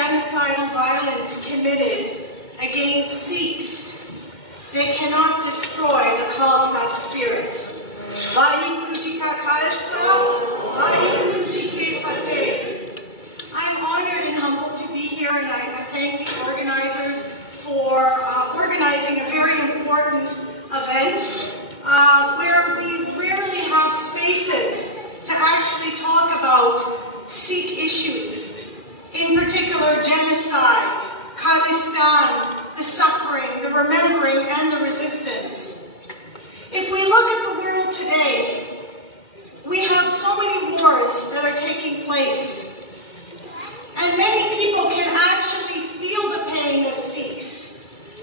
genocidal violence committed against Sikhs, they cannot destroy the Khalsa spirit. Vaheguru Ji Ka Khalsa, Vaheguru Ji Ki Fateh. I'm honored and humbled to be here, and I thank the organizers for organizing a very important event where we rarely have spaces to actually talk about Sikh issues, in particular genocide, Khalistan, the suffering, the remembering, and the resistance. If we look at the world today, we have so many wars that are taking place, and many people can actually feel the pain of Sikhs.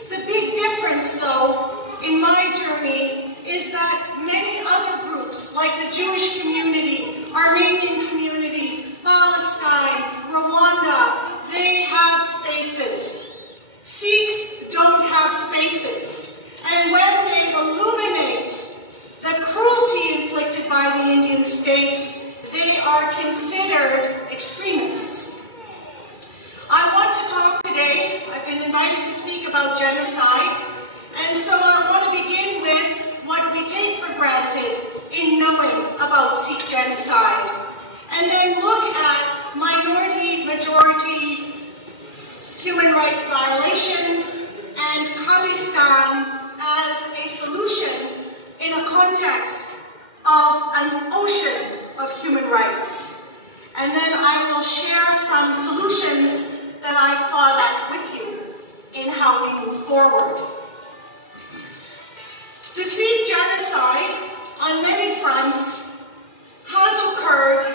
The big difference, though, in my journey is that many other groups, like the Jewish community, Armenian communities, Palestine, Rwanda, they have spaces. Sikhs don't have spaces. And when they illuminate the cruelty inflicted by the Indian state, they are considered extremists. I want to talk today, I've been invited to speak about genocide, and so I want to begin with what we take for granted in knowing about Sikh genocide, and then look at minority-majority human rights violations and Khalistan as a solution in a context of an ocean of human rights. And then I will share some solutions that I've thought of with you in how we move forward. The Sikh genocide, on many fronts, has occurred,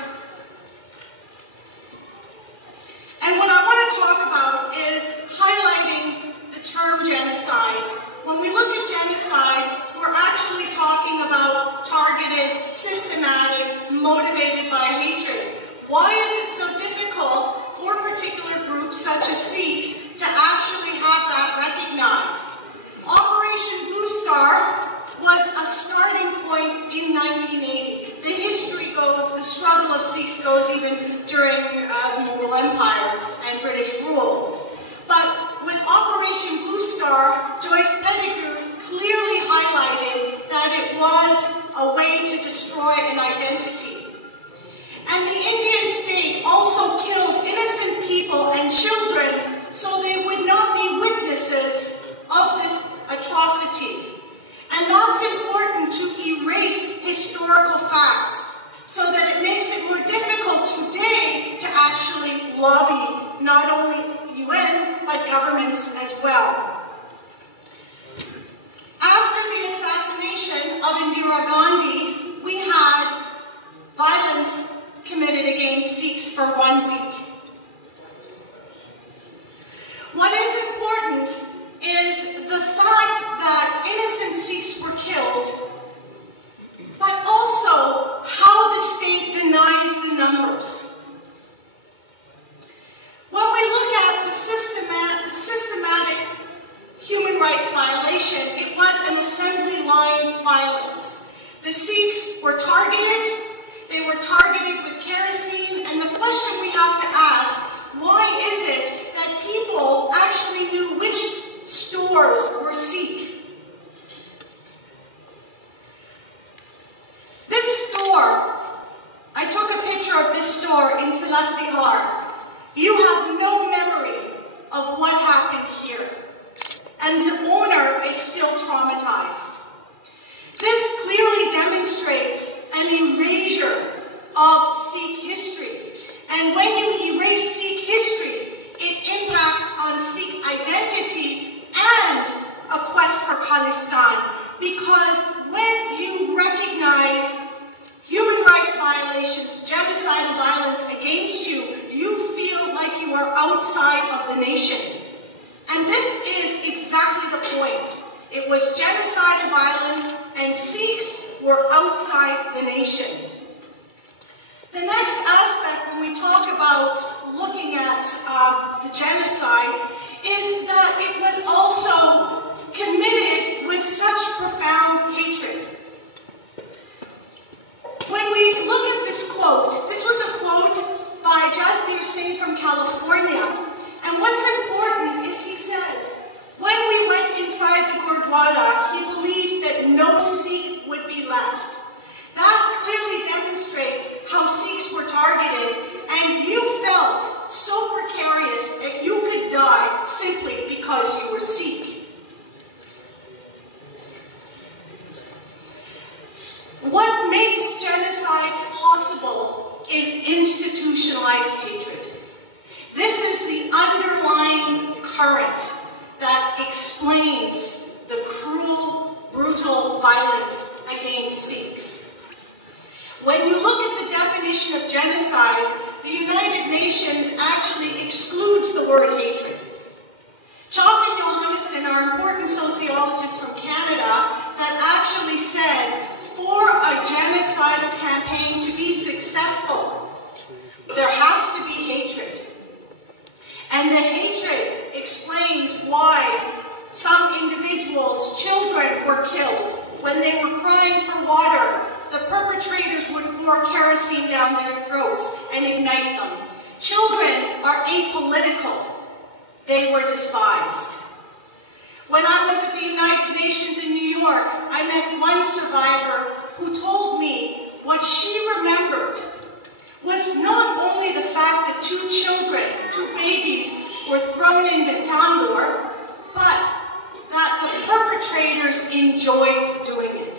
and what I want to talk about is highlighting the term genocide. When we look at genocide, we're actually talking about targeted, systematic, motivated by hatred. Why is it so difficult for particular groups such as Sikhs to actually have that recognized? Operation Blue Star was a starting point in 1980. The history goes, the struggle of Sikhs goes even during the Mughal empires and British rule. But with Operation Blue Star, Joyce Pettigrew clearly highlighted that it was a way to destroy an identity. And the Indian state also killed innocent people and children so they would not be witnesses of this atrocity. And that's important to erase historical facts so that it makes it more difficult today to actually lobby not only UN, but governments as well. After the assassination of Indira Gandhi, we had violence committed against Sikhs for 1 week. What is important is the fact that innocent Sikhs were killed, but also how the state denies the numbers. When we look at the systematic human rights violation, it was an assembly line violence. The Sikhs were targeted, they were targeted with kerosene, and the question we have to ask, why is it that people actually knew which stores were Sikh? This store, I took a picture of this store in Tilak Bihar. You have no memory of what happened here. And the owner is still traumatized. This clearly demonstrates an erasure of Sikh history. And when you erase Sikh history, it impacts on Sikh identity and a quest for Khalistan. Because when you recognize human rights violations, genocidal violence against you, you feel like you are outside of the nation. And this is exactly the point. It was genocidal violence, and Sikhs were outside the nation. The next aspect when we talk about looking at the genocide is that it was also committed with such profound hatred. When we look at this quote, this was a quote by Jasbir Singh from California, What makes genocides possible is institutionalized hatred. This is the underlying current that explains the cruel, brutal violence against Sikhs. When you look at the definition of genocide, the United Nations actually excludes the word hatred. Chaukin Johannesson, our important sociologist from Canada, that actually said, for a genocidal campaign to be successful, there has to be hatred. And the hatred explains why some individuals, children, were killed. When they were crying for water, the perpetrators would pour kerosene down their throats and ignite them. Children are apolitical. They were despised. When I was at the United Nations in New York, I met one survivor who told me what she remembered was not only the fact that two children, two babies, were thrown into Tambor, but that the perpetrators enjoyed doing it.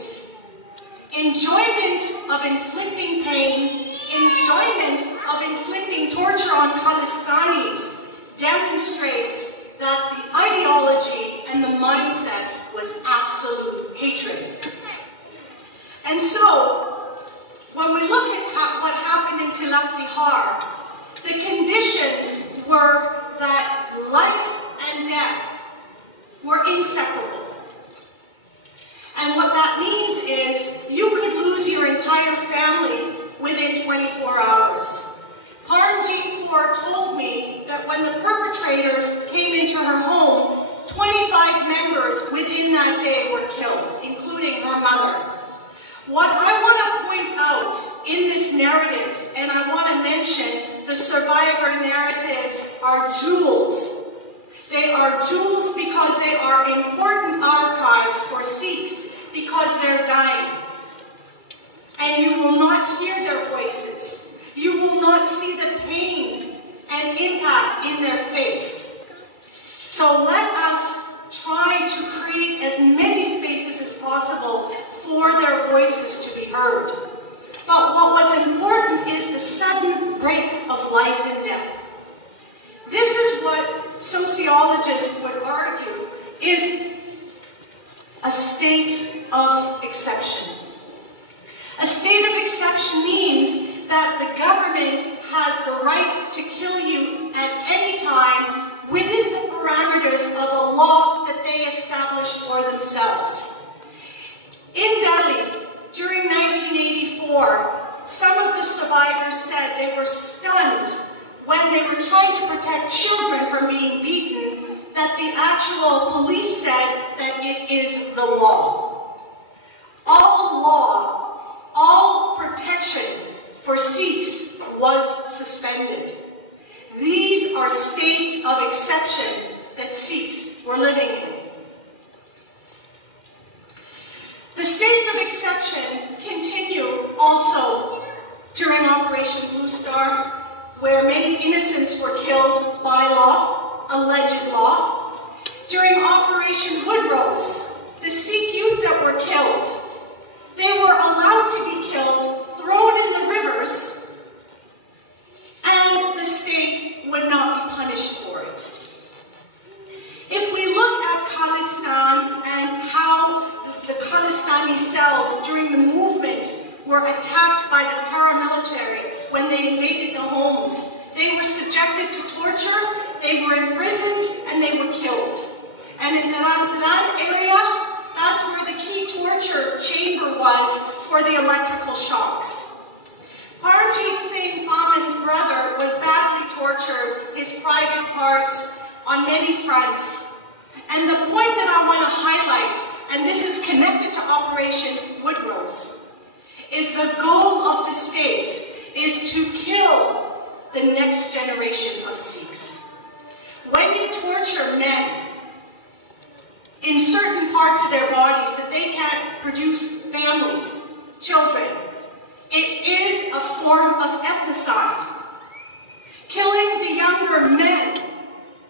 Enjoyment of inflicting pain, enjoyment of inflicting torture on Khalistanis demonstrates that the ideology and the mindset was absolute hatred. And so, when we look at what happened in Tilak Bihar, the conditions were that life and death were inseparable. And what that means is you could lose your entire family within 24 hours. Paramjeet Kaur told me that when the perpetrators came into her home, 25 members within that day were killed, including her mother. What I want to point out in this narrative, and I want to mention the survivor narratives, are jewels. They are jewels because they are important archives for Sikhs, because they're dying. And you will not hear their voices. You will not see the pain and impact in their face. So let us try to create as many spaces as possible for their voices to be heard. But what was important is the sudden break of life and death. This is what sociologists would argue is a state of exception. A state of exception means that the government has the right to kill you at any time within the parameters of a law that they established for themselves. In Delhi, during 1984, some of the survivors said they were stunned when they were trying to protect children from being beaten, that the actual police said that it is the law. All law, all protection for Sikhs was suspended. These are states of exception that Sikhs were living in. The states of exception continue also during Operation Blue Star, where many innocents were killed by law, alleged law. During Operation Woodrose, the Sikh youth that were killed, they were allowed to be killed, thrown in the rivers, and the state would not be punished for it. If we look at Khalistan and how the Khalistani cells during the movement were attacked by the paramilitary when they invaded the homes, they were subjected to torture, they were imprisoned, and they were killed. And in Taran area, that's where the key torture chamber was for the electrical shocks. Paramjeet Singh Aman's brother was badly tortured, his private parts, on many fronts. And the point that I want to highlight, and this is connected to Operation Woodrose, is the goal of the state is to kill the next generation of Sikhs. When you torture men in certain parts of their bodies that they can't produce families, children, it is a form of ethnocide. Killing the younger men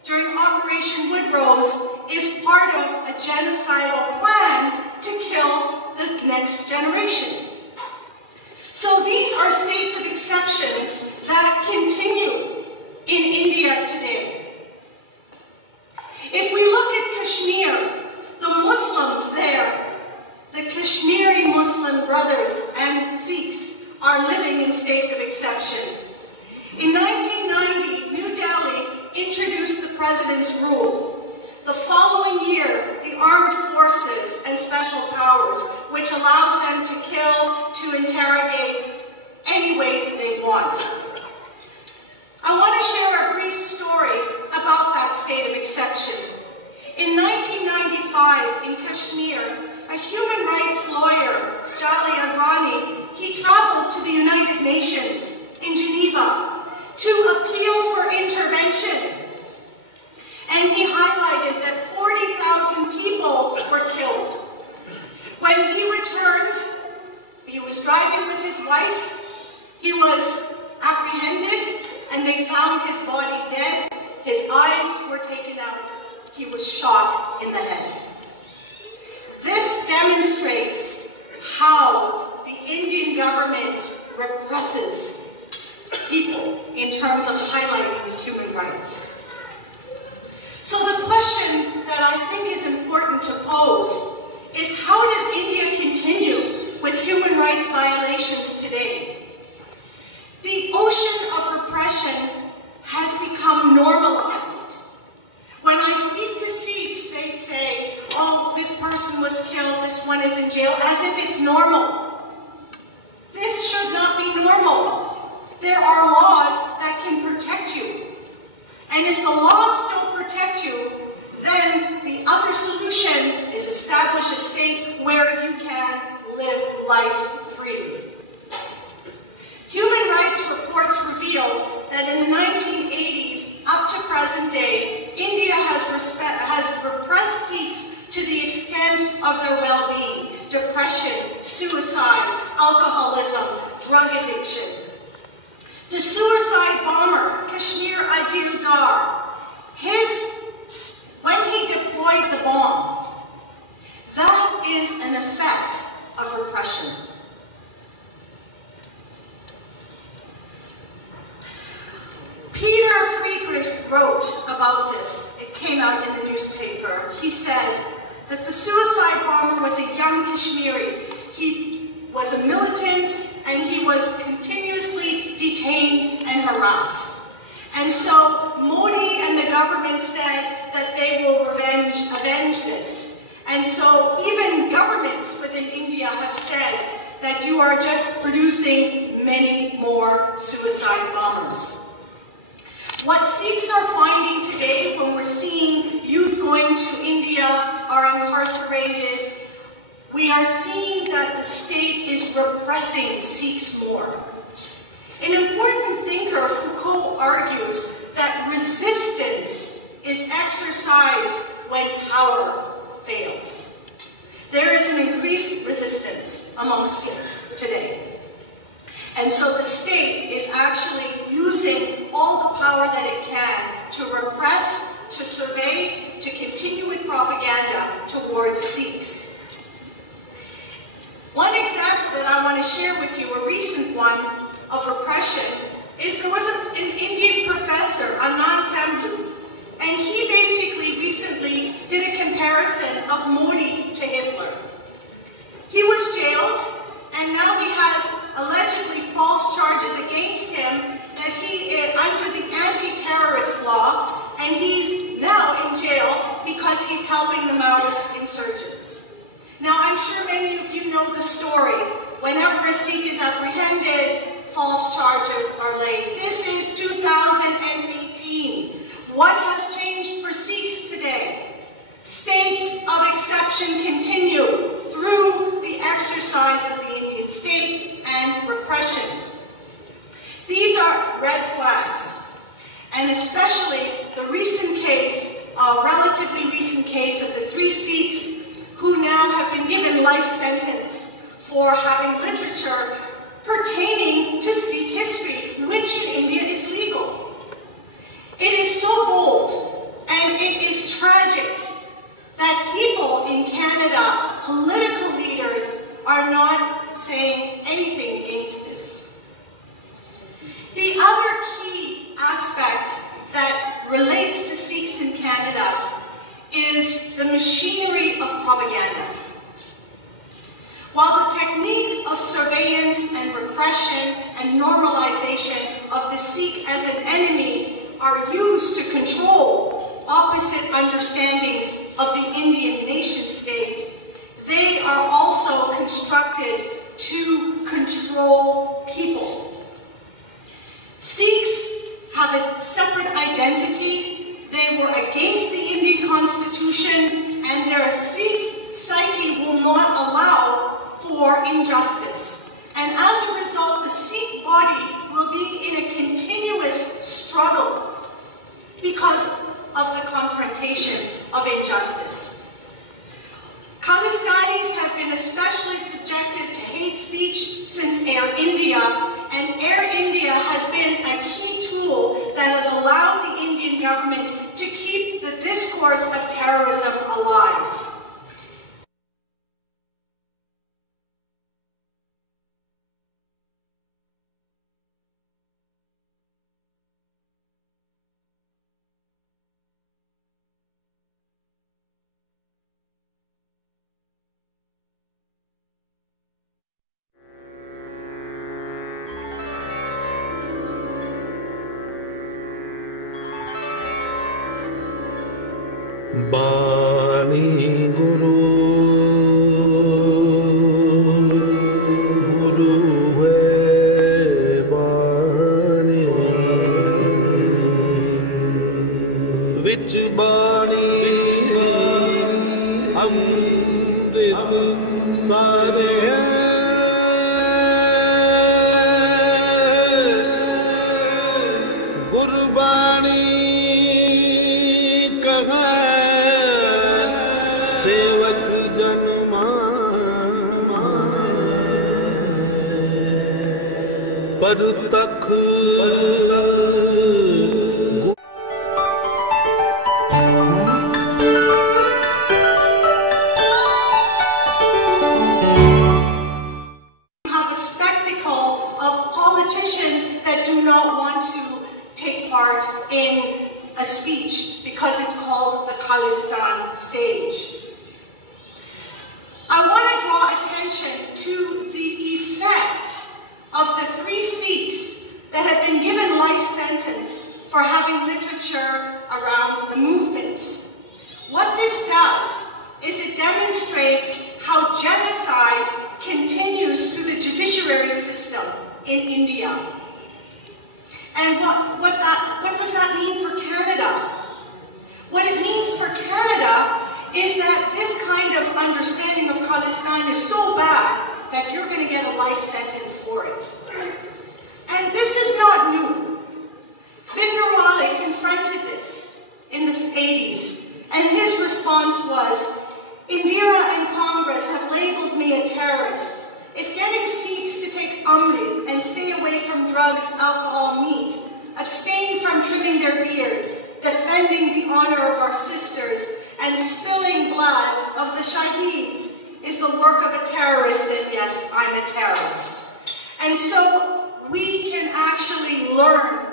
during Operation Woodrose is part of a genocidal plan to kill the next generation. So these are states of exceptions that continue in India today. If we look at Kashmir, the Muslims there, the Kashmiri Muslim brothers and Sikhs are living in states of exception. In 1990, New Delhi introduced the president's rule. The following year, the armed forces and special powers, which allows them to kill, to interrogate any way they want. I want to share a brief story about that state of exception. In 1995, in Kashmir, a human rights lawyer, Jali Adrani, he traveled to the United Nations in Geneva to appeal for intervention. And he highlighted that 40,000 people were killed. When he returned, he was driving with his wife, he was apprehended, and they found his body dead. His eyes were taken out. He was shot in the head. This demonstrates how the Indian government represses people in terms of highlighting human rights. So the question that I think is important to pose is, how does India continue with human rights violations today? The ocean of repression has become normalized. When I speak to Sikhs, they say, oh, this person was killed, this one is in jail, as if it's normal. This should not be normal. There are laws that can protect you. And if the laws don't protect you, then the other solution is establish a state where you can live life freely. Human rights reports reveal that in the 1980s up to present day, India has repressed Sikhs to the extent of their well-being: depression, suicide, alcoholism, drug addiction. The suicide bomber, Kashmir Adil Dar, when he deployed the bomb, that is an effect of repression. Peter Friedrich wrote about this. It came out in the newspaper. He said that the suicide bomber was a young Kashmiri. He was a militant, and he was continuously detained and harassed. And so Modi and the government said that they will avenge this. And so even governments within India have said that you are just producing many more suicide bombers. What Sikhs are finding today, when we're seeing youth going to India are incarcerated, we are seeing that the state is repressing Sikhs more. An important thinker, Foucault, argues that resistance is exercised when power fails. There is an increased resistance among Sikhs today. And so the state is actually using all the power that it can to repress, to survey, to continue with propaganda towards Sikhs. One example that I want to share with you, a recent one of repression, is there was an Indian professor, Anand Tembu, and he basically recently did a comparison of Modi to Hitler. He was jailed, and now he has allegedly false charges against him that he is under the anti-terrorist law, and he's now in jail because he's helping the Maoist insurgents. Now, I'm sure many of you know the story. Whenever a Sikh is apprehended, false charges are laid. This is 2018. What has changed for Sikhs today? States of exception continue through the exercise of the Indian state and repression. These are red flags, and especially the recent case, relatively recent case of the 3 Sikhs who now have been given life sentence for having literature pertaining to Sikh history, which in India is legal. It is so bold, and it is tragic that people in Canada, political leaders, are not saying anything against this. The other key aspect that relates to Sikhs in Canada is the machinery of propaganda. While the technique of surveillance and repression and normalization of the Sikh as an enemy are used to control opposite understandings of the Indian nation state, they are also constructed to control people. Sikhs have a separate identity. They were against the Indian Constitution, and their Sikh psyche will not allow for injustice. And as a result, the Sikh body will be in a continuous struggle because of the confrontation of injustice. Khalistanis have been especially subjected to hate speech since Air India, and Air India has been a key tool that has allowed the Indian government to keep the discourse of terrorism alive. Bani Guru, Guru hai Bani, Vich Bani, Amrit Sare. Have a spectacle of politicians that do not want to take part in a speech because it's called the Khalistan stage. I want to draw attention to the effect of the 3 Sikhs that have been given life sentence for having literature around the movement. What this does is it demonstrates how genocide continues through the judiciary system in India. And what does that mean for Canada? What it means for Canada is that this kind of understanding of Khalistan is so bad that you're going to get a life sentence for it. And this is not new. Bhindranwale confronted this in the 80s, and his response was, Indira and Congress have labeled me a terrorist. If getting Sikhs to take Amrit and stay away from drugs, alcohol, meat, abstain from trimming their beards, defending the honor of our sisters, and spilling blood of the Shaheeds is the work of a terrorist, then yes, I'm a terrorist. And so we can actually learn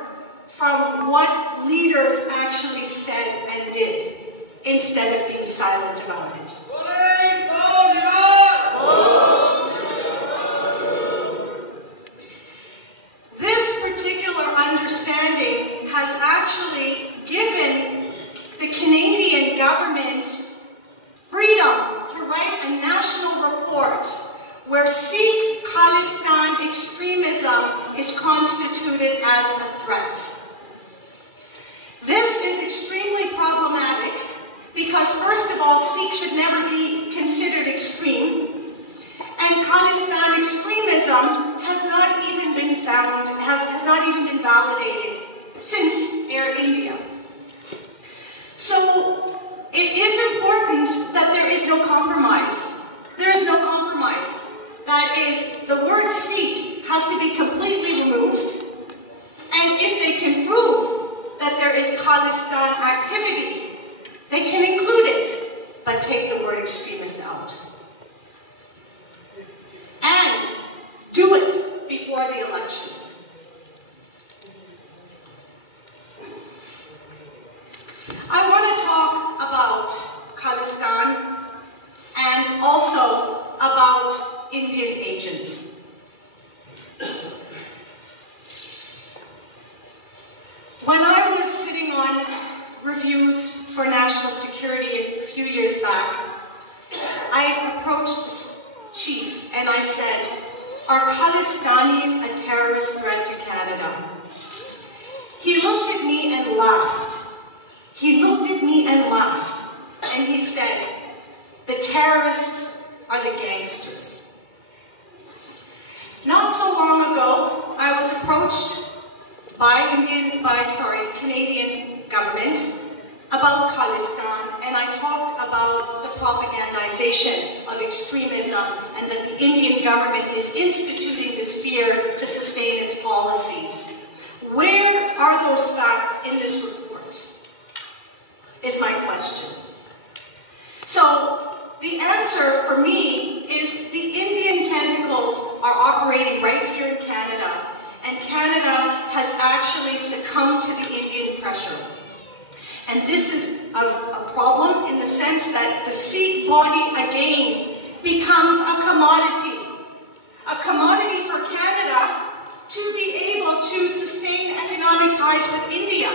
from what leaders actually said and did, instead of being silent about it. This particular understanding has actually given the Canadian government freedom to write a national report where Sikh Khalistan extremism is constituted as a threat. This is extremely problematic because, first of all, Sikh should never be considered extreme, and Khalistan extremism has not even been found, has not even been validated since Air India. So it is important that there is no compromise. There is no compromise. That is, the word Sikh has to be completely removed, and if they can prove that there is Khalistan activity, they can include it, but take the word extremist out. do it before the elections. I want to talk about Khalistan and also about Indian agents. When I was sitting on reviews for national security a few years back, I approached the chief and I said, "Are Khalistanis a terrorist threat to Canada?" He looked at me and laughed. He looked at me and laughed, and he said, "The terrorists are the gangsters." Not so long ago, I was approached by the Canadian government about Khalistan, and I talked about the propagandization of extremism and that the Indian government is instituting this fear to sustain its policies. Where are those facts in this report, is my question. So the answer for me is the Indian tentacles are operating right here in Canada, and Canada has actually succumbed to the Indian pressure. And this is a problem in the sense that the Sikh body again becomes a commodity for Canada to be able to sustain economic ties with India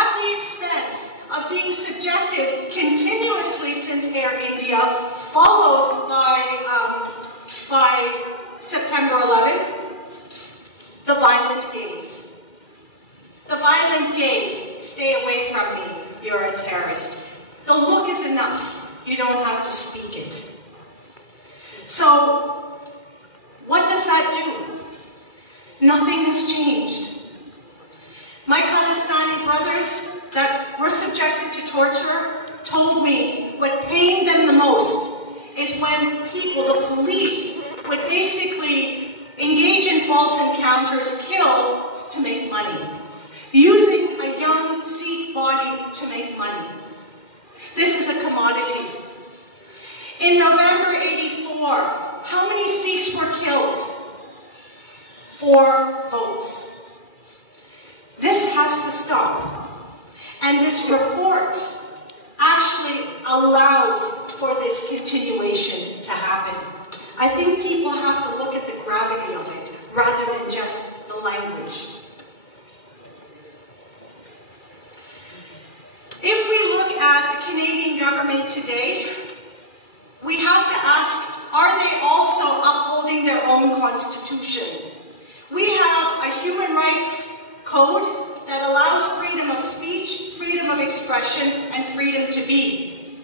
at the expense of being subjected continuously since Air India, followed by September 11th, the violent gaze. The violent gaze, stay away from me, you're a terrorist. The look is enough, you don't have to speak it. So, what does that do? Nothing has changed. My Khalistani brothers that were subjected to torture told me what pained them the most is when people, the police, would basically engage in false encounters, kill to make money, using a young Sikh body to make money. This is a commodity. In November '84, how many Sikhs were killed? 4 votes. This has to stop. And this report actually allows for this continuation to happen. I think people have to look at the gravity of it rather than just the language. If we look at the Canadian government today, we have to ask, are they also upholding their own constitution? We have a human rights code that allows freedom of speech, freedom of expression, and freedom to be.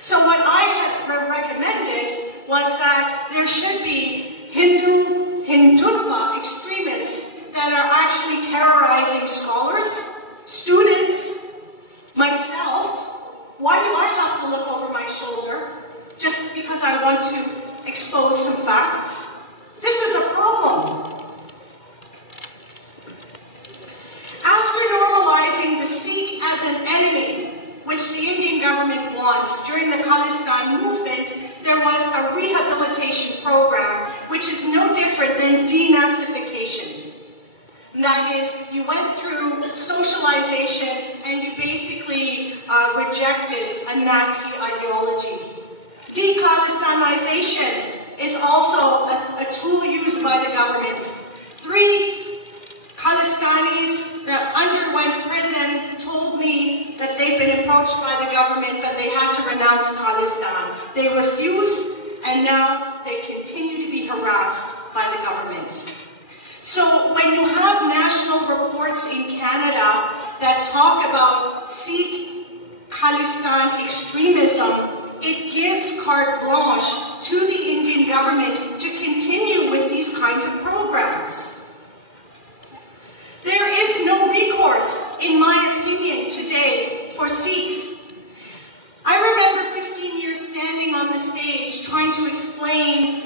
So what I had recommended was that there should be Hindutva extremists that are actually terrorizing scholars, students, myself. Why do I have to look over my shoulder just because I want to expose some facts? This is a problem. After normalizing the Sikh as an enemy, which the Indian government wants, during the Khalistan movement, there was a rehabilitation program, which is no different than denazification. And that is, you went through socialization and you basically rejected a Nazi ideology. De-Khalistanization is also a tool used by the government. 3 Khalistanis that underwent prison told me that they've been approached by the government, but they had to renounce Khalistan. They refused, and now they continue to be harassed by the government. So when you have national reports in Canada that talk about Sikh Khalistan extremism, it gives carte blanche to the Indian government to continue with these kinds of programs. There is no recourse, in my opinion, today for Sikhs. I remember 15 years standing on the stage trying to explain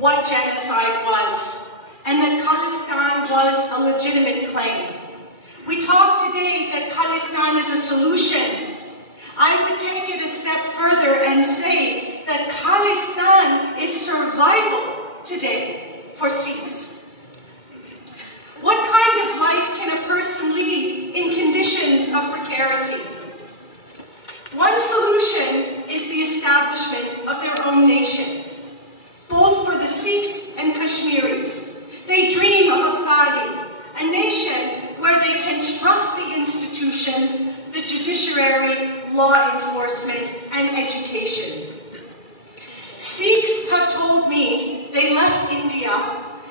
what genocide was and that Khalistan was a legitimate claim. We talk today that Khalistan is a solution. I would take it a step further and say that Khalistan is survival today. for Sikhs. What kind of life can a person lead in conditions of precarity? One solution is the establishment of their own nation, both for the Sikhs and Kashmiris. They dream of Azadi, a nation where they can trust the institutions, the judiciary, law enforcement, and education. Sikhs have told me they left India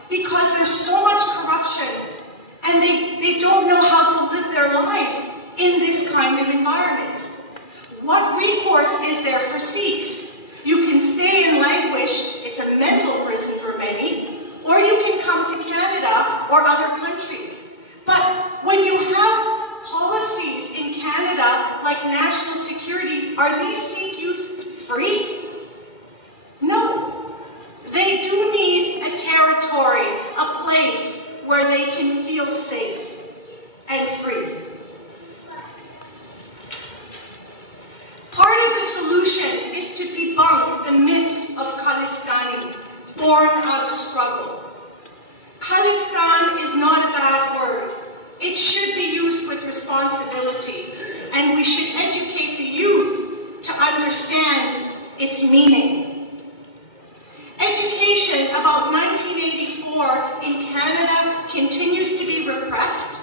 because there's so much corruption and they don't know how to live their lives in this kind of environment. What recourse is there for Sikhs? You can stay and languish, it's a mental prison for many, or you can come to Canada or other countries. But when you have policies in Canada like national security, are these Sikh youth free? No. They do need a territory, a place where they can feel safe and free. Part of the solution is to debunk the myths of Khalistani, born out of struggle. Khalistan is not a bad word. It should be used with responsibility, and we should educate the youth to understand its meaning. Education about 1984 in Canada continues to be repressed,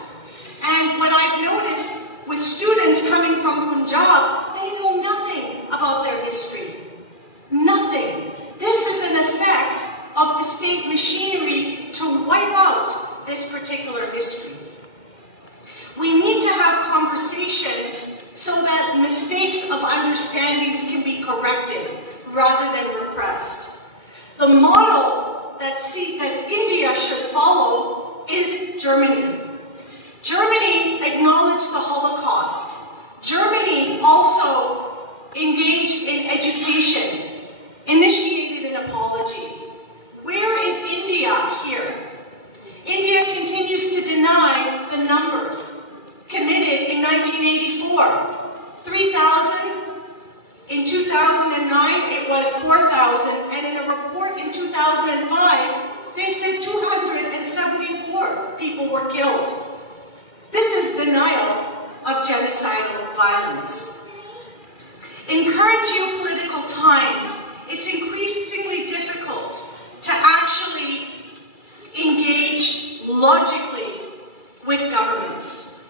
and what I've noticed with students coming from Punjab, they know nothing about their history. Nothing. This is an effect of the state machinery to wipe out this particular history. We need to have conversations so that mistakes of understandings can be corrected rather than repressed. The model that India should follow is Germany. Germany acknowledged the Holocaust. Germany also engaged in education, initiated an apology. Where is India here? India continues to deny the numbers committed in 1984. 3,000. In 2009, it was 4,000. And in a report in 2005, they said 274 people were killed. This is denial of genocidal violence. In current geopolitical times, it's increasingly difficult to actually engage logically with governments.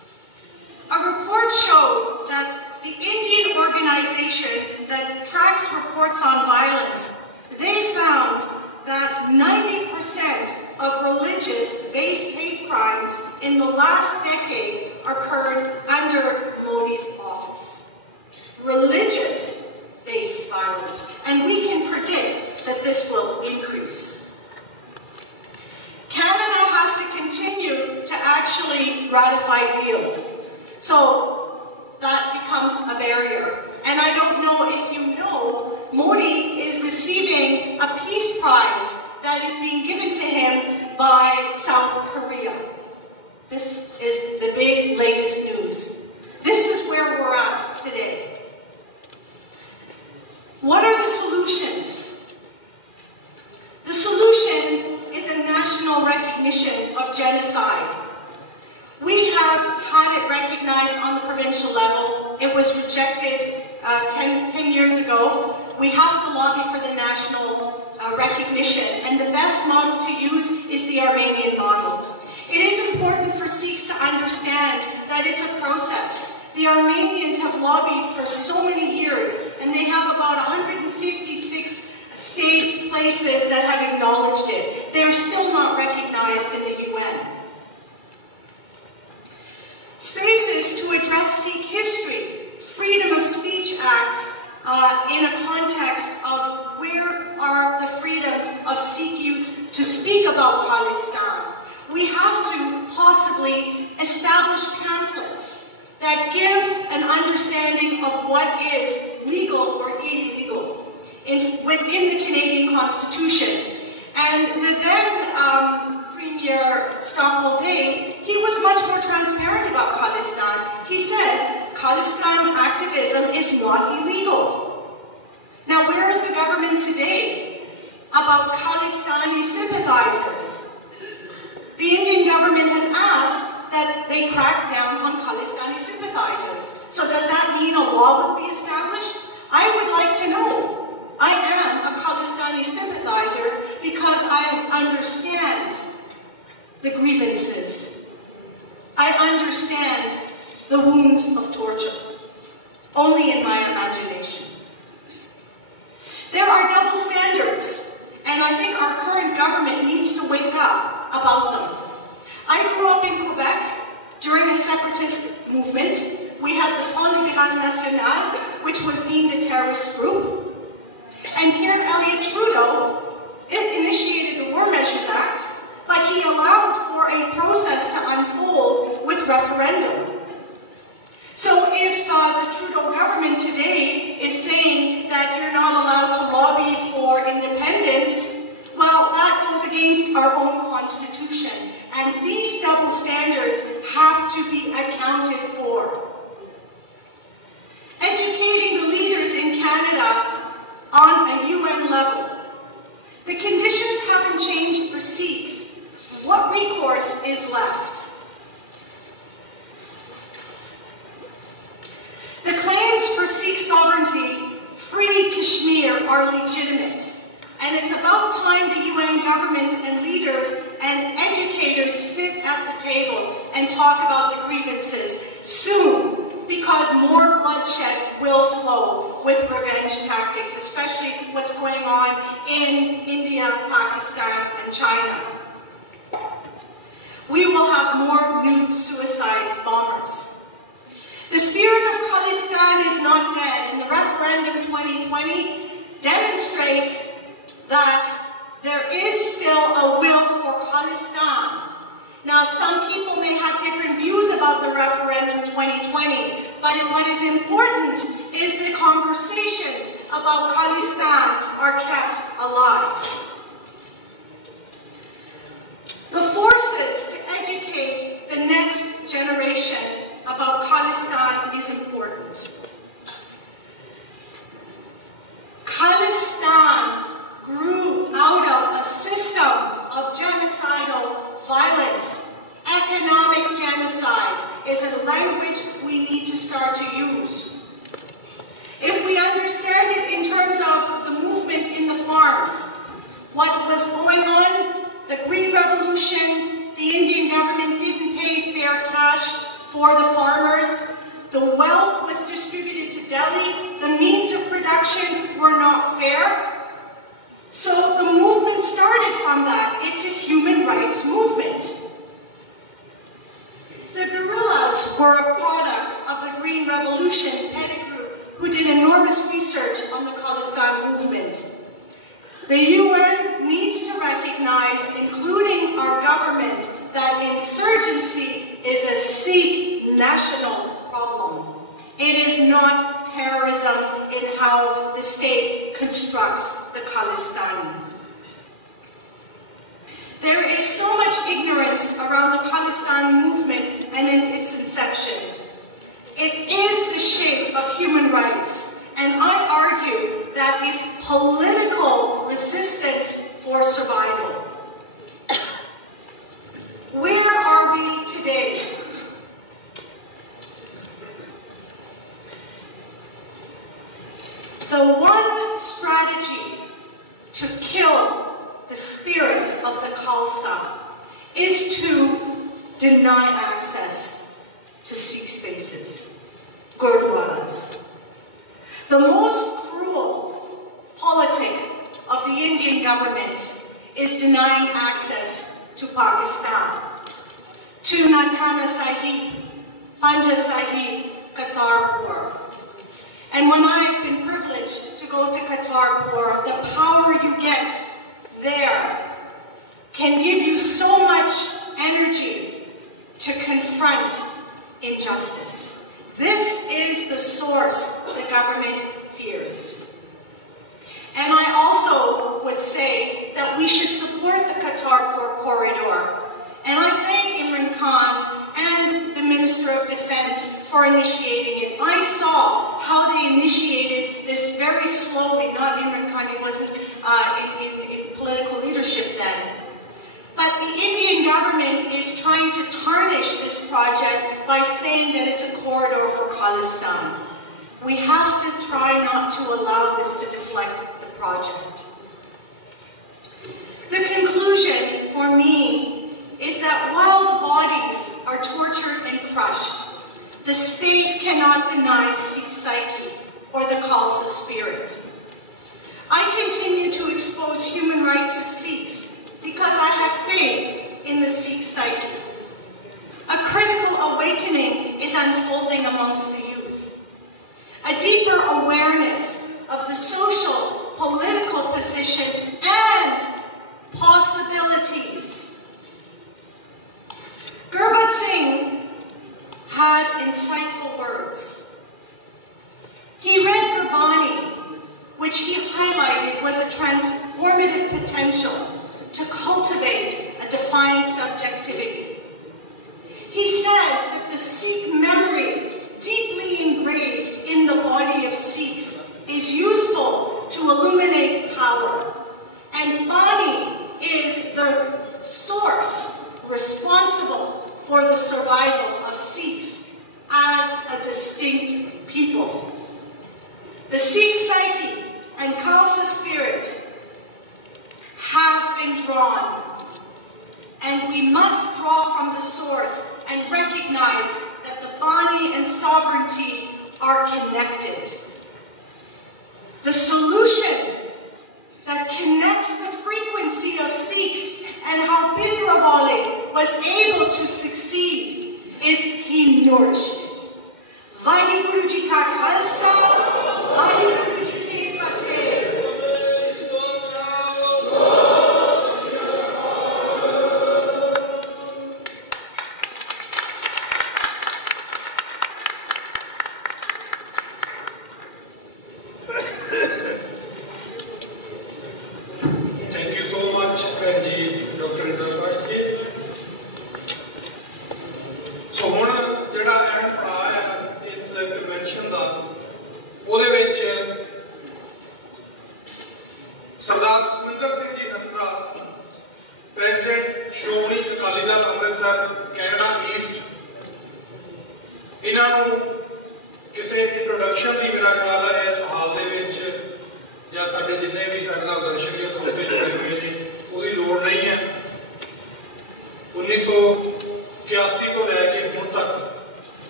A report showed that the Indian organization that tracks reports on violence, they found that 90% of religious-based hate crimes in the last decade occurred under Modi's office. Religious-based violence, and we can predict that this will increase. Canada has to continue to actually ratify deals. So that becomes a barrier. And I don't know if you know, Modi is receiving a peace prize that is being given to him by South Korea. This is the big latest news. This is where we're at today. What are the solutions? The solution is a national recognition of genocide. We have had it recognized on the provincial level. It was rejected 10 years ago. We have to lobby for the national recognition, and the best model to use is the Armenian model. It is important for Sikhs to understand that it's a process. The Armenians have lobbied for so many years, and they have about 156 states, places that have acknowledged it. They are still not recognized in the UN. Spaces to address Sikh history, freedom of speech acts in a context of where are the freedoms of Sikh youths to speak about Khalistan. We have to possibly establish pamphlets that give an understanding of what is legal or illegal within the Canadian Constitution. And the then Premier Stockwell Day, he was much more transparent about Khalistan. He said, Khalistan activism is not illegal. Now, where is the government today about Khalistani sympathizers they cracked down on Khalistani sympathizers. So does that mean a law will be established? I would like to know. I am a Khalistani sympathizer because I understand the grievances. I understand the wounds of torture, only in my imagination. There are double standards, and I think our current government needs to wake up about them. I grew up in Quebec during a separatist movement. We had the Front Libéral National, which was deemed a terrorist group. And Pierre Elliott Trudeau initiated the War Measures Act, but he allowed for a process to unfold with referendum. So if the Trudeau government today is saying that you're not allowed to lobby for independence, well, that goes against our own constitution. And these double standards have to be accounted for. Educating the leaders in Canada on a UN level. The conditions haven't changed for Sikhs. What recourse is left? The claims for Sikh sovereignty, free Kashmir, are legitimate. And it's about time the UN governments and leaders and educators sit at the table and talk about the grievances soon, because more bloodshed will flow with revenge tactics, especially what's going on in India, Pakistan, and China. We will have more new suicide bombers. The spirit of Khalistan is not dead, and the referendum 2020 demonstrates that there is still a will for Khalistan. Now, some people may have different views about the referendum 2020, but what is important is the conversations about Khalistan are kept alive. The forces to educate the next generation about Khalistan is important. Khalistan grew out of a system of genocidal violence. Economic genocide is a language we need to start to use. If we understand it in terms of the movement in the farms, what was going on, the Green Revolution, the Indian government didn't pay fair cash for the farmers. The wealth was distributed to Delhi. The means of production were not fair. So the movement started from that. It's a human rights movement. The guerrillas were a product of the Green Revolution, Pettigrew, who did enormous research on the Khalistan movement. The UN needs to recognize, including our government, that insurgency is a Sikh national problem. It is not terrorism in how the state constructs the Khalistani. There is so much ignorance around the Khalistan movement and in its inception. It is the shape of human rights, and I argue that it's political resistance for survival. Where are we today? The one strategy to kill the spirit of the Khalsa is to deny access to Sikh spaces, gurdwaras. The most cruel politic of the Indian government is denying access to Pakistan, to Nankana Sahib, Panja Sahib, Kartarpur. And when I've been privileged to go to Kartarpur, the power you get there can give you so much energy to confront injustice. This is the source the government fears. And I also would say that we should support the Kartarpur corridor. And I thank Imran Khan and the Minister of Defense for initiating it. I saw how they initiated this very slowly. Not Imran Khan, he wasn't in political leadership then. But the Indian government is trying to tarnish this project by saying that it's a corridor for Khalistan. We have to try not to allow this to deflect the project. The conclusion for me is that while the bodies are tortured and crushed, the state cannot deny Sikh psyche or the Khalsa spirit. I continue to expose human rights of Sikhs because I have faith in the Sikh psyche. A critical awakening is unfolding amongst the youth. A deeper awareness of the social, political position and possibilities. Gurbat Singh had insightful words. He read Gurbani, which he highlighted was a transformative potential to cultivate a defined subjectivity. He says that the Sikh memory, deeply engraved in the body of Sikhs, is useful to illuminate power. And Bani is the source responsible for the survival of Sikhs as a distinct people. The Sikh psyche and Khalsa spirit have been drawn, and we must draw from the source and recognize that the Bani and sovereignty are connected. The solution that connects the frequency of Sikhs and how Bhindranwale was able to succeed is he nourished it. Vaheguru Ji Ka Khalsa, Vaheguru Ji Ki Fateh.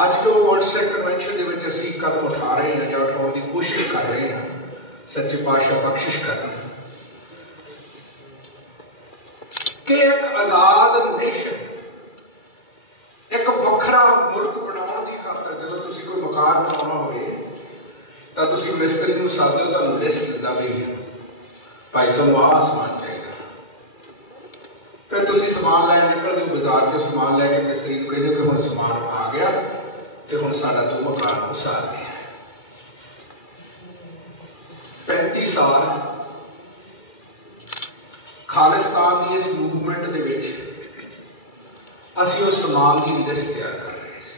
ਅੱਜ जो वर्ल्ड सिख कन्वेंशन ਦੇ ਵਿੱਚ ਅਸੀਂ कदम उठा रहे हैं ਜਾਂ उठाਉਣ ਦੀ कोशिश कर रहे हैं, सच्चे पातशाह बख्शिश करन कि एक आज़ाद नेशन, एक वखरा मुल्क बनाने की खातर जो तुसी कोई मकान बनाना होए तो तुसी मिस्त्री नूं सददे हो, तुहानूं लिस्ट दिंदा भी भाई तुहानूं आह समान चाहिए, फिर तुसी समान लैन निकलदे हो बाजार चों, समान लैके मिस्त्री नूं कहंदे कि हुण समान आ गया तो हुण साडा तूं मकान उसार दे। 35 साल खालिस्तान की इस मूवमेंट के विच असीं उस समान की लिस्ट तैयार कर रहे थे।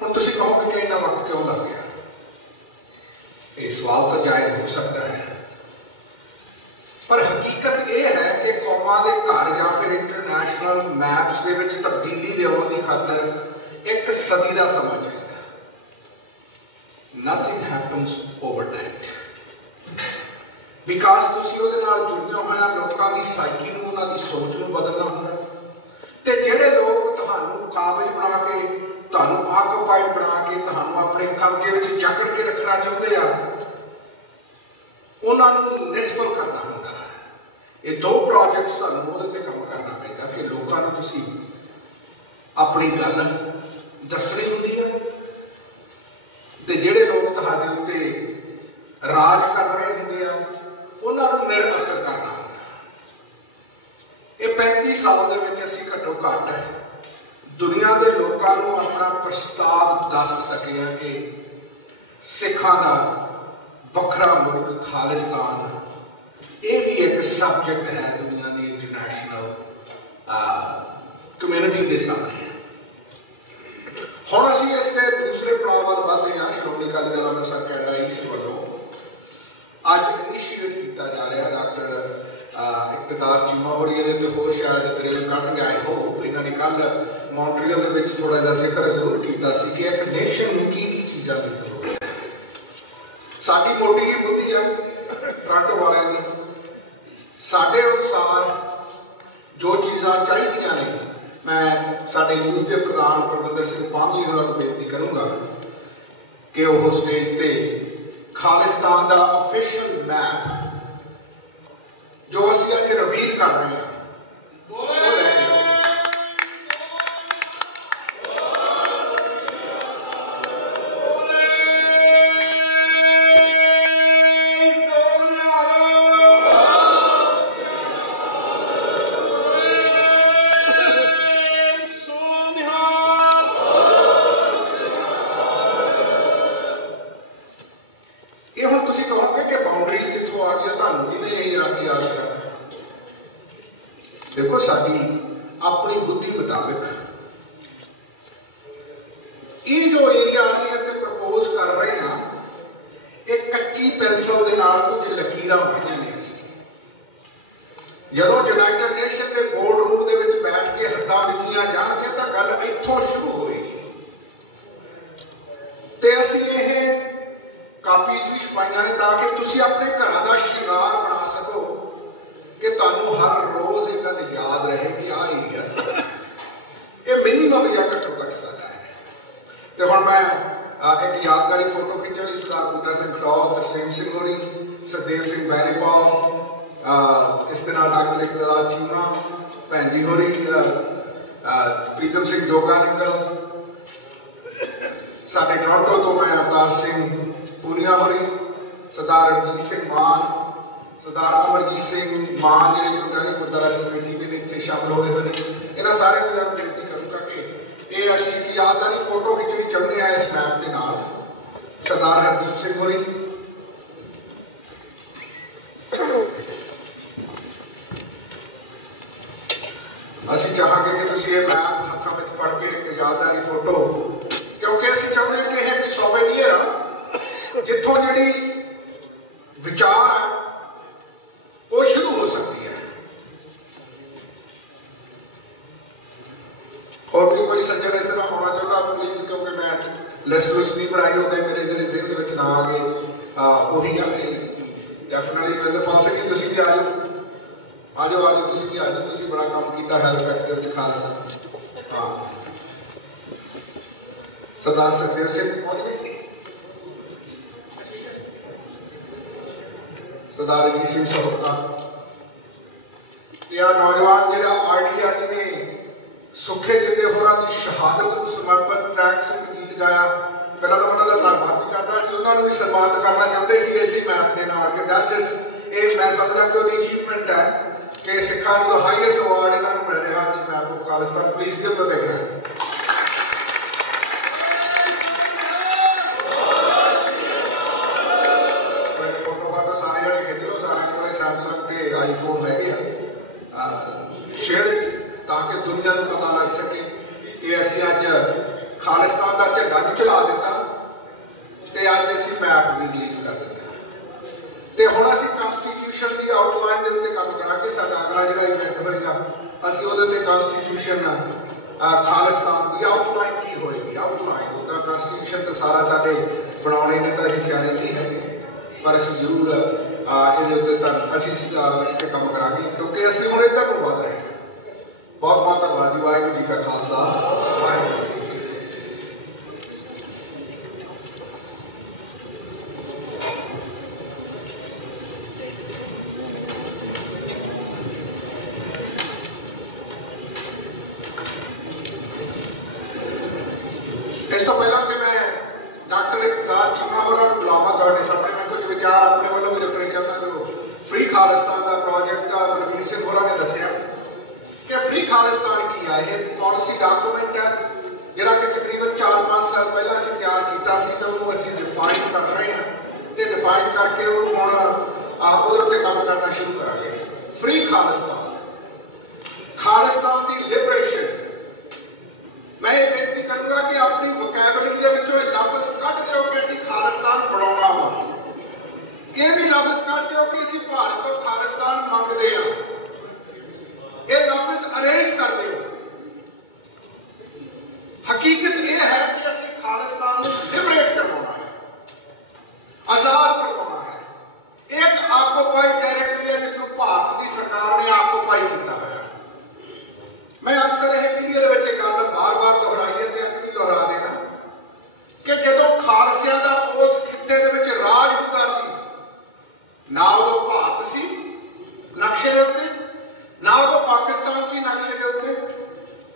हुण तुसीं कहोगे कि इन्ना वक्त क्यों लग गया? ये सवाल तो जायज़ हो सकता है, पर हकीकत यह है कि कौमां दे घर या फिर इंटरनेशनल मैप्स दे विच तब्दीली लियाउण दी खातर एक सदी का समा चाहिए। नथिंग हैपन्स ओवरनाइट, बिकॉज तुसीं उहदे नाल जुड़िया होया लोकां दी साइकी नूं, उहनां दी सोच नूं बदलना हुंदा, ते जिहड़े लोग तुहानूं काबज बना के, तुहानूं ऑक्यूपाइड बना के, तुहानूं अपने कब्जे विच जकड़ के रखना चाहुंदे आ, उहनां नूं निष्फल करना हुंदा है। ये दो प्रोजेक्ट्स तुहानूं उहदे ते काम करना पेगा कि लोकां नूं तुसीं अपनी गल दसनी हुंदी है, ते जिहड़े लोग तुहाडे उत्ते राज कर रहे हुंदे आ उन्हां नूं निरअसर करना हुंदा। ये 35 साल दे विच असीं घट्टो घट दुनिया के लोकां नूं अपना प्रस्ताव दस सके हैं कि सिखां दा वखरा मुल्क खालिस्तान ये भी एक सबजैक्ट है दुनिया की इंटरनेशनल कम्यूनिटी के सामने। हुण असीं इस दे दूसरे पड़ाव वल वधदे हां। श्रोमणी अकाली दल अंमृतसर कैनेडा ईस्ट वालों अज इनिशिएट किया जा रहा, डॉक्टर इकतदार चीमा होरी इहदे ते होर शायद ड्रिल कट आए हो, इन्हां ने कल मॉन्ट्रियल दे विच थोड़ा जिहा जिक्र जरूर किया कि एक नेशन नूं की चीज़ां की जरूरत है। साडी मोटी ही बुद्धि है टोरंटो वालियां दी, साडे अनुसार जो चीज़ां चाहिदियां ने, मैं साडे यूथ के प्रधान परविंदर सिंह पांगी होरां नूं बेनती करूँगा कि वह स्टेज ते खालिस्तान का ऑफिशियल मैप जो असीं अज रिवील कर रहे हैं देखो साडी अपनी बुद्धि मुताबिक ये जो एरिया असीं इत्थे प्रपोज कर रहे हैं, एक कच्ची पेंसिल के नाल कुछ लकीरां बणीआं ने। जदों यूनाइटेड नेशन के बोर्ड रूम के विच बैठ के हद्दां विचलियां जाणगे तां गल इत्थों शुरू होएगी, ते असीं इह कापीज़ भी छपाईआं ने ताकि तुसीं अपने घरां दा शिंगार बना सको कि तुहानूं हर रोज़ ये गल याद रहे कि आ एरिया ये मिनीमम या घट्टो घट साडा है। तो हुण मैं एक यादगारी फोटो खिंचण लई सरदार बूटा सिंह खड़ौत, तरसेम सिंह होरी, सरदेव सिंह बैरीपाल, इस दे नाल डॉक्टर इकतदार चीमा, भैन जी होरी, प्रीतम सिंह जोगा निकल, साडे टोरंटो तो मैं अवतार सिंह पूनिया होरी, सरदार रणजीत सिंह मान, सरदार अमरजीत सिंह मान जिहड़े जो गुरुद्वारा कमेटी के इत्थे शामिल होए हुए हैं, इन्हां सारे वीरां नूं बेनती करूँगा कि ये असीं एक यादगारी फोटो खिंचनी चाहुंदे हां इस मैप के नाल। सरदार हरदीप सिंह होरी, असीं चाहांगे कि तुसीं ये मैप हत्थां विच फड़ के एक यादगारी फोटो, क्योंकि असीं चाहुंदे हां कि एक सोवेनियर आ जिथों जिहड़ी विचार है वो शुरू हो सकती है। और भी कोई सज्जन इस तरह होना चाहता प्लीज, क्योंकि मैं लिस्ट लुस्ट नहीं बनाई होता, मेरे जिहड़े ज़हन दे विच ना आ गए वही आ गए। डेफिनेटली नरेंद्रपाल सिंह जी तुसीं भी आ जाओ, आ जाओ, आज तुसीं भी आ जाओ, तुसीं बड़ा काम किया हैलिफैक्स दे विच खालसा। हाँ सरदार सुखदेव सिंह पहुंच गए, सरदार अजीत सिंह सहोता, नौजवान जो आर्टिया जिन्हें सुखे जिंदे होरां दी शहादत को समर्पण ट्रैक से गीत गाया, पहला तो उन्होंने धन्यवाद भी करना सी, उन्होंने भी सम्मानित करना चाहते सी इसी मैप के नाल कि दैट्स ये मैं समझदा कि वो अचीवमेंट है कि सिखां नूं हाईएस्ट अवार्ड इन्होंने मिल रहा है map of Khalistan. Please give a big hand. Photo फाटो सारे जने खिंच लो, सारे को सैमसंग ते आईफोन है शेयर ताकि दुनिया को पता लग सके कि असी अज खालिस्तान का झंडा भी चला दिता ते अज असी मैप भी रिलीज कर दिता ते हुण असी कॉन्स्टिट्यूशन की आउटलाइन के उत्ते काम करांगे। साडा अगला जिहड़ा इवेंट होएगा असी उहदे ते कॉन्स्टिट्यूशन खालिस्तान की आउटलाइन की होएगी, आउटलाइन उहदा कॉन्स्टिट्यूशन तो सारा साडे बनाउणे ने तां असीं सियाणे नहीं हैगे, पर असीं जरूर इहदे उत्ते असीं इत्ते काम करांगे क्योंकि असीं हुण इधर नूं वध रहे हैं। बहुत बहुत धन्यवाद जी। वाहिगुरू जी का खालसा, वाहिगुरू जी। इस तो पहला कि मैं डॉक्टर इकतदार चीमा होरां नूं बुलावां तुहाडे सामने मैं कुछ विचार अपने वालों भी रखने चाहता जो फ्री खालिस्तान का प्रोजेक्ट बलवीर सिंह होरां ने दस्सिया कि फ्री खालिस्तान की है। ये पॉलिसी डॉक्यूमेंट है जिहड़ा कि तकरीबन 4-5 साल पहले असीं तैयार कीता सी ते उहनूं असीं डिफाइन कर रहे हैं ते डिफाइन करके उहनूं हुण ਉਹਦੇ ਉੱਤੇ काम करना शुरू करांगे। फ्री खालिस्तान, खालिस्तान की लिबरेशन। मैं ये बेनती करूंगा कि अपनी वोकैबलरी के विचों लफ्ज कढ दिओ कि असीं खालिस्तान बनाउणा वा, ये भी लफ्ज कढ दिओ कि असीं भारत तो खालिस्तान मंगदे हां, ये लफ्ज अरेज कर दिओ। हकीकत यह है कि असीं खालिस्तान को लिबरेट करवाना है, आजाद करवाना है। एक ऑक्यूपाइड टेरिटरी है जिसको भारत की सरकार ने ऑक्यूपाई किया है। मैं अक्सर यह मीडिया के विच गल बार-बार दोहराई है ते अपनी दोहरा देना कि जदों खालसियां दा उस खित्ते दे विच राज हुंदा सी, ना उदों भारत सी नक्शे दे उत्ते, ना वो पाकिस्तान सी नक्शे के उत्ते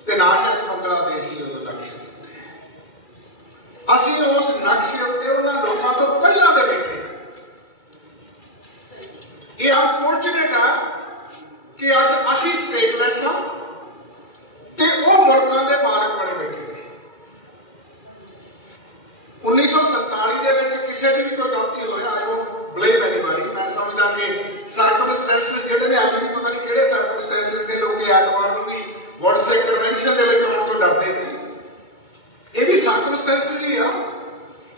ते ना शायद बांग्लादेश सी उस नक्शे के उत्ते। असीं उस नक्शे उत्ते उन्हां लोकां तों पहिलां दे बैठे। ये अनफॉर्चुनेट है कि अज असीं स्टेटलैस हां ते वो मुल्कां दे मालक बने बैठे ने। 1947 दे विच किसी की भी कोई गलती होए आई वो ब्लेम एनीबॉडी। मैं समझदा कि सर्कमस्टेंसेस जिहड़े ने अज भी पता नहीं किहड़े सर्कमस्टेंसेस दे लोग ऐतवार नूं भी वुडसे कन्वेंशन दे विच आउण तों डरदे ने। ये भी सर्कमस्टेंसेस ही आ।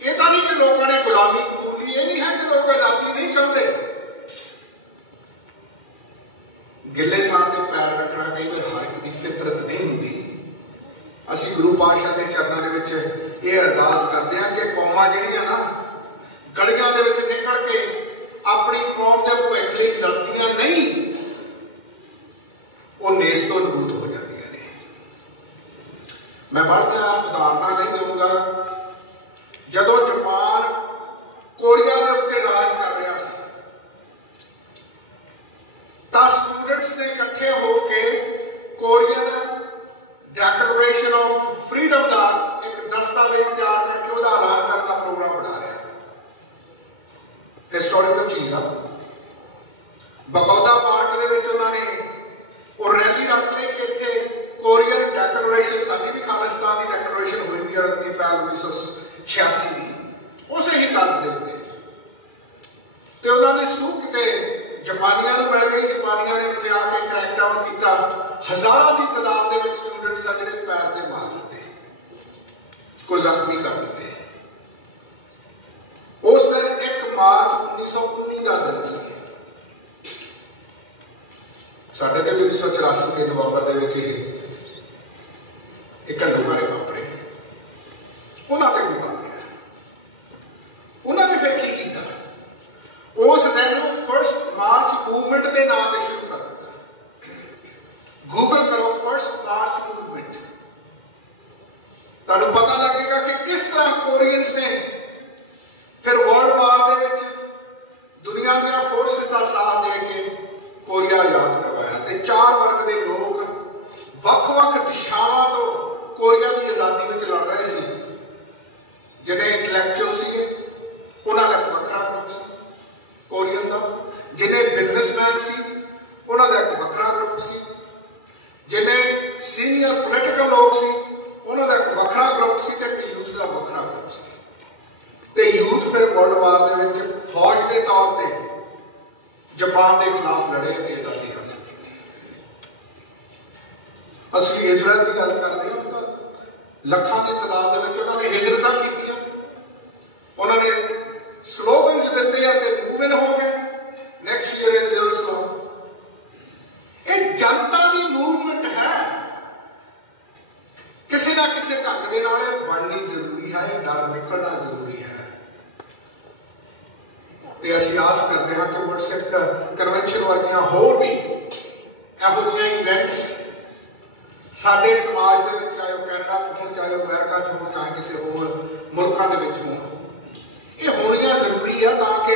ये तां नहीं कि लोकां ने गुलामी कबूल ली, ये नहीं है कि लोग आजादी नहीं चाहते। गिले थां ते पैर रखना कई बार हर एक दी फितरत नहीं हुंदी। असीं गुरु पातशाह दे चरनां दे विच ये अरदास करते हैं कि कौमां जिहड़ियां ना गलियां दे विच निकल के अपनी कौम दे भविख लई लड़दियां नहीं, वो नेस तो नबूद हो जांदियां ने। मैं बढ़दियां उदाहरणां नहीं दूंगा। जदों जापान कोरिया दे उत्ते राज कर रहा सी तां स्टूडेंट्स ने इकट्ठे होके कोरियन डेक्लेरेशन ऑफ फ्रीडम का एक दस्तावेज तैयार करके उसका ऐलान करने का प्रोग्राम बना रहा। हिस्टोरिकल चीज आ। बगौदा पार्क दे विच उन्होंने वो रैली रख ली कि इत्थे कोरियन डेक्लेरेशन साडी भी खालिस्तान की डेक्लेरेशन हुई 29 अप्रैल 1986 की उसे ही तर्ज दे उत्ते ते उन्होंने सूह किते जापानियां नूं मिल गई। जापानियां ने उत्थे आके क्रैकडाउन किया। हज़ारां की तादाद दे विच स्टूडेंट्स आ जिहड़े पैर ते मार दिते, कोई जख्मी कर दिते। उस दिन 1 मार्च 1919 का दिन सी। साडे ते भी 1984 के नवंबर दे विच एक घंटे वापरे, उन्हां ते भी वापरिया। उन्होंने फिर की किया? उस दिन फर्स्ट मार्च मूवमेंट के नाम से शुरू कर दिता। गूगल करो फर्स्ट मार्च मूवमेंट, तुहानूं पता लगेगा कि किस ਲੱਖਾਂ ਦੀ ਤਾਦਾਦ ਦੇ ਵਿੱਚ ਉਹਨਾਂ ਨੇ ਹਿਜਰਤਾਂ ਕੀਤੀਆਂ, ਉਹਨਾਂ ਨੇ ਸਲੋਗਨਸ ਦਿੱਤੇ ਆ ਤੇ ਮੂਵ ਇਨ ਹੋ ਗਏ ਨੈਕਸਟ ਈਅਰ ਇਨ ਜੈਰੂਸਲਮ। ਇਹ ਜਨਤਾ ਦੀ ਮੂਵਮੈਂਟ ਹੈ, ਕਿਸੇ ਨਾ ਕਿਸੇ ਢੰਗ ਦੇ ਨਾਲ ਇਹ ਬਣਨੀ ਜ਼ਰੂਰੀ ਹੈ, ਡਰ ਨਿਕਲਣਾ ਜ਼ਰੂਰੀ ਹੈ। ਤੇ ਅਸੀਂ ਆਸ ਕਰਦੇ ਹਾਂ ਕਿ ਵਰਲਡ ਕਨਵੈਨਸ਼ਨ ਵਰਗੀਆਂ ਹੋਰ ਵੀ ਇਹੋ ਜਿਹੀਆਂ ਇਵੈਂਟਸ ਸਾਡੇ ਸਮਾਜ ਦੇ ਵਿੱਚ, ਚਾਹੇ ਉਹ ਕੈਨੇਡਾ 'ਚ ਹੋਣ, ਚਾਹੇ ਉਹ ਅਮਰੀਕਾ 'ਚ ਹੋਣ, ਚਾਹੇ ਕਿਸੇ ਹੋਰ ਮੁਲਕਾਂ ਦੇ ਵਿੱਚ ਹੋਣ, ਇਹ ਹੋਣੀਆਂ ਜ਼ਰੂਰੀ ਆ ਤਾਂ ਕਿ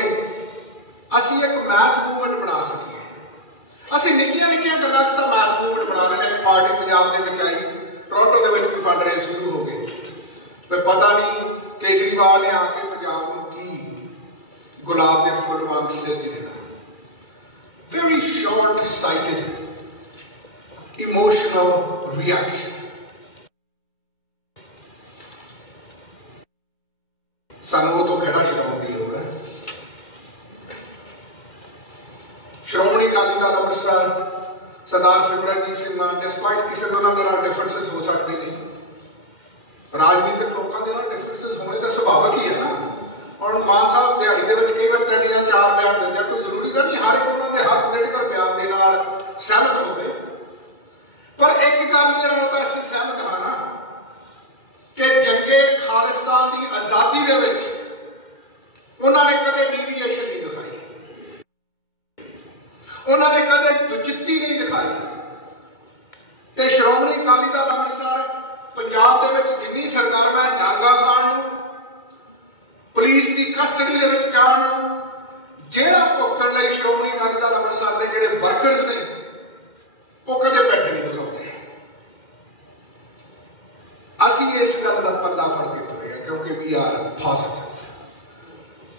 ਅਸੀਂ ਇੱਕ ਮੈਸ ਮੂਵਮੈਂਟ ਬਣਾ ਸਕੀਏ। ਅਸੀਂ ਨਿੱਕੀਆਂ ਨਿੱਕੀਆਂ ਗੱਲਾਂ 'ਚ ਤਾਂ ਮੈਸ ਮੂਵਮੈਂਟ ਬਣਾ ਲੈਂਦੇ। ਇੱਕ ਪਾਰਟੀ ਪੰਜਾਬ ਦੇ ਵਿੱਚ ਆਈ, ਟੋਰਾਂਟੋ ਦੇ ਵਿੱਚ ਵੀ ਫੰਡ ਰੇਜ਼ ਸ਼ੁਰੂ ਹੋ ਗਏ, ਪਰ ਪਤਾ ਨਹੀਂ ਕੇਜਰੀਵਾਲ ਨੇ ਆ ਕੇ ਪੰਜਾਬ ਨੂੰ ਕੀ ਗੁਲਾਬ ਦੇ ਫੁੱਲ ਵਾਂਗ ਸਿਰ 'ਚ ਦੇਣਾ। Very short sighted emotional reaction. ਸਾਨੂੰ ਉਹ ਤੋਂ ਖੜਾ ਛਡਾਉਣ ਦੀ ਲੋੜ ਹੈ। ਸ਼੍ਰੋਮਣੀ ਅਕਾਲੀ ਦਲ ਅੰਮ੍ਰਿਤਸਰ ਸਰਦਾਰ ਸਿਮਰਨਜੀਤ ਸਿੰਘ ਮਾਨ, ਡਿਸਪਾਈਟ ਕਿਸੇ ਦੇ ਉਹਨਾਂ ਦੇ ਨਾਲ ਡਿਫਰੈਂਸਿਸ ਹੋ ਸਕਦੇ ਨੇ, ਰਾਜਨੀਤਿਕ ਲੋਕਾਂ ਦੇ ਨਾਲ ਡਿਫਰੈਂਸਿਸ ਹੋਣੇ ਤਾਂ ਸੁਭਾਵਿਕ ਹੀ ਹੈ ਨਾ। ਹੁਣ ਮਾਨ ਸਾਹਿਬ ਦਿਹਾੜੀ ਦੇ ਵਿੱਚ ਕਈ ਵਾਰ 3 ਜਾਂ 4 ਬਿਆਨ ਦਿੰਦੇ ਆ, ਕੋਈ ਜ਼ਰੂਰੀ ਤਾਂ ਨਹੀਂ ਹਰ ਇੱਕ ਉਹਨਾਂ ਦੇ ਹਰ ਪੋਲੀਟੀਕਲ ਬਿਆਨ ਦੇ ਨਾਲ ਸਹਿਮਤ ਹੋਵੇ, ਪਰ ਇੱਕ ਗੱਲ ਦੇ ਨਾਲ ਤਾਂ ਅਸੀਂ ਸਹਿਮਤ ਹਾਂ ਨਾ ਕਿ ਜੰਗੇ ਖਾਲਿਸਤਾਨ ਦੀ ਆਜ਼ਾਦੀ ਦੇ ਵਿੱਚ ਉਹਨਾਂ ਨੇ ਕਦੇ ਡੀਵੀਏਸ਼ਨ ਨਹੀਂ ਦਿਖਾਈ, ਉਹਨਾਂ ਨੇ ਕਦੇ ਦੁਚਿੱਤੀ ਨਹੀਂ ਦਿਖਾਈ। ਤੇ ਸ਼੍ਰੋਮਣੀ ਅਕਾਲੀ ਦਲ ਅੰਮ੍ਰਿਤਸਰ ਪੰਜਾਬ ਦੇ ਵਿੱਚ ਜਿੰਨੀ ਸਰਗਰਮ ਹੈ ਡਾਂਗਾ ਖਾਣ ਨੂੰ, ਪੁਲਿਸ ਦੀ ਕਸਟਡੀ ਦੇ ਵਿੱਚ ਜਾਣ ਨੂੰ, ਜਿਹੜਾ ਭੁਗਤਣ ਲਈ ਸ਼੍ਰੋਮਣੀ ਅਕਾਲੀ ਦਲ ਅੰਮ੍ਰਿਤਸਰ ਦੇ ਜਿਹੜੇ ਵਰਕਰਸ ਨੇ ਉਹ ਕਦੇ ਬੈਠੇ ਨਹੀਂ ਦਿਖਾਉਂਦੇ। ਅਸੀਂ ਇਸ ਗੱਲ ਦਾ ਪੱਲਾ ਫੜ ਕੇ ਤੁਰੇ ਹਾਂ ਕਿਉਂਕਿ ਵੀ ਆਰ ਪੋਜ਼ਿਟਿਵ।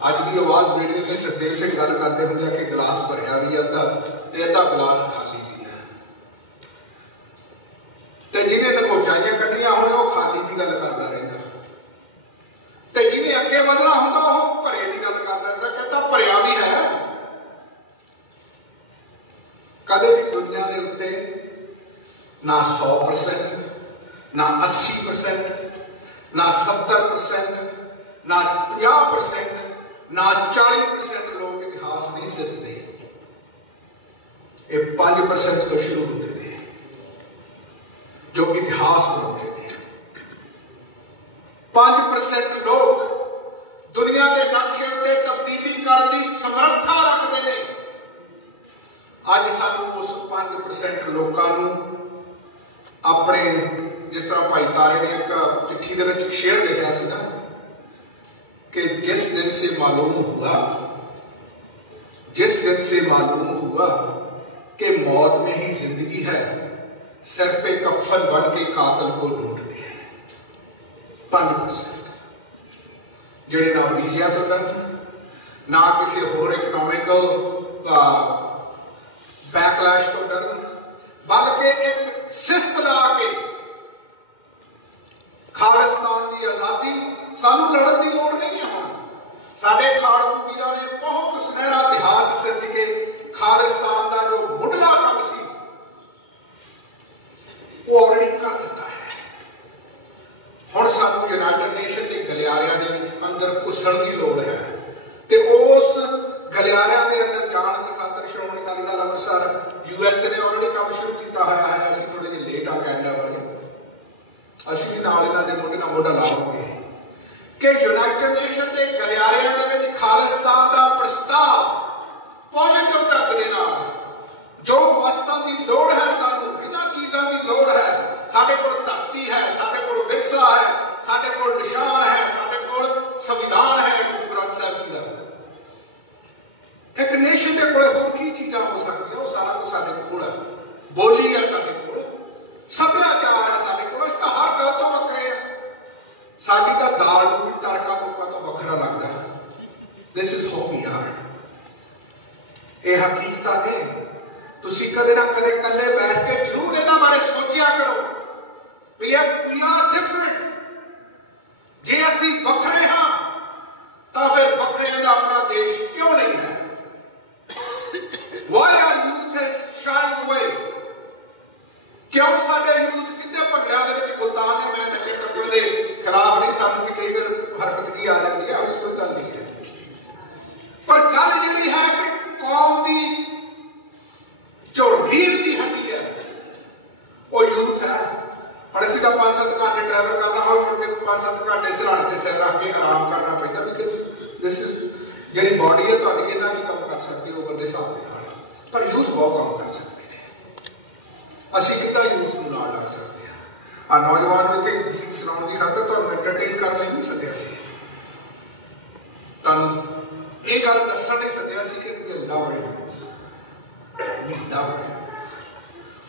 ਅੱਜ ਦੀ ਆਵਾਜ਼ ਰੇਡੀਓ ਤੇ ਸਰਦੇਵ ਸਿੰਘ ਗੱਲ ਕਰਦੇ ਹੁੰਦੇ ਆ ਕਿ ਗਲਾਸ ਭਰਿਆ ਵੀ ਅੱਧਾ ਤੇ ਅੱਧਾ ਗਲਾਸ ਖਾਲੀ ਵੀ ਹੈ, ਤੇ ਜਿਹਨੇ ਨਗੋਚਾਈਆਂ ਕੱਢੀਆਂ ਹੁਣ ਉਹ ਖਾਲੀ ਦੀ ਗੱਲ ਕਰਦਾ ਰਹਿੰਦਾ, ਤੇ ਜਿਹਨੇ ਅੱਗੇ ਵਧਣਾ ਹੁੰਦਾ ਉਹ ਭਰੇ ਦੀ ਗੱਲ ਕਰਦਾ ਰਹਿੰਦਾ, ਕਹਿੰਦਾ ਭਰਿਆ ਵੀ ਹੈ। ਕਦੇ ਵੀ ਦੁਨੀਆ ਦੇ ਉੱਤੇ ਨਾ 100%, ਨਾ 80%, ਨਾ 70%, ਨਾ 50%, ਨਾ 40% ਲੋਕ ਇਤਿਹਾਸ ਨਹੀਂ ਸਿਰਜਦੇ। ਇਹ 5% ਤੋਂ ਸ਼ੁਰੂ ਹੁੰਦੇ ਨੇ ਜੋ ਇਤਿਹਾਸ ਬਣਾਉਂਦੇ ਨੇ। 5% ਲੋਕ ਦੁਨੀਆ ਦੇ ਨਕਸ਼ੇ ਉੱਤੇ ਤਬਦੀਲੀ ਕਰਨ ਦੀ ਸਮਰੱਥਾ ਰੱਖਦੇ ਨੇ। ਅੱਜ ਸਾਨੂੰ ਉਸ 5% ਲੋਕਾਂ ਨੂੰ ਆਪਣੇ, ਜਿਸ ਤਰ੍ਹਾਂ ਭਾਈ ਤਾਰੇ ਨੇ ਇੱਕ ਚਿੱਠੀ ਦੇ ਵਿੱਚ ਸ਼ੇਅਰ ਲਿਖਿਆ ਸੀ ਨਾ कि जिस दिन से मालूम हुआ कि मौत में ही जिंदगी है, सर पे कफन बन के कातिल को ढूंढते हैं। 5% ਜਿਹੜੇ ਨਾ ਵੀਜ਼ਿਆਂ ਤੋਂ ਡਰਦੇ, ਨਾ ਕਿਸੇ ਹੋਰ ਇਕਨੋਮਿਕਲ ਬੈਕਲੈਸ਼ ਤੋਂ ਡਰਨ, ਬਲਕਿ ਇੱਕ ਸਿਸਤ ਲਾ ਕੇ ਖਾਲਿਸਤਾਨ ਦੀ ਆਜ਼ਾਦੀ, ਸਾਨੂੰ ਲੜਨ ਦੀ ਲੋੜ ਨਹੀਂ ਹੈ। ਹੁਣ ਸਾਡੇ ਖਾੜਕੂ ਵੀਰਾਂ ਨੇ ਬਹੁਤ ਸੁਨਹਿਰਾ ਇਤਿਹਾਸ ਸਿਰਜ ਕੇ ਖਾਲਿਸਤਾਨ ਦਾ ਜੋ ਮੁੱਢਲਾ ਕੰਮ ਸੀ ਉਹ ਆਲਰੇਡੀ ਕਰ ਦਿੱਤਾ ਹੈ। ਹੁਣ ਸਾਨੂੰ ਯੂਨਾਈਟਿਡ ਨੇਸ਼ਨ ਦੇ ਗਲਿਆਰਿਆਂ ਦੇ ਵਿੱਚ ਅੰਦਰ ਘੁਸਣ ਦੀ ਲੋੜ ਹੈ, ਤੇ ਉਸ ਗਲਿਆਰਿਆਂ ਦੇ ਅੰਦਰ ਜਾਣ ਦੀ ਖਾਤਰ ਸ਼੍ਰੋਮਣੀ ਅਕਾਲੀ ਦਲ ਅੰਮ੍ਰਿਤਸਰ USA ਨੇ ਆਲਰੇਡੀ ਕੰਮ ਸ਼ੁਰੂ ਕੀਤਾ ਹੋਇਆ ਹੈ। ਅਸੀਂ ਥੋੜੇ ਜਿਹੇ ਲੇਟ ਆ ਕੈਨੇਡਾ ਵਾਲੇ, ਅਸੀਂ ਵੀ ਨਾਲ ਇਹਨਾਂ ਦੇ ਮੋਢੇ ਨਾਲ ਮੋਢਾ ਲਾਵਾਂਗੇ ਕਿ ਯੂਨਾਈਟਿਡ ਨੇਸ਼ਨ ਦੇ ਗਲਿਆਰਿਆਂ ਦੇ ਵਿੱਚ ਖਾਲਿਸਤਾਨ ਦਾ ਪ੍ਰਸਤਾਵ ਪੋਜ਼ਿਟਿਵ ਢੰਗ ਦੇ ਨਾਲ, ਜੋ ਵਸਤਾਂ ਦੀ ਲੋੜ ਹੈ, ਸਾਨੂੰ ਇਹਨਾਂ ਚੀਜ਼ਾਂ ਦੀ ਲੋੜ ਹੈ। ਸਾਡੇ ਕੋਲ ਧਰਤੀ ਹੈ, ਸਾਡੇ ਕੋਲ ਵਿਰਸਾ ਹੈ, ਸਾਡੇ ਕੋਲ ਨਿਸ਼ਾਨ ਹੈ, ਸਾਡੇ ਕੋਲ ਸੰਵਿਧਾਨ ਹੈ ਗੁਰੂ ਗ੍ਰੰਥ ਸਾਹਿਬ ਜੀ ਦਾ। ਇੱਕ ਨੇਸ਼ਨ ਦੇ ਕੋਲ ਹੋਰ ਕੀ ਚੀਜ਼ਾਂ ਹੋ ਸਕਦੀਆਂ? ਉਹ ਸਾਰਾ ਕੁਝ ਸਾਡੇ ਕੋਲ ਹੈ। ਬੋਲੀ ਹੈ ਸਾਡੇ ਕੋਲ, ਸੱਭਿਆਚਾਰ ਹੈ ਸਾਡੇ ਕੋਲ, ਇਸ ਤਾਂ ਹਰ ਗੱਲ ਤੋਂ ਵੱਖਰੇ ਹੈ। ਸਾਡੀ ਤਾਂ ਦਾਲ ਨੂੰ ਵੀ ਤੜਕਾ ਲੋਕਾਂ ਤੋਂ ਵੱਖਰਾ ਲੱਗਦਾ। This is how we are. ਇਹ ਹਕੀਕਤਾਂ ਨੇ। ਤੁਸੀਂ ਕਦੇ ਨਾ ਕਦੇ ਇਕੱਲੇ ਬੈਠ ਕੇ ਜ਼ਰੂਰ ਇਹਨਾਂ ਬਾਰੇ ਸੋਚਿਆ ਕਰੋ ਵੀ ਵੀ ਆਰ ਡਿਫਰੈਂਟ। ਜੇ ਅਸੀਂ ਵੱਖਰੇ ਹਾਂ ਤਾਂ ਫਿਰ ਵੱਖਰਿਆਂ ਦਾ ਆਪਣਾ ਦੇਸ਼ ਕਿਉਂ ਨਹੀਂ ਹੈ? Why our youth has shied away? ਕਿਉਂ ਸਾਡੇ ਯੂਥ ਕਿਤੇ ਭੰਗੜਿਆਂ ਦੇ ਵਿੱਚ ਗੁਲਤਾਨ ਨੇ ਮੈਂ ਨੱਚੇ ਟੱਪੇ सानू भी कई बार हरकत की आ जाती है, कोई गल नहीं है। पर गल जिहड़ी है कि कौम की जो रीढ़ की हड्डी है वो यूथ है। और असीं तां 5-7 घंटे ट्रैवल करना हो, मुड़ के 5-7 घंटे सिरहाने ते सिर रख के आराम करना पैंदा, बिकॉज दिस इज जिहड़ी बॉडी है तुहाडी इन्ना की काम कर सकती है उम्र के हिसाब के नाल। पर यूथ बहुत काम कर सकते हैं। असीं किद्दां यूथ नूं नाल ला सकते हैं? आ नौजवान नूं इत्थे गीत सुनाउण दी खातर तुहानूं एंटरटेन करन लई नहीं सद्दिया सी, तुहानूं ਇਹ ਗੱਲ ਦੱਸਣ ਨਹੀਂ ਸੱਦਿਆ ਸੀ ਕਿ ਵੀ ਲਵ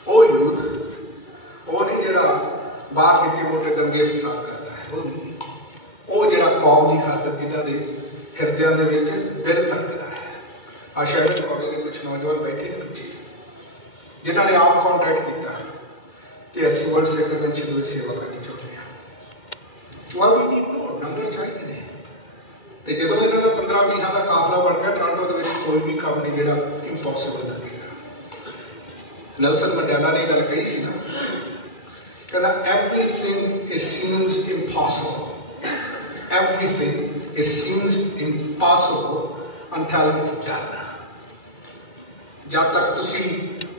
ਉਹ ਯੂਥ ਉਹ ਨਹੀਂ ਜਿਹੜਾ ਬਾਹਰ ਨਿੱਕੇ ਮੋਟੇ ਦੰਗੇ ਫਸਾਦ ਕਰਦਾ ਹੈ, ਉਹ ਨਹੀਂ। ਉਹ ਜਿਹੜਾ ਕੌਮ ਦੀ ਖਾਤਰ ਜਿਨ੍ਹਾਂ ਦੇ ਹਿਰਦਿਆਂ ਦੇ ਵਿੱਚ ਦਿਲ ਧੜਕਦਾ ਹੈ। ਆ ਸ਼ਾਇਦ ਕਾਲਜ ਦੇ ਕੁਝ ਨੌਜਵਾਨ ਬੈਠੇ ਨੇ ਪਿੱਛੇ ਜਿਨ੍ਹਾਂ ਨੇ ਆਪ ਕੰਟੈਕਟ ਕੀਤਾ ਕਿ ਅਸੀਂ ਵਰਲਡ ਸਿੱਖ ਕਨਵੈਨਸ਼ਨ ਵਿੱਚ ਸੇਵਾ ਕਰਨੀ ਚਾਹੁੰਦੇ ਹਾਂ। Why we need more number ਚਾਹੀਦੇ ਨੇ। ਤੇ ਜਦੋਂ ਇਹਨਾਂ ਦਾ 15-20 ਦਾ ਕਾਫਲਾ ਬਣ ਗਿਆ ਟੋਰਾਂਟੋ ਦੇ ਵਿੱਚ ਕੋਈ ਵੀ ਕੰਮ ਨਹੀਂ ਜਿਹੜਾ ਇੰਪੋਸੀਬਲ ਲੱਗੇਗਾ। ਨੈਲਸਨ ਮੰਡੇਲਾ ਨੇ ਗੱਲ ਕਹੀ ਸੀ ਨਾ, ਕਹਿੰਦਾ everything it seems impossible, everything it seems impossible until it's done। ਜਦ ਤੱਕ ਤੁਸੀਂ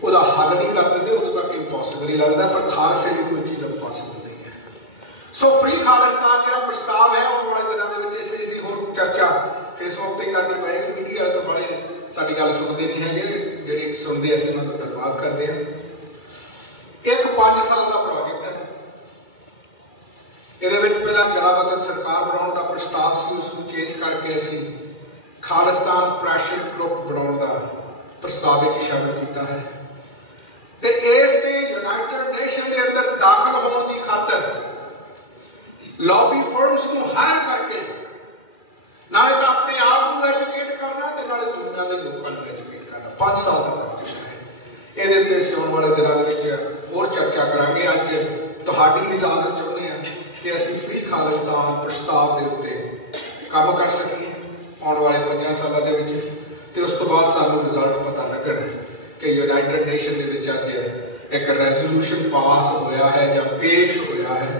ਉਹਦਾ ਹੱਲ ਨਹੀਂ ਕਰ ਦਿੰਦੇ ਉਦੋਂ ਤੱਕ ਇੰਪੋਸੀਬਲ ਹੀ ਲੱਗਦਾ, ਪਰ ਖਾਲਸੇ ਲਈ ਕੋਈ ਚੀਜ਼ ਇੰਪੋਸੀਬਲ ਨਹੀਂ ਹੈ। ਸੋ ਫ੍ਰੀ ਖਾਲਿਸਤਾਨ ਜਿਹੜਾ ਪ੍ਰਸਤਾਵ ਹੈ ਆਉਣ ਵਾਲੇ ਦਿਨਾਂ ਦੇ ਵਿੱਚ ਇਸ ਦੀ ਹੋਰ ਚਰਚਾ ਫੇਸਬੁੱਕ ਤੇ ਕਰਨੀ ਪਏਗੀ। ਮੀਡੀਆ ਤੋਂ ਬੜੇ ਸਾਡੀ ਗੱਲ ਸੁਣਦੇ ਨਹੀਂ ਹੈਗੇ, ਜਿਹੜੇ ਸੁਣਦੇ ਅਸੀਂ ਉਹਨਾਂ ਦਾ ਧੰਨਵਾਦ ਕਰਦੇ ਹਾਂ। ਇੱਕ 5 ਸਾਲ ਦਾ ਪ੍ਰੋਜੈਕਟ ਹੈ। ਇਹਦੇ ਵਿੱਚ ਪਹਿਲਾਂ ਜਲਾਵਤਨ ਸਰਕਾਰ ਬਣਾਉਣ ਦਾ ਪ੍ਰਸਤਾਵ ਸੀ, ਉਸ ਨੂੰ ਚੇਂਜ ਕਰਕੇ ਅਸੀਂ ਖਾਲਿਸਤਾਨ ਪ੍ਰੈਸ਼ਰ ਗਰੁੱਪ ਬਣਾਉਣ ਦਾ ਪ੍ਰਸਤਾਵ ਵਿੱਚ ਸ਼ਾਮਲ ਕੀਤਾ ਹੈ। ਤੇ ਇਸ ਦੇ ਯੂਨਾਈਟਿਡ ਨੇਸ਼ਨ ਦੇ ਅੰਦਰ ਦਾਖਲ ਹੋਣ ਦੀ ਖਾਤਰ लॉबी फर्म्स को हायर करके नाले तो अपने आप को एजुकेट करना ते नाले दुनिया के लोगों को एजुकेट करना 5 साल का प्रोजेक्ट है। ये आने वाले दिनों और चर्चा करांगे। अज तुहाडी इजाजत चाहते हैं कि असीं फ्री खालिस्तान प्रस्ताव के उत्ते काम कर सकीए आने वाले 5 सालों के विच। ते उस तो बाद सानूं रिजल्ट पता लगन कि यूनाइटेड नेशन के विच अज एक रेजोल्यूशन पास होया है या पेश होया है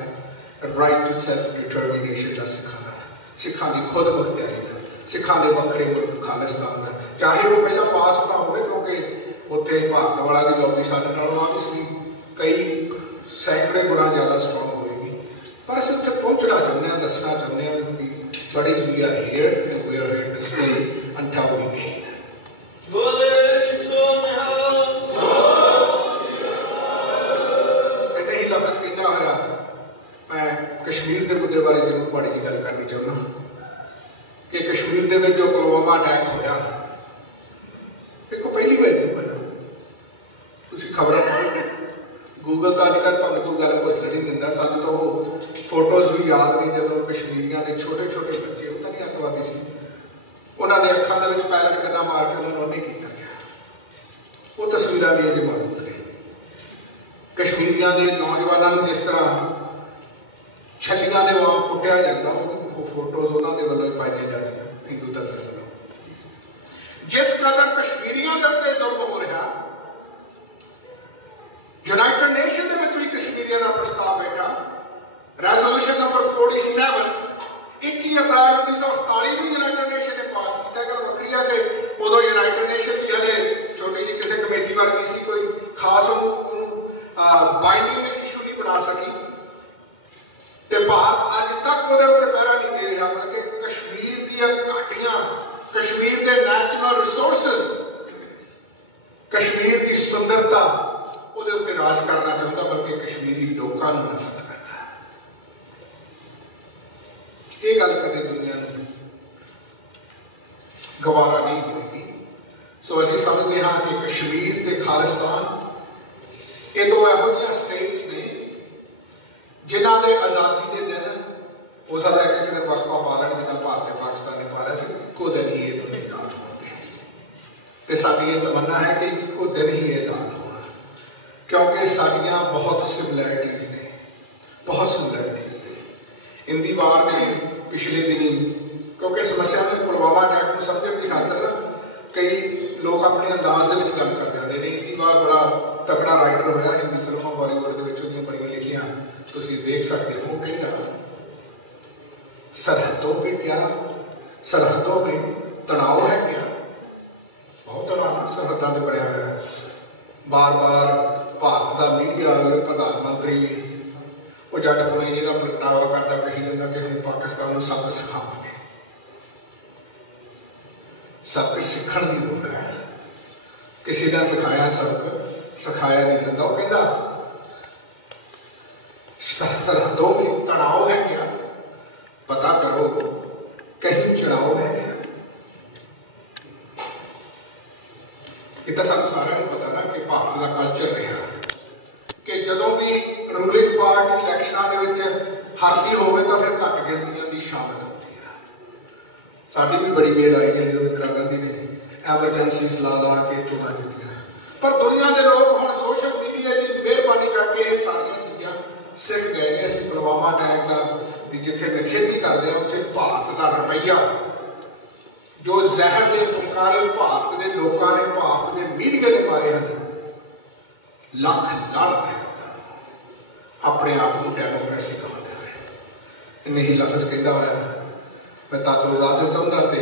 राइट टू सैल्फ डिटरमिनेशन का सिखा की खुद मुख्तियारी का, सिखा के वक्रे मुल्क खालिस्तान का, चाहे वो पहला पास होता हो क्योंकि उत्थे भारत वाला की लॉबी साडे नालों ऑब्वियसली कई सैकड़े गुणा ज़्यादा स्ट्रॉन्ग होएगी। पर असीं उत्थे पहुंचना चाहते हैं, दसना चाहते हैं कि बड़ी we are here and we are here to stay until we gain. नहीं लफ्ज़ कहना होया मैं कश्मीर के मुद्दे बारे जरूर माड़ी जी गल करनी चाहना कि कश्मीर के जो पुलवामा अटैक होया देखो पहली बार नहीं होया। तुसीं खबर पढ़ो गूगल तो अजकल तुहानूं कोई गल भुल नहीं दिंदा। सानूं तो फोटोज़ भी याद नहीं जदों कश्मीरियां दे छोटे छोटे बच्चे वो तो नहीं अतवादी सी, उन्होंने अखां दे विच पैलेट गन्ना मार के उन्होंने उन्हें किया गया। वो तस्वीरां भी अजे मौजूद ने। कश्मीरियां दे नौजवानों नूं जिस तरह छलियां दे वांग कुटिया जाता वो फोटोज उन्होंने वालों ही पाई जाती हिंदू धर्म के वालों। जिस कदर कश्मीरियों के उत्ते जुल्म हो रहा यूनाइटेड नेशन के भी कश्मीरियों का प्रस्ताव बैठा रेजोल्यूशन नंबर 47 21 अप्रैल 1948 में यूनाइटेड नेशन ने पास किया। गल वक्री है कि उदों यूनाइटेड नेशन भी हले छोटी जी किसी कमेटी वर्गी सी, कोई खास बाइंडिंग इशू नहीं बना सकी। ते भारत अज तक वो पैरा नहीं दे रहा, बल्कि कश्मीर दी घाटियां, कश्मीर के नैचुरल रिसोर्सिस, कश्मीर की सुंदरता वो राज करना चाहता, बल्कि कश्मीरी लोगों को नफरत करता। ये गल कदे दुनिया में गवारा नहीं होगी। सो असीं समझते हाँ कि कश्मीर ते खालिस्तान ये दो इहो स्टेट्स ने जिन्हों के आज़ादी के दिन हो सकता है कि कितने वक्फा पा लैन जिदा भारत पाकिस्तान ने पा लिया से इको दिन ही ये दोनों आज़ाद होंगे। तो साडी ये तमन्ना है कि इको दिन ही आज़ाद होना, क्योंकि साडियां बहुत सिमिलैरिटीज़ ने, बहुत सिमिलैरिटीज़ ने। इंदी वार ने पिछले दिनी क्योंकि समस्या में पुलवामा अटैक को समझने की खातर कई लोग अपने अंदाज के गल कर जाते हैं। इंदी वार बड़ा तगड़ा राइटर होया हिंदी फिल्मों बॉलीवुड के बड़िया लिखियां तुसीं देख सकते हो। कहता सरहदों पे क्या, सरहदों में तनाव है क्या? बहुत तनाव सरहदा से बढ़िया है। बार बार भारत का मीडिया प्रधानमंत्री भी वो जट कोई जी का प्रगटावा करता कही जाता कि हम पाकिस्तान को सबक सिखावांगे। सबक सीखण की लोड़ है। किसी का सिखाया सबक सिखाया नहीं जाता। वो कहता सरहदों में तनाव है क्या, पता करो कहीं चढ़ाव है क्या। ये तो सब सारे पता ना कि भारत का कल्चर रहा कि जो भी रूलिंग पार्टी इलैक्शनों के हारती होवे तो फिर घट गिनतियां की शामिल होती है। साड़ी भी बड़ी देर आई है जो इंदिरा गांधी ने एमरजेंसी सलाह ला के चोणां जीतियां, पर दुनिया के लोग हुण सोशल मीडिया की मेहरबानी करके ये सारियां चीज़ां सीख गए हैं। असीं पुलवामा अटैक का जिथे निखेधी करते हैं उत्थे भारत का रवैया जो जहर के फुलकारे भारत के लोगों ने भारत के मीडिया ने मारे हैं, लख लानत है अपने आप को डेमोक्रेसी कहते हुए। इन्हें ही लफ्ज कहता हुआ मैं तातो इजाजत चाहता तो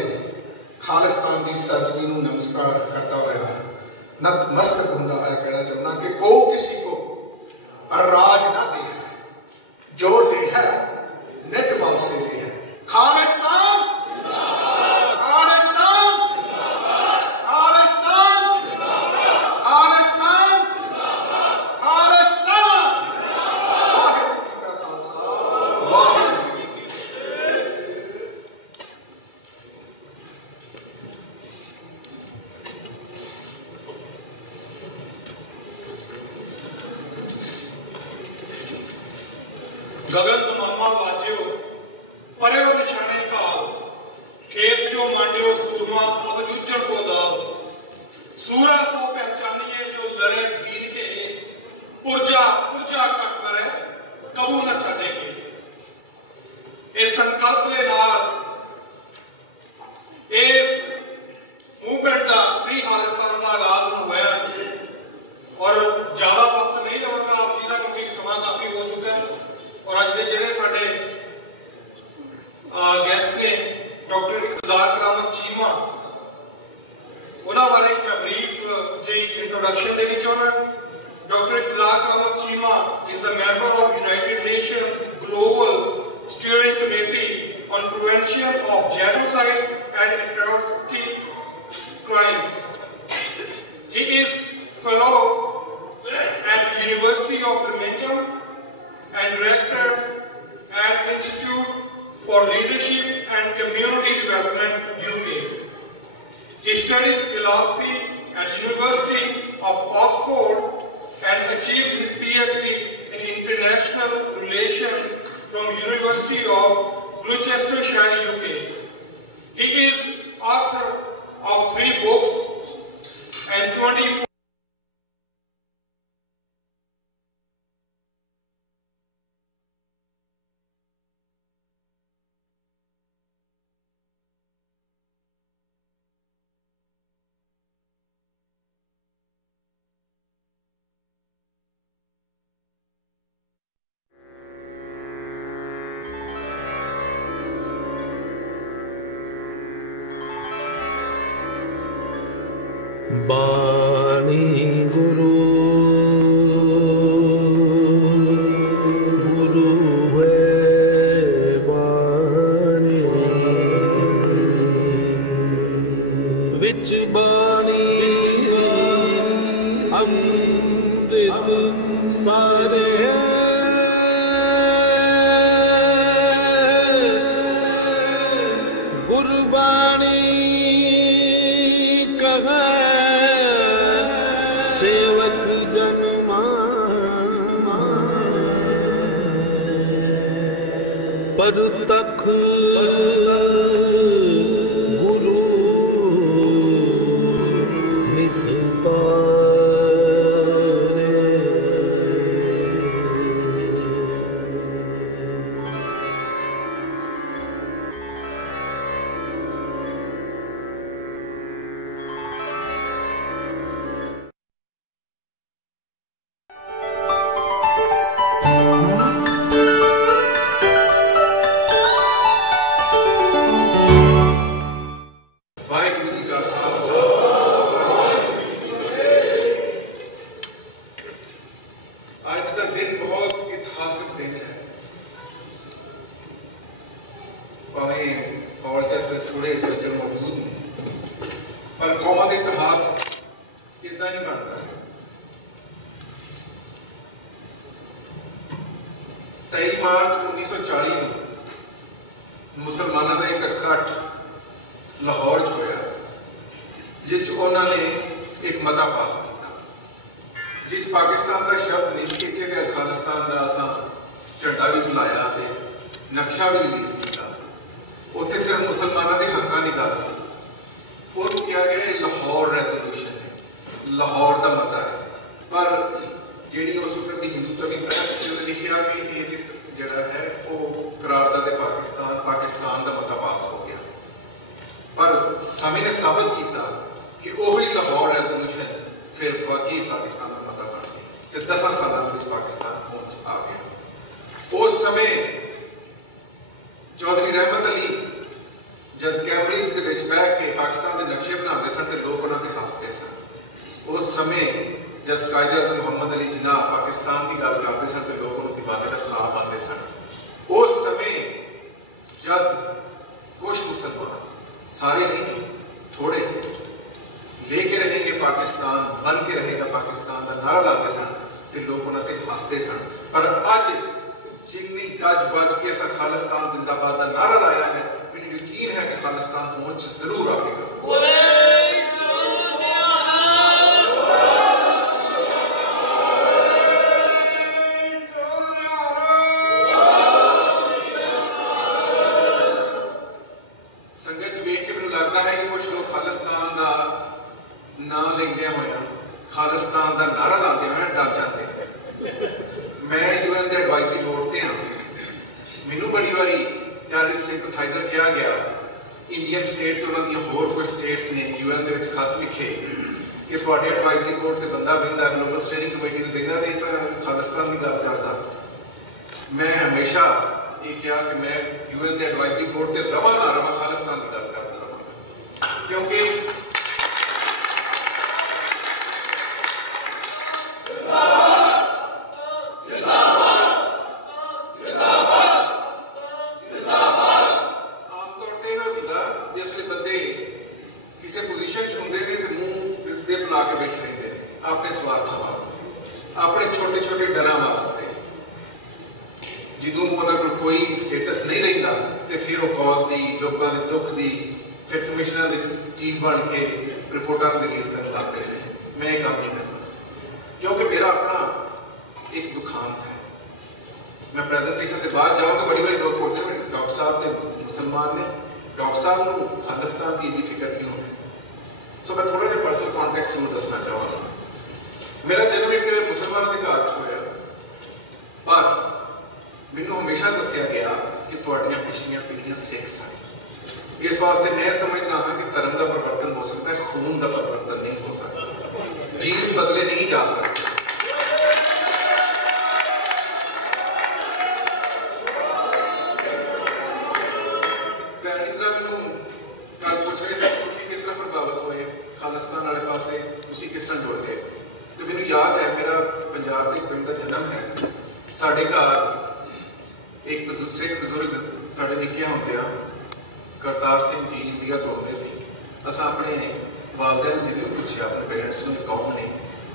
खालिस्तान की सरजमी को नमस्कार करता हुआ नतमस्तक होंदा हुआ कहना चाहना कि को किसी को राज ना दे है, जो ले है निज बल से ले है। खालिस्तान खालिस्तान खालिस्तान खालिस्तान खालिस्तान। वाहिगुरू जी का खालसा वाहिगुरू जी की फतेह। गगन तमामा वाज्यो पर्यो निशाने काल, खेत जो मांडियो सूरमा अब जूझण को दाव। सूरा सो पहचानिए जो लड़े दीन के, पुरजा पुरजा कट मरे कबू न छाड़ेगी। इस संकल्प के नाल इस मूवमेंट का फ्री खालिस्तान का आगाज हुआ और ज्यादा वक्त नहीं लगा आप जी का क्योंकि समा काफी हो चुका है। और अज के जिहड़े साडे गेस्ट ने डॉक्टर इकतदार करामत चीमा, उन्होंने बारे मैं ब्रीफ जी इंट्रोडक्शन देनी चाहना। Doctor Iqtidar Karamat Cheema is the member of United Nations global steering committee on prevention of genocide and atrocity crimes. He is fellow at University of Birmingham and director at Institute for Leadership and Community Development, UK. He studied philosophy at University of Oxford and achieved his PhD in International Relations from University of Gloucestershire, UK. He is author of 3 books and 24 बाणी गुरु गुरु है बाणी विच बाणी अमृत सारे गुरबाणी सेवक जनमा पर तख गुरु निस्तारे। भावें हॉल च इस वक्त थोड़े सज्जन मौजूद ने, पर कौमां दा इतिहास इदां ही बनता है। 23 मार्च 1940 ਨੂੰ मुसलमानों का एक इकट्ठ लाहौर च होया, जिस उन्होंने एक मता पास किया, जिस पाकिस्तान का शब्द नहीं कि इतने अफगानिस्तान का असा झंडा भी फैलाया, नक्शा भी रिलीज किया। उत्थे सिर्फ मुसलमानों के हकों की गल सी। वो किया गया लाहौर रेजोल्यूशन है, लाहौर का मता है। पर जी उस वक्त की हिंदुत्वी प्रेस ने लिखा कि ये जड़ा है वो करारदाद पाकिस्तान का मता पास हो गया। पर समय ने साबित किया कि वही लाहौर रेजोल्यूशन फिर बाकी पाकिस्तान का मता बन गया, 10 सालों में पाकिस्तान पहुंच आ गया। उस समय चौधरी रहमत अली जब कैमब्रिज के विच बह के पाकिस्तान के नक्शे बनाते सन तो लोग उन्होंने हंसते सन। उस समय जब कायदे आज़म मोहम्मद अली जिन्ना पाकिस्तान की गल करते सन तो लोग उन्होंने दीवाने का ख्वाब आते सन। उस समय जब कुछ मुसलमान, सारे नहीं थोड़े, लेके रहेंगे पाकिस्तान, बन के रहेगा पाकिस्तान का नारा लाते सन तो लोग उन्होंने हंसते सन। पर अज जिन्नी गज बज के ऐसा खालिस्तान जिंदाबाद का नारा लाया है, मुझे यकीन है कि खालिस्तान पहुंच जरूर आएगा। संगत वेख के मैं लगता है कि कुछ लोग खालिस्तान का नाम लेंदे होया, खालिस्तान का नारा लाते हुए डर जाते हैं। मैं यूएन के एडवाइजरी बोर्ड से हाँ, मैनू बड़ी बारी टेररिस्ट सिंपथाइजर किया गया, इंडियन स्टेट तो उन्होंने होर कोई स्टेट्स ने यूएन के खत लिखे कि थोड़े एडवाइजरी बोर्ड से बंदा बहिंदा, ग्लोबल स्टेयरिंग कमेटी से बहिंदा नहीं तो खालिस्तान की गल करता। मैं हमेशा ये कहा कि मैं यूएन के एडवाइजरी बोर्ड से रवा ना रवा, खालिस्तान की गल करता रहा, क्योंकि अपने स्वार्थों वास्ते, अपने छोटे छोटे डर वास्ते, जो उन्होंने कोई स्टेटस नहीं रहा तो फिर वो कॉज की, लोगों के दुख की, फिर कमिश्नर की चीफ बन के रिपोर्टा रिलीज करने लग पे। मैं ये काम नहीं करता क्योंकि मेरा अपना एक दुखांत है। मैं प्रेजेंटेशन के बाद जाऊँगा, बड़ी बड़ी लोग पूछते हैं डॉक्टर साहब ने मुसलमान ने, डॉक्टर साहब को खालिस्तान की इतनी फिक्र क्यों है। सो मैं थोड़ा जिहा पर्सनल कॉन्टेक्स्ट में दसना चाहूँगा। मेरा जन्म एक मुसलमान के घर च होया, पर मैनू हमेशा दसिया गया कि तुहाड़ियां पिछलियां पीढ़ियां सिख सन। इस वास्ते मैं समझदा हाँ कि धर्म का परिवर्तन हो सकता है, खून का परिवर्तन नहीं हो सकता। जीन्स बदले नहीं जा सकते। खालिस्तान वाले पासे तुसी किस तरह जुड़ गए। तो मैनू याद है मेरा पंजाब के पिंड का जन्म है। साढ़े घर एक सिख बजुर्ग साढ़े निक्किया होंदे करतार सिंह जी इंडिया तो होते सी। अस अपने वालदैन ने जो पूछा, अपने पेरेंट्स ने कौन ने,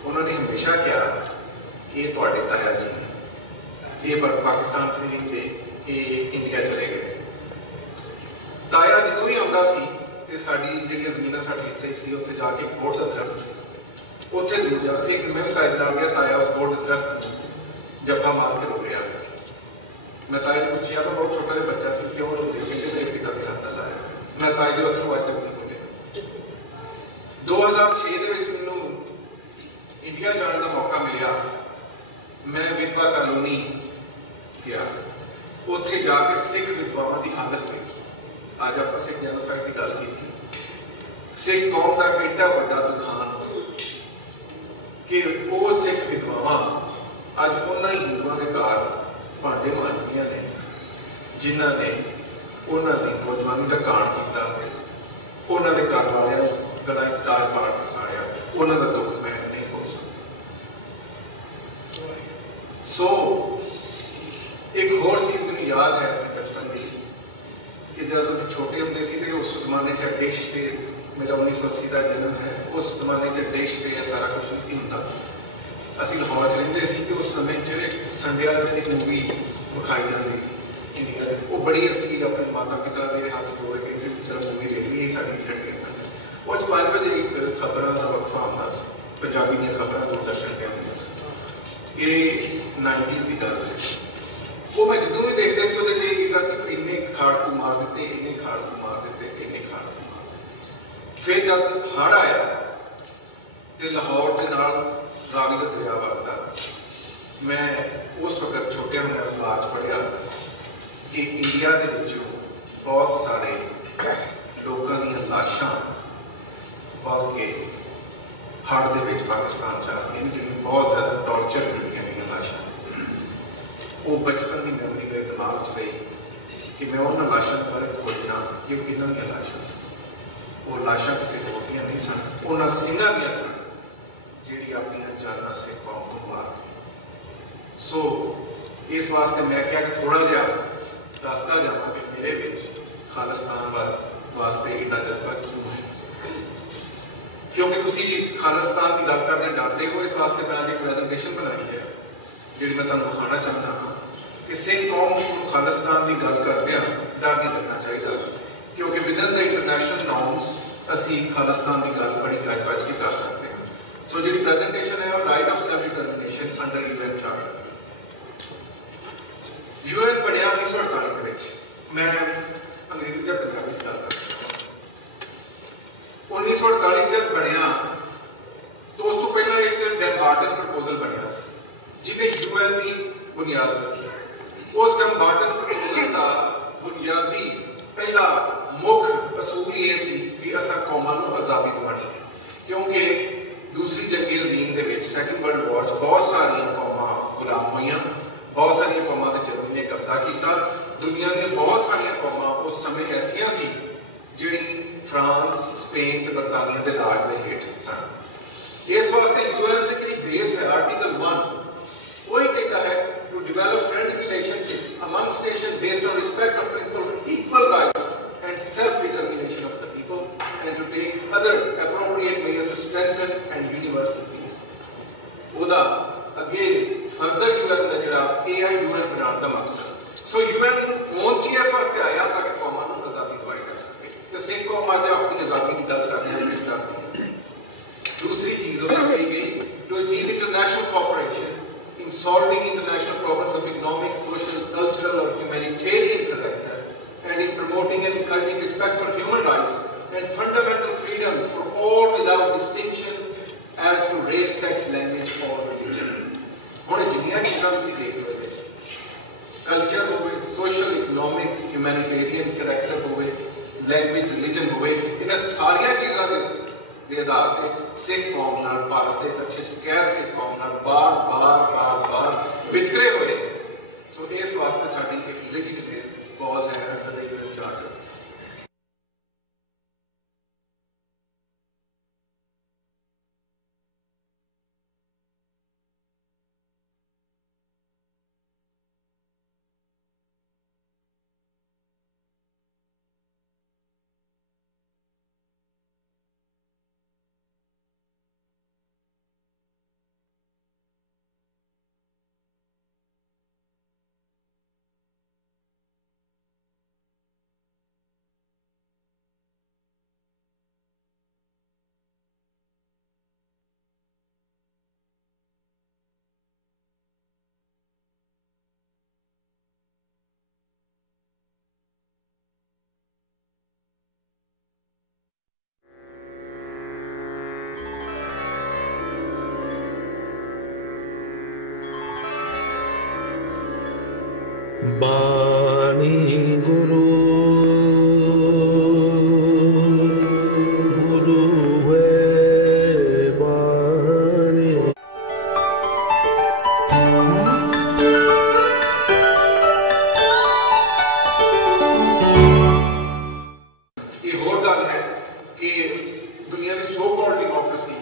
उन्होंने हमेशा कहा कि ये तुहाडे ताया जी ने, ये पाकिस्तान से नहीं थे, ये इंडिया चले गए। ताया जो भी आता सी ते साडी जिहड़ियां ज़मीनां साडे हिस्से सी, उत्थे जाके बोट का दरख्त सी, उत्थे जरूर जा सी। एक मैं भी ताए नाल गया, ताया उस बोट के दरख्त जफा मार के रोक रहा सी। मैं ताए ने पूछा, तो बहुत छोटा जिहा बच्चा सी, क्यों रोके? कहते मेरे पिता ने हत्थ लाया। मैं ताए दे उत्थों अज तक नहीं भुलिया। 2006 दे विच मैनूं इंडिया जाने का मौका मिलिया। मैं विधवा कॉलोनी गया, उत्थे जाके सिख विधवावां की हालत देखी। आज आप सिख जेनोसाइड की गल की, सिख कौम का एडा बड़ा दुखांत कि वो सिख विधवावां अज उन्होंने हिंदुओं के घर भांडे मांजदियां ने जिन्हों ने उन्होंने नौजवानी का कांड किया, उन्होंने घर वाले गला ताज पाड़ साड़िया, उन्होंने दुख मैं नहीं हो सकता। सो एक होर चीज मैंने याद है बचपन की कि जब असीं छोटे होंदे सी ते उस जमाने च डिश ते मेरा 1980 का जन्म है, उस जमाने च डिश ते सारा कुछ नहीं सी हुंदा। असीं लाहौर च रहिंदे सी ते उस समय च संडे वाले दिन एक मूवी विखाई जाती सी इंडिया दे, वो बड़ी असीं अपने माता पिता के हाथ जोड़ के इसी तरह मूवी देखनी है साडी एंटरटेनमेंट। वो 5 बजे एक खबरों का वक्फा आउंदा सी, पंजाबी दी खबरां दूरदर्शन ते आउंदियां सी। ये 90s की गल है। वो मैं जो भी देखते सी उहदे च सिर्फ इन्ने खाड़कू मार दिते, इन्ने खाड़कू मार दिते, इन्ने खाड़कू मार। फिर जब हड़ आया तो लाहौर के नाल रावी का दरिया वगदा, मैं उस वक्त छोटे होंदे अखबार च पढ़िया कि इंडिया के विचों बहुत सारे लोगों दी लाशां पल के हड़ दे विच पाकिस्तान च आ गईयां, जिन्हें बहुत ज़्यादा टॉर्चर कीतियां गईयां लाशां। वो बचपन की मैमरी मेरे दिमाग च रही कि मैं उन्होंने लाशों के बारे खोजना कि वो किन्हों दी लाशां सन। वो लाशां किसी होर दियां नहीं सन, उन्होंने सिंघां दियां सन जिहड़ी अपनी जाना से कौम तो मार गई। सो इस वास्ते मैं क्या कि थोड़ा जिहा दसदा जावां कि मेरे विच खालिस्तान वास्ते इन्ना जज्बा क्यों है, क्योंकि तुसीं इस खालिस्तान की गल करदे डरदे हो। इस वास्ते मैं अज एक प्रेजेंटेशन बनाई है जिहड़ी मैं तुहानूं दिखाना चाहता हाँ कि सिख कौम को खालिस्तान की गल करदे डर नहीं लगना चाहिए, क्योंकि विदिन द इंटरनेशनल नॉर्म्स असीं खालिस्तान की गल बड़ी गज के कर सकते हैं। सो जिहड़ी प्रेजेंटेशन है right of self determination under UN charter. UN बनिया 1948 के विच, मैं अंग्रेजी का पंजाबी गल करदा। 1948 जब बनिया तो उस तो पहला एक डैमबार्टन प्रपोजल बनिया सी जिन्हें यूएन की बुनियाद रखी। उस डैमबार्टन प्रपोजल का बुनियादी पहला मुख्य असूल ये सी कि असां कौमां नूं आज़ादी दिवानी है, क्योंकि दूसरी जंगे अजीम दे विच सैकेंड वर्ल्ड वॉर च बहुत सारियां कौमां गुलाम होईयां, बहुत सारियां कौमां ते जर्मनी ने कब्जा किया। दुनिया दी बहुत सारियां कौमां उस समय ऐसियां सी जिहड़ी फ्रांस, स्पेन ते बरतानिया के राज के हेठ सन। इस वास्ते यूएन की जिहड़ी बेस है आर्टिकल 1 वही कहता है to develop friendly relationship amongst nation based on respect of principle of equal rights and self determination of the people and to take other appropriate measures to strengthen and universal peace. ओदा अगे further UN का जिहड़ा AI UN बनाने का मकसद। सो यूएन होंद ची इस वास्ते आया ताकि कौमां नूं आज़ादी दिवाई कर सके ते सिख कौम अज अपनी आज़ादी की गल करती है। दूसरी चीज उहदे च कही गई to achieve international cooperation in solving international problems of economic, social, cultural or humanitarian character and in promoting and encouraging respect for human rights and fundamental freedoms for all without distinction as to race, sex, language or religion. ਹੁਣ ਜਿੰਨੀਆਂ ਚੀਜ਼ਾਂ ਤੁਸੀਂ ਦੇਖ ਰਹੇ ਹੋ, ਕਲਚਰ ਹੋਵੇ, social, economic, humanitarian character ਹੋਵੇ, language, religion ਹੋਵੇ, ਇਹਨਾਂ ਸਾਰੀਆਂ ਚੀਜ਼ਾਂ ਦੇ आधार पर सिख कौम नाल भारत के दक्षिण च गैर सिख कौम नाल बार बार बार बार वितकरे हुए। सो इस वास्ते साडी एक लिजिट कॉज है अंडर द यूएन चार्टर। बाणी गुरु गुरु है बाणी। ये होर गल है कि दुनिया की सो कॉल्ड डेमोक्रेसी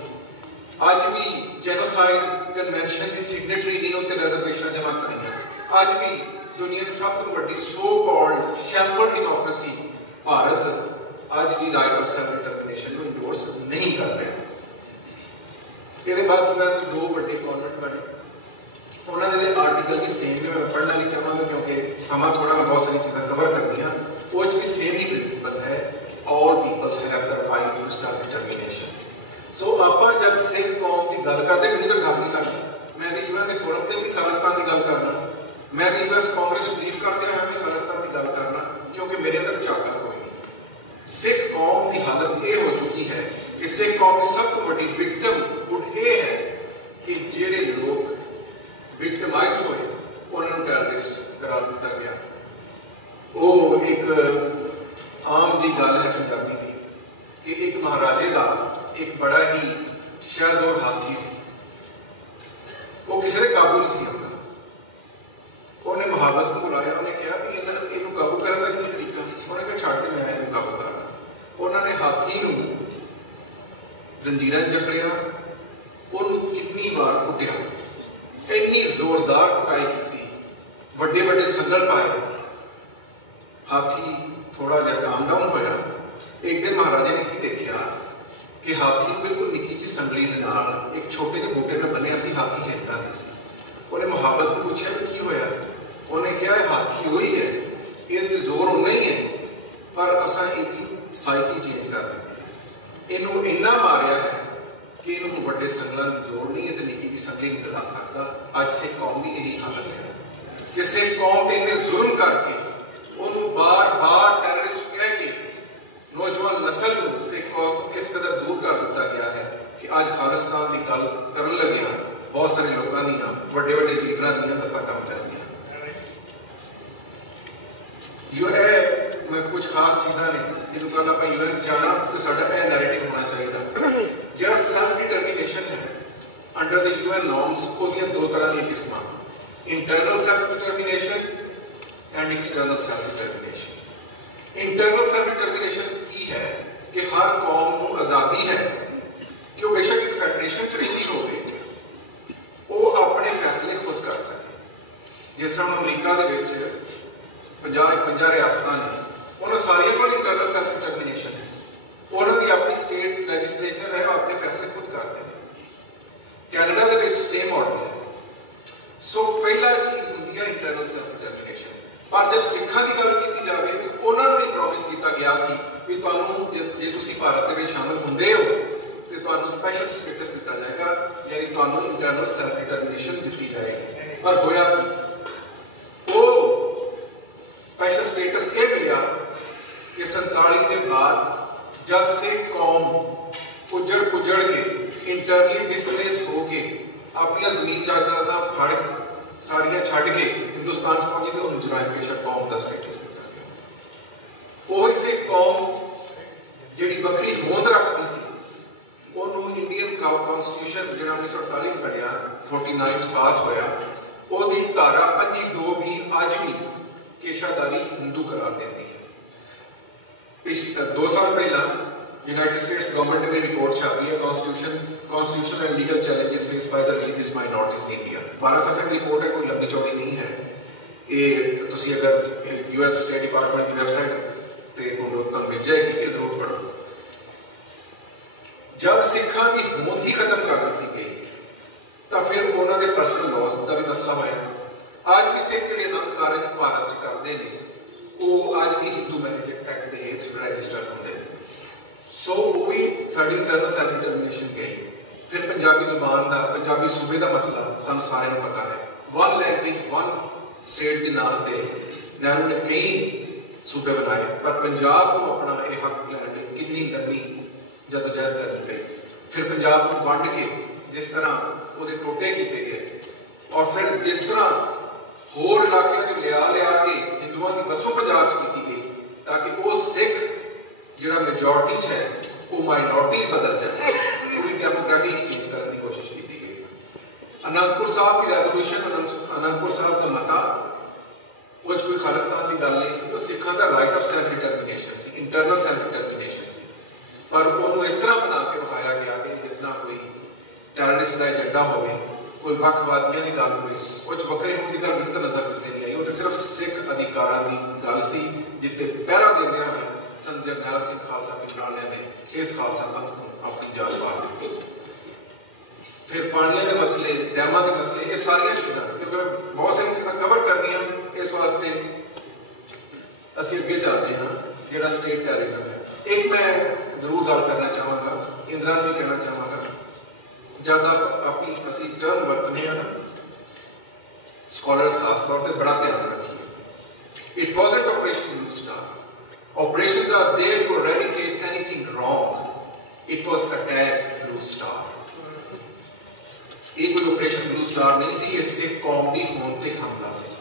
अज भी जेनोसाइड कन्वेंशन की सिग्नेटरी नहीं उत्ते रिजर्वेशन जमा कराई। अज भी दुनिया की सब तो बड़ी so called shamble democracy Bharat अज भी राइट ऑफ सेल्फ डिटरमिनेशन को इंडोर्स नहीं कर रहा। इसके बाद दो बड़े कॉन्वेंट बने, उन्होंने आर्टिकल भी सेम ने मैं पढ़ना नहीं चाहूँगा क्योंकि समा थोड़ा मैं बहुत सारी चीज़ें कवर करनी वो भी सेम ही प्रिंसिपल है, all people have the right to self determination. So आप जब सिख कौम की गल करते मैंने तो डर नहीं लगता, मैं तो यूएन के फोरम पर भी खालिस्तान की गल करना, मैं तो यूएस कांग्रेस ब्रीफ करते हुए भी खालिस्तान की गल करना, क्योंकि मेरे अंदर चाकर कोई नहीं। सिख कौम की हालत ये हो चुकी है कि सिख कौम की सब तो बड़ी विक्टिम गुट ये है कि जेडे लोग विक्टिमाइज हुए उन्होंने टेररिस्ट करार दिता गया। वो एक आम जी गल है पंजाबी की कि एक महाराजे का एक बड़ा ही शहजोर हाथी सी, वो किसी ने काबू नहीं सी आता। उन्हें मुहाबत को बुलाया, उन्हें कहा भी इन्हों काबू करने का की तरीका, उन्हें कहा छड़ के मैं इन्हों काबू करना। उन्होंने हाथी नूं जंजीरां जकड़िया, उन्होंने कितनी बार कुटिया, इन्नी जोरदार कुटाई की, बड़े बड़े संगल पाए, हाथी थोड़ा जहा काम डाउन होया। एक दिन महाराजे ने की देखा कि हाथी बिल्कुल निक्की जी संगली दे नाल एक छोटे जे बूटे में बनिया सी, हाथी हिलता नहीं सी। उन्हें मुहाबत को पूछा कि होया, उन्हें कहा हाथी वही है, ये जोर उन्ना ही है, पर असा इसकी साइकी चेंज कर दी, इनू इन्ना मारिया है कि इन्होंने बड़े संगलों की जोड़ नहीं है तो निक्की जी संगली नहीं दबा सकता। अज सिख कौम की यही हालत है कि सिख कौम पर इन्हें जुल्म करके उन्होंने बार बार टेररिस्ट कह के नौजवान नस्ल को सिख कौम इस कदर दूर कर दिता गया है कि आज खालिस्तान की गल करन लगे बहुत सारे लोगों दी बड़े बड़े लीडर दी लत्तां कम जाएंगे। मैं कुछ खास चीज़ा ने जिन्होंने कल आप यूएन जाना तो साडा यह नैरेटिव होना चाहिए। जो सेल्फ डिटरमिनेशन है अंडर द यूएन नॉर्म्स, उसकी दो तरह की किस्म, internal self determination and external self determination. Internal self determination की है कि हर कौम को आज़ादी है कि वो बेशक एक फेडरेशन च रही हो वो अपने फैसले खुद कर सके। जिस तरह अमरीका के 50 रियासत ने उन्होंने सारिया को इंटरनल सेल्फ डिटरमिनेशन है, उन्होंने अपनी स्टेट लैजिस्लेचर है, वो अपने फैसले खुद करते हैं। कैनेडा के सेम मॉडल है। सो पहला चीज होती है इंटरनल सेल्फ डिटरमिनेशन, पर जब सिखा की गल की जाए तो उन्होंने भी प्रॉमिस किया गया कि जे तुसी भारत में शामिल होंगे हो तो तुहानू स्पैशल स्टेटस दिता जाएगा, यानी तुहानू इंटरनल सेल्फ डिटरमिनेशन दी जाएगी। पर होया वो स्पैशल स्टेटस ये मिला कि 47 के बाद जब से कौम उजड़ पुजड़ के इंटरनली डिस्प्लेस होके अपनी जमीन जायदाद फड़ सारियां छड़ के हिंदुस्तान पहुंची तो उन्हें जुराइम पेशा कौम का स्टेटस दिता गया। वो इसे कौम जी बखरी होंद रखती सी, उन्होंने इंडियन कॉन्स्टिट्यूशन जो 1948 बनया 49 पास होया, उसकी धारा 25(2) भी अज भी केशाधारी हिंदू करार देती है। 2 साल पहला यूनाइटेड स्टेट्स गवर्नमेंट ने रिपोर्ट छापी है constitutional and legal challenges faced by the religious minorities in India. 12 सफ़े की रिपोर्ट है, कोई लंबी चौड़ी नहीं है। ये तुसी अगर यूएस स्टेट डिपार्टमेंट की वेबसाइट ते तुहानू मिल जाएगी, ये जरूर पढ़ो। जब सिखा की होंद ही खत्म कर दी गई तो फिर उन्होंने पर्सनल लॉस का भी मसला होया। आज भी सिख जो आनंद कारज भारत करते हैं वो आज भी हिंदू मैरिज एक्ट के रजिस्टर होंगे। सो वो भी साड़ी इंटरनल सेल्फ डिटरमिनेशन गई। फिर पंजाबी जुबान का पंजाबी सूबे का मसला सानू सारे पता है। वन लैंग्वेज वन स्टेट के नाम से नेहरू ने कई सूबे बनाए, पर पंजाब को अपना यह हक लैने कितनी लंबी जदोजहद करनी गई। फिर पंजाब को वंड के जिस तरह वो टोटे किए गए और फिर जिस तरह होर इलाकों को लिया के हिंदुओं की बसों पंजाब की गई ताकि वो सिख जो मेजोरिटी है वो माइनॉरिटी बदल जाए, पूरी डेमोग्राफी ही चेंज करने की कोशिश की गई। आनंदपुर साहब की रेजोल्यूशन, आनंदपुर साहब का मता वो कोई खालिस्तान की गल नहीं सी, तो सिखों का राइट ऑफ सेल्फ डिटरमिनेशन सी, इंटरनल सेल्फ डिटरमिनेशन सी। पर उन्होंने इस तरह बना के विखाया गया कि जिस तरह कोई टेररिस्ट का एजेंडा हो, कोई वक्खवादियों की गल हो, वक्रे होने की गल मैंने तो नजर नहीं आई। वो सिर्फ सिख अधिकारों की गल सी जिते पहरा देंदे हुए संत जरनैल सिंह खालसा पिंडालिया ने इस खालसा पंथ तो अपनी जान पा दी। फिर पानियों के मसले, डैमां के मसले, ये सारिया चीज़ां क्योंकि बहुत सारी चीज़ां कवर करनियां, इस वास्ते असीं अगे चलते हैं जिहड़ा स्टेट टैरिज्म है। एक मैं जरूर गल करना चाहांगा, इंदिरा भी कहना चाहांगा, जब तक अपनी असीं टर्म वरतने हैं ना, स्कॉलर्स खास तौर पर बड़ा ध्यान रखिए। It wasn't operation blue star. Operations are there to eradicate anything wrong. It was attack blue star. ये कोई ऑपरेशन ब्लू स्टार नहीं सी, ये सिख कौम की होंद ते हमला सी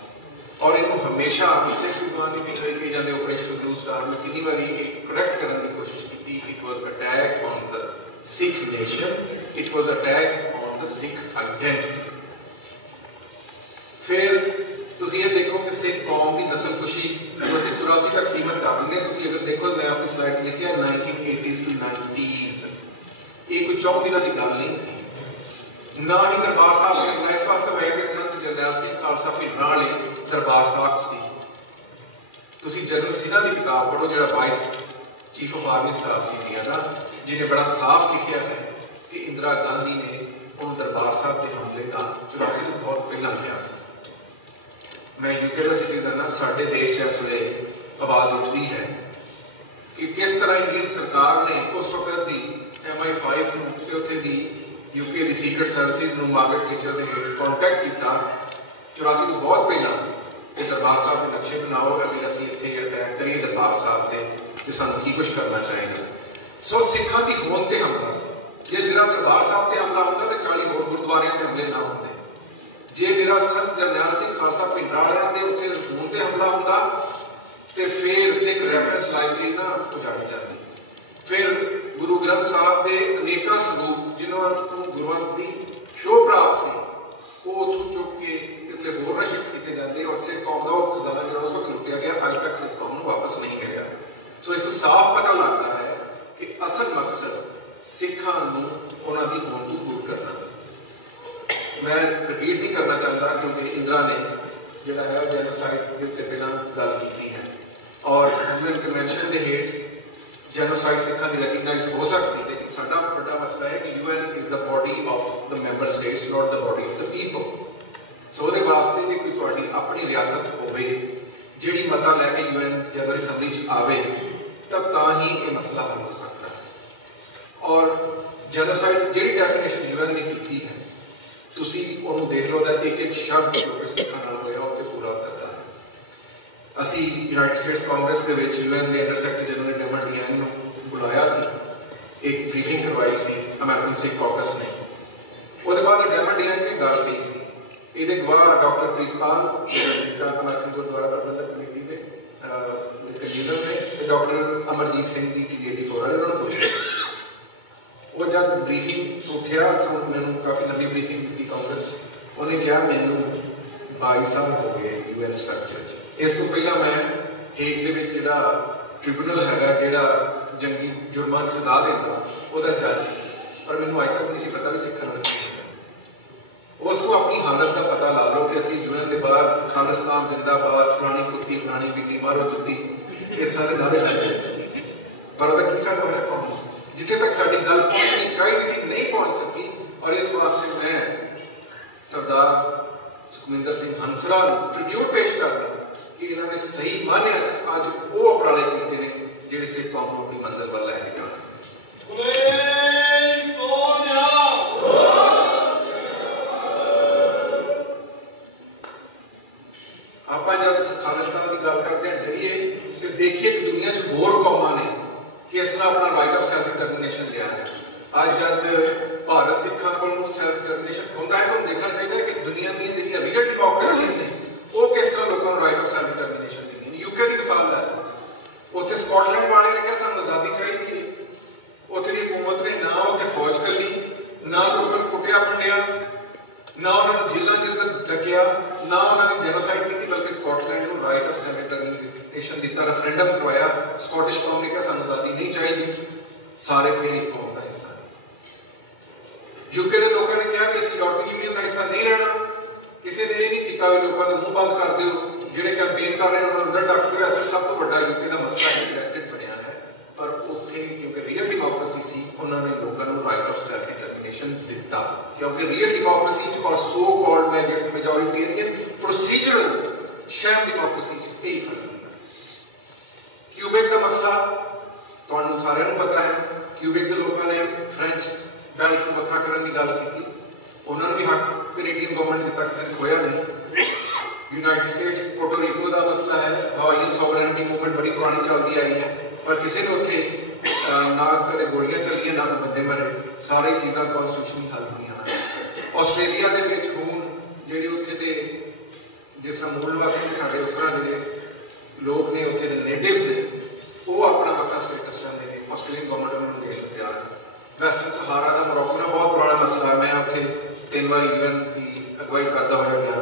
और इन्हों हमेशा सिख विद्वान भी कही जाते ऑपरेशन ब्लू स्टार में कितनी बार करेक्ट करने की कोशिश की। It was attack on the Sikh nation, it was attack on the Sikh आइडेंटिटी। फिर तुम ये देखो कि सिख कौम की नस्लकुशी जो 84 तक सीमित कर देंगे। तुम अगर देखो मैं अपनी स्लाइड लिखिया 1980s to 90s, ये कोई 4 दिनों की गल नहीं सी ना ही दरबार साहब करना। इस वास्ते होया कि संत जरनैल सिंह खालसा पिंडां वाले दरबार साहब सी। तुसी जनरल सिन्हा की किताब पढ़ो जो vice chief of army staff सी इंडिया का, जिन्हें बड़ा साफ लिखा है कि इंदिरा गांधी ने उन दरबार साहब के हमले का 84 तो बहुत पहला किया। मैं यूके का सिटीजन हाँ, साडे देश इस वे आवाज उठती है कि किस तरह इंडियन सरकार ने उस वक्त की MI5 उत्थे दी यूके की सीक्रेट सर्विसेज मार्गरेट थैचर के हेठ कॉन्टैक्ट किया 84 तो बहुत पहला कि दरबार साहब के नक्शे बनाओ अभी असीं इत्थे अटैक करिए दरबार साहब ते सानूं की कुछ करना चाहिए। सो सिखां दी होंद ते हमला सी। जे मेरा दरबार साहब ते हमला होंदा ते 40 होर गुरुद्वारियां ते हमले ना होंदे। जे मेरा संत जरनैल सिंह खालसा पिंडालिया दे उत्थे खून ते हमला होंदा ते फिर सिख रैफरेंस लाइब्रेरी ना उजाड़ी जाती। फिर गुरु ग्रंथ साहब के अनेक स्वरूप जिन्होंने तो गुरुवंत की शोभ प्राप्त से वो उतों चुक के कितने होर शिफ्ट किए जाते और सिख कौम का खजाना जो उस वक्त लुटिया गया अज तक सिख कौम को वापस नहीं मिला। सो इस तो साफ पता लगता है कि असल मकसद सिखा उन्होंने होंद को दूर करना। मैं रिपीट नहीं करना चाहता क्योंकि इंदिरा ने जोड़ा है जेनोसाइड के उत्ते पहला गल की है और यूएन कन्वेंशन के हेठ जेनोसाइड सिखा की रिकग्नाइज हो सकती है, लेकिन साडा बड़ा मसला है कि UN is the body of the member states not the body of the people. सो वो वास्ते जे कोई तुहाडी अपनी रियासत होवे जिहड़ी मता लैके यूएन जनरल असैंबली च आवे तब तां ही ये मसला हल हो सकता है। और जेनोसाइड जिहड़ी डेफिनेशन यूएन ने की है तुसी उन्होंने देख लो एक एक शब्द जो सिखा नाल होया उत्ते पूरा उतरदा है। असी यूनाइटेड स्टेट्स कांग्रेस के विच यूएन के अंडर सैकटरी जनरल डेमन डियांग नूं बुलाया सी, एक ब्रीफिंग करवाई सी अमेरिकन सिख कॉकस ने। उसके बाद डेमन डियांग ने गल कही सी, ये गवाह डॉक्टर प्रीतपाल अमेरिकन गुरुद्वारा प्रबंधक कमेटी के कन्वीनर ने, डॉक्टर अमरजीत सिंह जी की लेडी फोरा ने उन्होंने वो जब ब्रीफिंग उठा मैंने काफ़ी लंबी ब्रीफिंग की कांग्रेस, उन्हें कहा मैनू 22 साल हो गए यूएन स्ट्रक्चर। इस तो पहला मैं हेग दे विच जिहड़ा ट्रिब्यूनल है जिहड़ा जंगी जुर्मां की सजा देता वह जज सी, पर मैनू अज तक नहीं पता भी सिखा उसको अपनी हालत का पता ला लो कि असीं यूएन के बाहर खालिस्तान जिंदाबाद फलानी कुत्ती फलानी बीती मारो जुत्ती इस तरह के नारे चलते, पर वह की फायदा होया कौन जिथे तक साड़ी गल पहुंचनी चाहिए सी नहीं पहुंच सकी। और इस वास्ते मैं सरदार सुखविंदर सिंह हंसरा ट्रिब्यूट पेश करता कि इन्होंने सही माने अज वो उपराले किए हैं जिहड़े सिख कौम को अपनी मंजिल पर लैके जाना। आप जब खालिस्तान की गल करते हैं डरिए तो देखिए कि दुनिया च होर कौमां ने किस तरह अपना राइट ऑफ सेल्फ डिटरमिनेशन लिया है। आज जब भारत सिखा को सेल्फ डिटरमिनेशन होता है तो देखना चाहिए कि दुनिया की जो रियल डेमोक्रेसीज ने वो किस तरह लोगों को राइट ऑफ सेल्फ डिटरमिनेशन दी। यूके की मिसाल है, उत्थे स्कॉटलैंड वाले ने कहा सानू आज़ादी चाहिए, उत्थे दी हुकूमत ने ना उत्थे फौज करी ना लोगों को कुटिया फंडिया ना उन्होंने जेलों के अंदर डकिया ना उन्होंने जेनोसाइड की, बल्कि स्कॉटलैंड को राइट ऑफ सेल्फ डिटरमिनेशन दिता, रेफरेंडम करवाया। स्कॉटिश कौम ने कहा सानू आज़ादी नहीं चाहिए, सारे फिर एक कौम का हिस्सा। यूके के लोगों ने कहा कि असं यूरोपीय यूनियन का हिस्सा नहीं रहना, किसी ने ये नहीं किया भी लोगों का मुंह बंद कर दो, जिहड़े कैंपेन कर रहे हैं उन्होंने अंदर डक दो। इस सब तो बड़ा यूके का मसला है ब्रैक्जिट बनया है। राइट ऑफ सेल्फ डिटरमिनेशन दिता, क्योंकि रियल डेमोक्रेसी और so called majoritarian procedural sham democracy यही फर्क होता है। क्यूबेक का मसला तुहानू सारिਆਂ ਨੂੰ पता है, क्यूबेक के लोगों ने फ्रेंच बेल्ट को ਵੱਖਰਾ ਕਰਨ ਦੀ ਗੱਲ ਕੀਤੀ, उन्होंने भी हक कैनेडियन गवर्नमेंट ने तक किसी खोया नहीं। यूनाइटेड स्टेट्स पोर्टोरिको का मसला है, हवाईयन सॉवरेनिटी मूवमेंट बड़ी पुरानी चलती आई है, पर किसी ने उत्थे ना कदे गोलियां चलियां ना बंदे मरे, सारी चीज़ां कॉन्स्टिट्यूशनली हल हुई। आस्ट्रेलिया के विच हुण जिहड़े उत्थे दे जिस तरह मूल निवासी ने साडे उस तरह जिहड़े लोग ने उत्थे दे नेटिव्स ने वो अपना वक्रा स्टेटस चाहते हैं, आस्ट्रेलियन गवर्नमेंट उन्होंने देने को तैयार है। वैस्टर्न सहारा का मोरक्को का बहुत पुराना मसला है, मैं उत्थे 3 बार यूएन की अगवाई करता हुआ गया,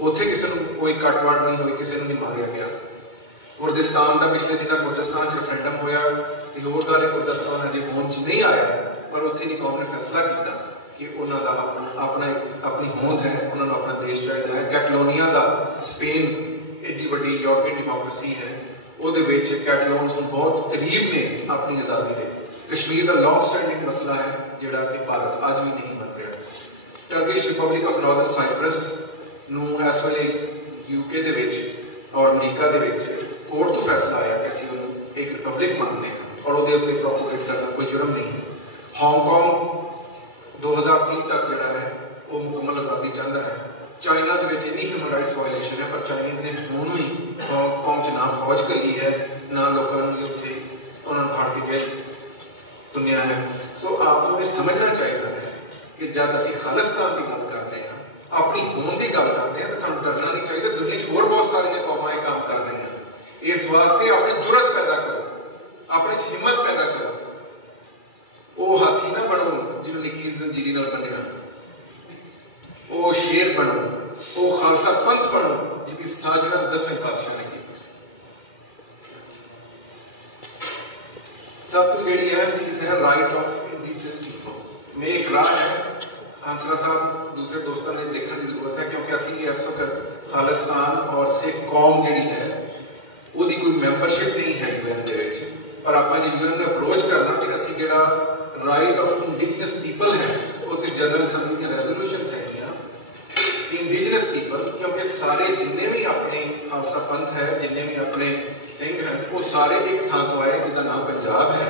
उत्थे किसी को कोई कटवट नहीं हुई, किसी को नहीं मारिया गया। कुर्दिस्तान का पिछले दिनों कुर्दिस्तान रेफरेंडम होया, होर गल कुर्दिस्तान अजे होंद च नहीं आया, पर उत्थे दी कौम ने फैसला किया कि उन्होंने अपना अपनी होंद है, उन्होंने अपना देश चाहिए है। कैटलोनिया का स्पेन एडी वड्डी यूरोपीयन डेमोक्रेसी है, ਉਹਦੇ ਵਿੱਚ कैटलोन्स बहुत करीब ने अपनी आज़ादी के। कश्मीर का लॉन्ग स्टैंडिंग मसला है जिहड़ा कि भारत अज भी नहीं बन रहा। Turkish Republic of Northern Cyprus नूं इस वेले यूके दे विच और अमरीका दे विच कोर्ट तो फैसला आया कि असीं उहनूं एक रिपब्लिक मानते हैं और उहदे उत्ते प्रोपोगेट करना कोई जुर्म नहीं। हांगकांग 2030 तक जिहड़ा है वो मुकम्मल आज़ादी चाहता है। चाइना के इन्नी ह्यूमन राइट्स वायलेशन है, पर चाइनीज़ ने दोनों ही कौम च ना फौज करी है ना लोगों ने उत्थे उन्होंने फाड़ के तुनिया है। सो आपको ये समझना चाहिए है कि जब असीं खालिस्तान की गल कर रहे हैं, अपनी होंद की गल कर रहे हैं, तो सानूं डरना नहीं चाहिए। दुनिया में होर बहुत सारिया कौमां ये काम कर रही हैं। इस वास्ते अपनी जुरत पैदा करो, अपने हिम्मत पैदा करो। वो हाथी ना बनो जिन्होंने निक्की जंजीरी नाल बन्निया, वो शेर बनो, वो खालसा पंथ बनो जिसकी साजना 10वें पातशाह ने की। सब तो जी अहम चीज है राइट ऑफ इंडिजिनस पीपल में एक राह है। हंसराज साहब दूसरे दोस्तों ने देखने की जरूरत है, क्योंकि असी इस वक्त खालिस्तान और सिख कौम जी है वो कोई मैंबरशिप नहीं है यूएन के, पर आप जो यूएन में अप्रोच करना कि असी जो राइट ऑफ इंडिजिनस पीपल है वो तो जनरल असैंबली की रेजोल्यूशन है इंडिजिनस पीपल, क्योंकि सारे जिन्ने भी अपने खालसा पंथ है, जिन्ने भी अपने सिंह हैं, वो सारे एक थां तो आए जिसका नाम पंजाब है।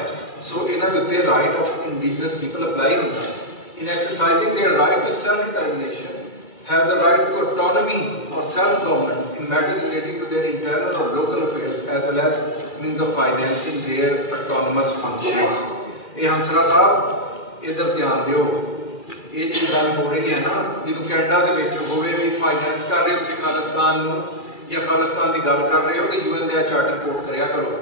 सो इन्हां दे उत्ते right of indigenous people apply होता है। In exercising their right to self determination have the right to autonomy और self government in matters relating to their internal और local affairs as well as means of financing their autonomous functions. ये हंसराज साहब इधर ध्यान दियो, ये जो गल हो रही है ना, जो कैनेडा के होवे भी फाइनेंस कर रहे हो खालिस्तान या खालिस्तान की गल कर रहे हो, तो यूएन का चार्टर कोट कराया करो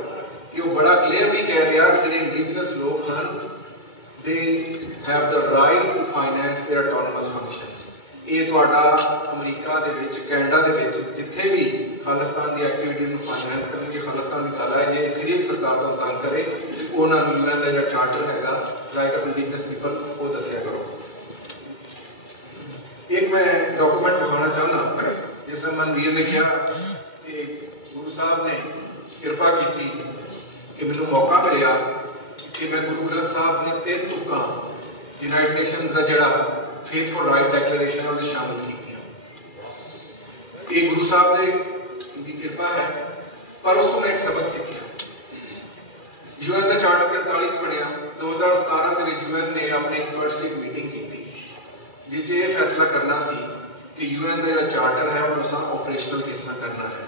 कि वो बड़ा क्लीयरली कह रहा कि जो इंडिजिनस लोग हैं they have the right to finance their autonomous functions. ये तुहाडा अमरीका दे विच कैनेडा दे विच जिथे भी खालिस्तान की एक्टिविटीज़ में फाइनेंस करनगे, खालिस्तान की गल है जे इत्थे दी सरकार दा तंग करे, उन्होंने यूएन का जो चार्टर है राइट ऑफ इंडिजिनस पीपल वो दसिया करो। एक मैं डॉक्यूमेंट दिखाना चाहना जिसमें मनवीर ने कहा कि गुरु साहब ने कृपा की कि मैंने मौका मिला कि मैं गुरु ग्रंथ साहब ने 3 तुकां यूनाइटेड नेशंस का जिहड़ा फेथफुल राइट डिक्लेरेशन उहदे शामिल की। ये गुरु साहब ने कृपा है, पर उसको मैं एक सबक सीखा। यूएन का चार्टर 43 बनया, 2017 के यूएन ने अपने एक्सपर्ट्स की मीटिंग की जिसे यह फैसला करना सी कि यूएन का जो चार्टर है वो असा ऑपरेशनल किस तरह करना है,